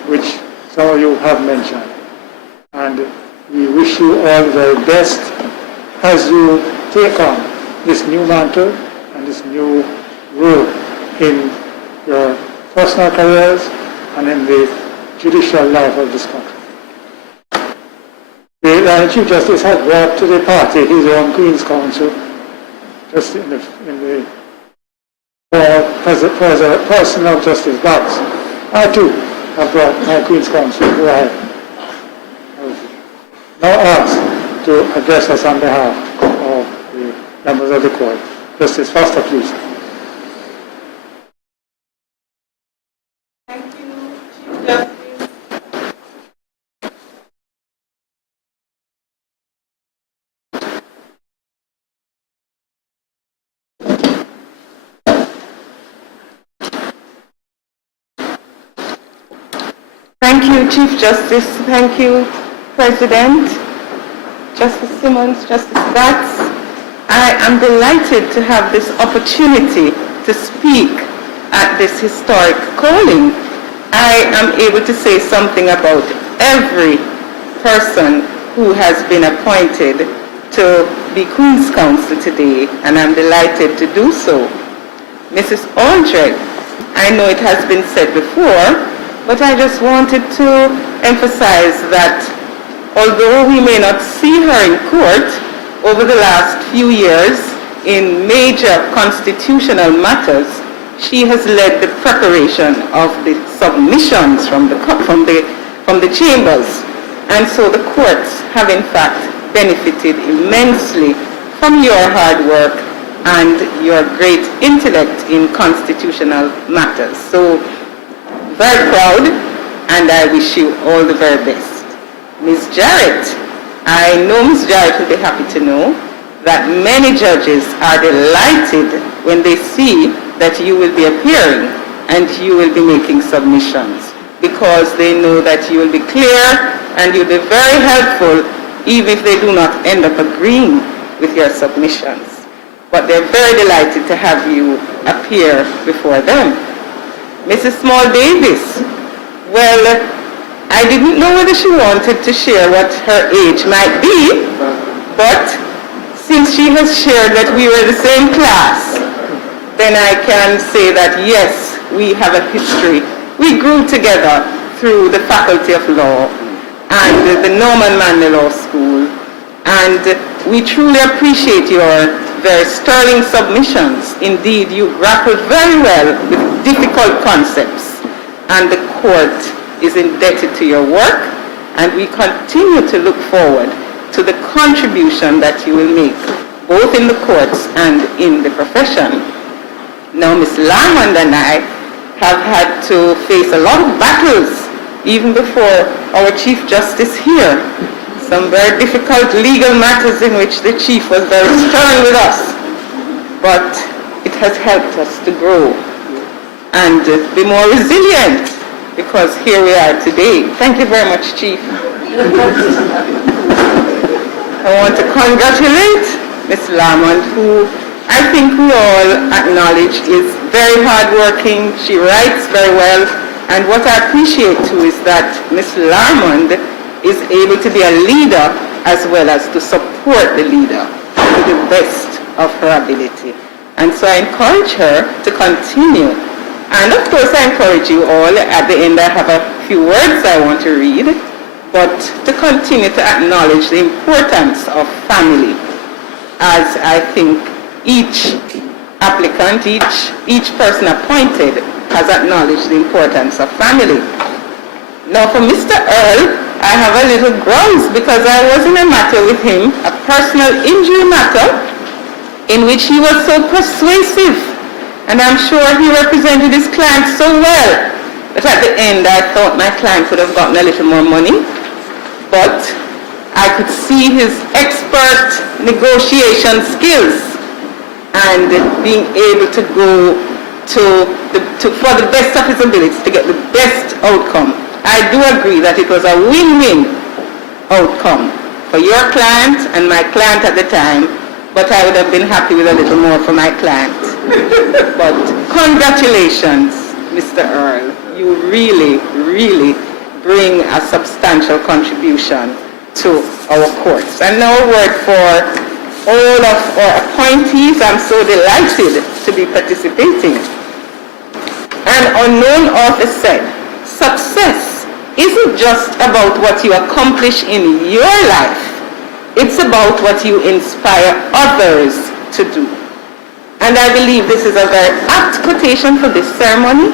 which some of you have mentioned. And we wish you all the very best as you take on this new mantle and this new role in your personal careers and in the judicial life of this country. The Chief Justice has brought to the party his own Queen's Counsel, just in the personal justice box. I too have brought my Queen's Counsel, who I have now asked to address us on behalf of the members of the court. Justice Foster, please. Thank you, Chief Justice. Thank you, Chief Justice. Thank you, President, Justice Simmons, Justice Batts. I am delighted to have this opportunity to speak at this historic calling. I am able to say something about every person who has been appointed to be Queen's Counsel today, and I'm delighted to do so. Mrs. Aldred, I know it has been said before, but I just wanted to emphasize that although we may not see her in court over the last few years in major constitutional matters, she has led the preparation of the submissions from the chambers. And so the courts have in fact benefited immensely from your hard work and your great intellect in constitutional matters. So very proud, and I wish you all the very best. Ms. Jarrett, I know Ms. Jarrett will be happy to know that many judges are delighted when they see that you will be appearing and you will be making submissions, because they know that you will be clear and you'll be very helpful even if they do not end up agreeing with your submissions. But they're very delighted to have you appear before them. Mrs. Small Davis, well, I didn't know whether she wanted to share what her age might be, but since she has shared that we were the same class, then I can say that yes, we have a history. We grew together through the Faculty of Law and the Norman Manley Law School, and we truly appreciate your very sterling submissions. Indeed, you grappled very well with difficult concepts, and the court is indebted to your work and we continue to look forward to the contribution that you will make, both in the courts and in the profession. Now, Ms. Lamond and I have had to face a lot of battles even before our Chief Justice here. Some very difficult legal matters in which the Chief was very stern with us. But it has helped us to grow and be more resilient, because here we are today. Thank you very much, Chief. I want to congratulate Ms. Lamond, who I think we all acknowledge is very hardworking. She writes very well. And what I appreciate too is that Ms. Lamond is able to be a leader as well as to support the leader to the best of her ability. And so I encourage her to continue. And of course I encourage you all, at the end I have a few words I want to read, but to continue to acknowledge the importance of family, as I think each applicant, each person appointed has acknowledged the importance of family. Now for Mr. Earl, I have a little grounds because I was in a matter with him, a personal injury matter, in which he was so persuasive, and I'm sure he represented his client so well that at the end I thought my client could have gotten a little more money, but I could see his expert negotiation skills and being able to go for the best of his abilities to get the best outcome. I do agree that it was a win-win outcome for your client and my client at the time, but I would have been happy with a little more for my client. But congratulations, Mr. Earl. You really, really bring a substantial contribution to our courts. And now a word for all of our appointees. I'm so delighted to be participating. An unknown author said, success isn't just about what you accomplish in your life. It's about what you inspire others to do. And I believe this is a very apt quotation for this ceremony,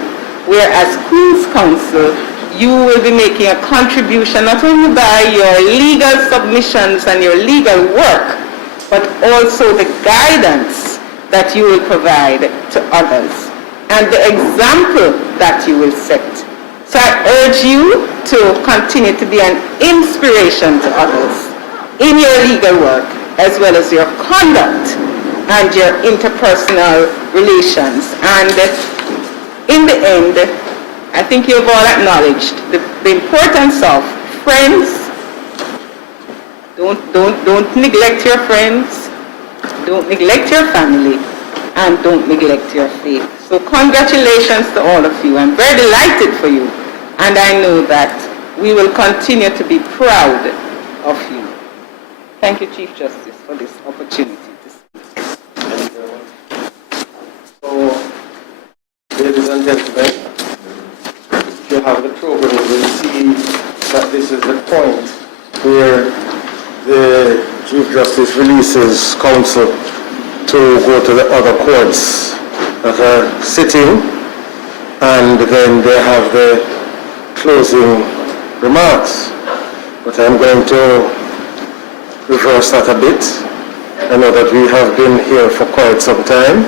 where as Queen's Counsel, you will be making a contribution not only by your legal submissions and your legal work, but also the guidance that you will provide to others and the example that you will set. So I urge you to continue to be an inspiration to others in your legal work, as well as your conduct and your interpersonal relations. And in the end, I think you've all acknowledged the importance of friends. Don't neglect your friends, don't neglect your family, and don't neglect your faith. So congratulations to all of you. I'm very delighted for you, and I know that we will continue to be proud of you. Thank you, Chief Justice, for this opportunity to speak. Thank you very much. So, ladies and gentlemen, if you have the program, you will see that this is the point where the Chief Justice releases counsel to go to the other courts that are sitting, and then they have the closing remarks. But I'm going to reverse that a bit. I know that we have been here for quite some time,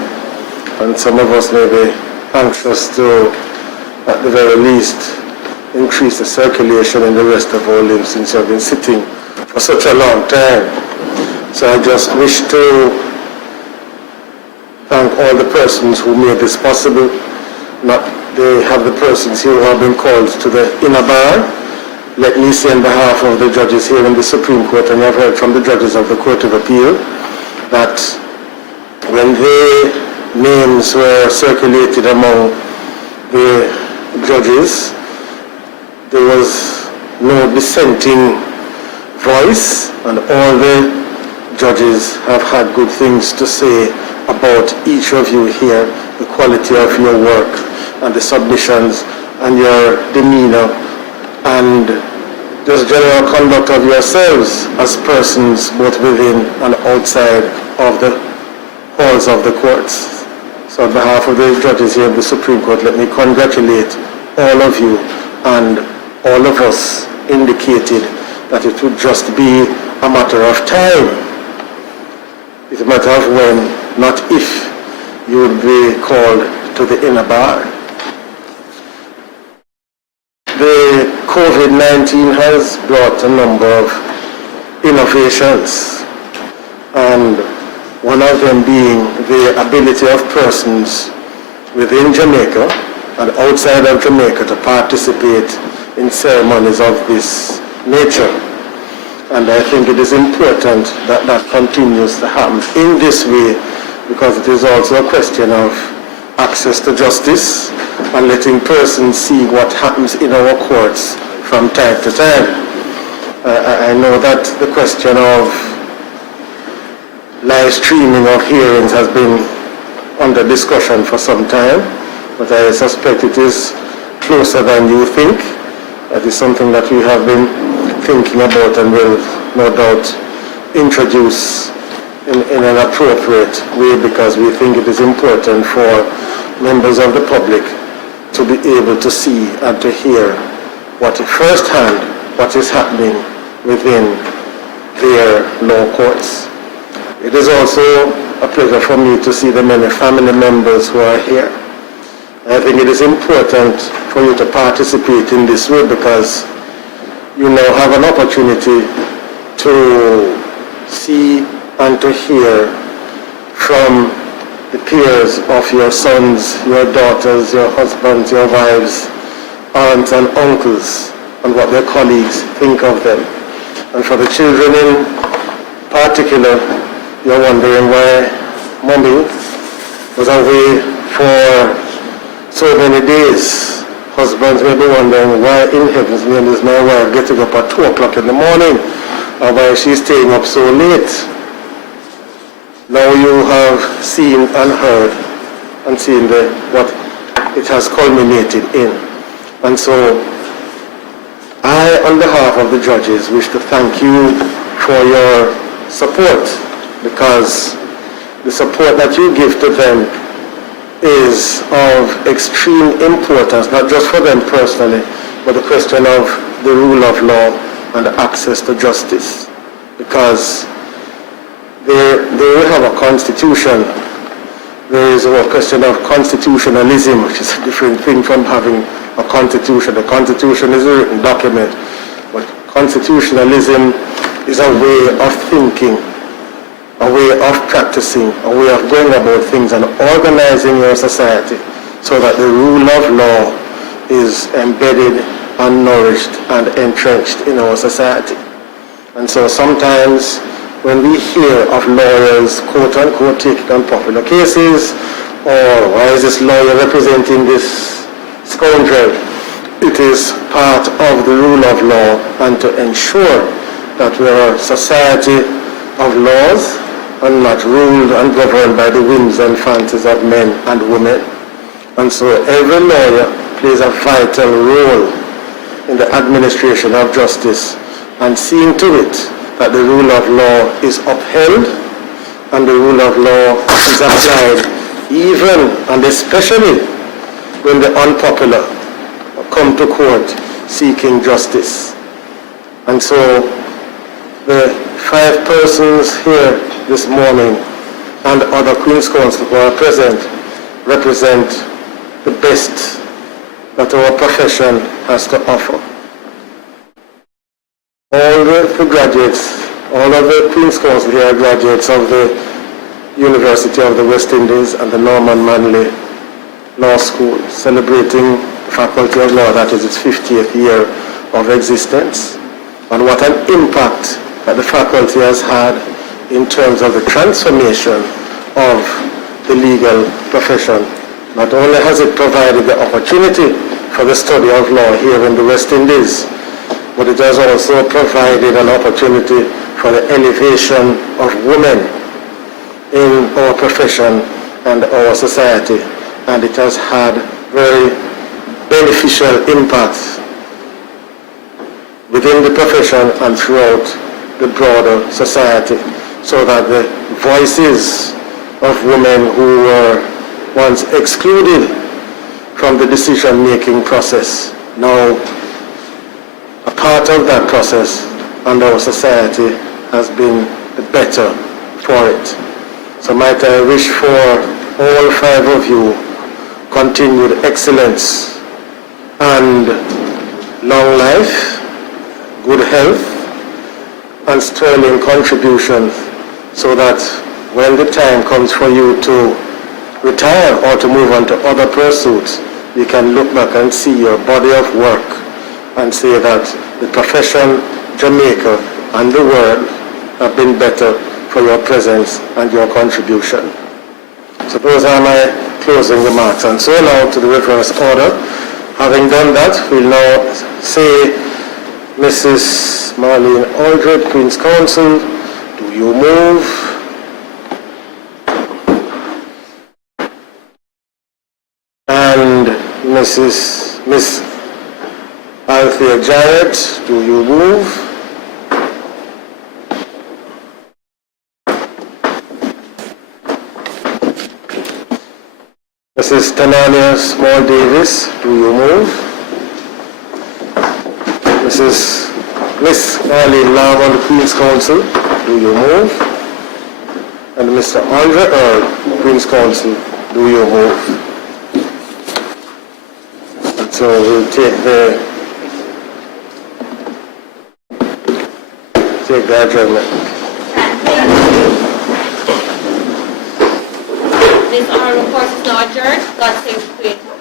and some of us may be anxious to, at the very least, increase the circulation in the rest of our limbs since you have been sitting for such a long time. So I just wish to thank all the persons who made this possible. They have the persons here who have been called to the inner bar. Let me say on behalf of the judges here in the Supreme Court, and I've heard from the judges of the Court of Appeal, that when their names were circulated among the judges, there was no dissenting voice, and all the judges have had good things to say about each of you here, the quality of your work and the submissions and your demeanor and just general conduct of yourselves as persons both within and outside of the halls of the courts. So on behalf of the judges here in the Supreme Court, let me congratulate all of you and all of us indicated that it would just be a matter of time. It's a matter of when, not if, you would be called to the inner bar. The COVID-19 has brought a number of innovations, and one of them being the ability of persons within Jamaica and outside of Jamaica to participate in ceremonies of this nature. And I think it is important that that continues to happen in this way, because it is also a question of access to justice and letting persons see what happens in our courts from time to time. I know that the question of live streaming of hearings has been under discussion for some time, but I suspect it is closer than you think. That is something that we have been thinking about and will no doubt introduce in an appropriate way, because we think it is important for members of the public to be able to see and to hear firsthand what is happening within their law courts. It is also a pleasure for me to see the many family members who are here. I think it is important for you to participate in this way, because you now have an opportunity to see and to hear from the peers of your sons, your daughters, your husbands, your wives, aunts and uncles, and what their colleagues think of them. And for the children in particular, you're wondering why mommy was away for so many days. Husbands may be wondering why in heaven's name is my wife getting up at 2 o'clock in the morning, or why she's staying up so late. Now you have seen and heard and seen what it has culminated in. And so I, on behalf of the judges, wish to thank you for your support, because the support that you give to them is of extreme importance, not just for them personally, but the question of the rule of law and access to justice. Because they have a constitution. There is a question of constitutionalism, which is a different thing from having a constitution. The constitution is a written document, but constitutionalism is a way of thinking, a way of practicing, a way of going about things and organizing your society so that the rule of law is embedded and nourished and entrenched in our society. And so sometimes when we hear of lawyers, quote unquote, taking on popular cases, or why is this lawyer representing this scoundrel, it is part of the rule of law and to ensure that we are a society of laws and not ruled and governed by the whims and fancies of men and women. And so every lawyer plays a vital role in the administration of justice and seeing to it that the rule of law is upheld and the rule of law is applied, even and especially when the unpopular come to court seeking justice. And so the 5 persons here this morning and other Queen's Counsel who are present represent the best that our profession has to offer. All the graduates, all of the Queen's Counsel here are graduates of the University of the West Indies and the Norman Manley Law School, celebrating the Faculty of Law, that is its 50th year of existence. And what an impact that the faculty has had in terms of the transformation of the legal profession. Not only has it provided the opportunity for the study of law here in the West Indies, but it has also provided an opportunity for the elevation of women in our profession and our society. And it has had very beneficial impacts within the profession and throughout the broader society, so that the voices of women who were once excluded from the decision-making process now part of that process, and our society has been the better for it. So might I wish for all 5 of you continued excellence and long life, good health, and sterling contributions, so that when the time comes for you to retire or to move on to other pursuits, you can look back and see your body of work and say that the profession, Jamaica, and the world have been better for your presence and your contribution. So those are my closing remarks. And so now to the reverse order. Having done that, we'll now say, Mrs. Marlene Aldred, Queen's Counsel, do you move? And Miss Althea Jarrett, do you move? Mrs. Tanania Small Davis, do you move? Miss Marlene Lam on the Queen's Counsel, do you move? And Mr. Andre Earl, Queen's Counsel, do you move? And so we'll take the adjournment. This honorable court is now adjourned. God save the Queen.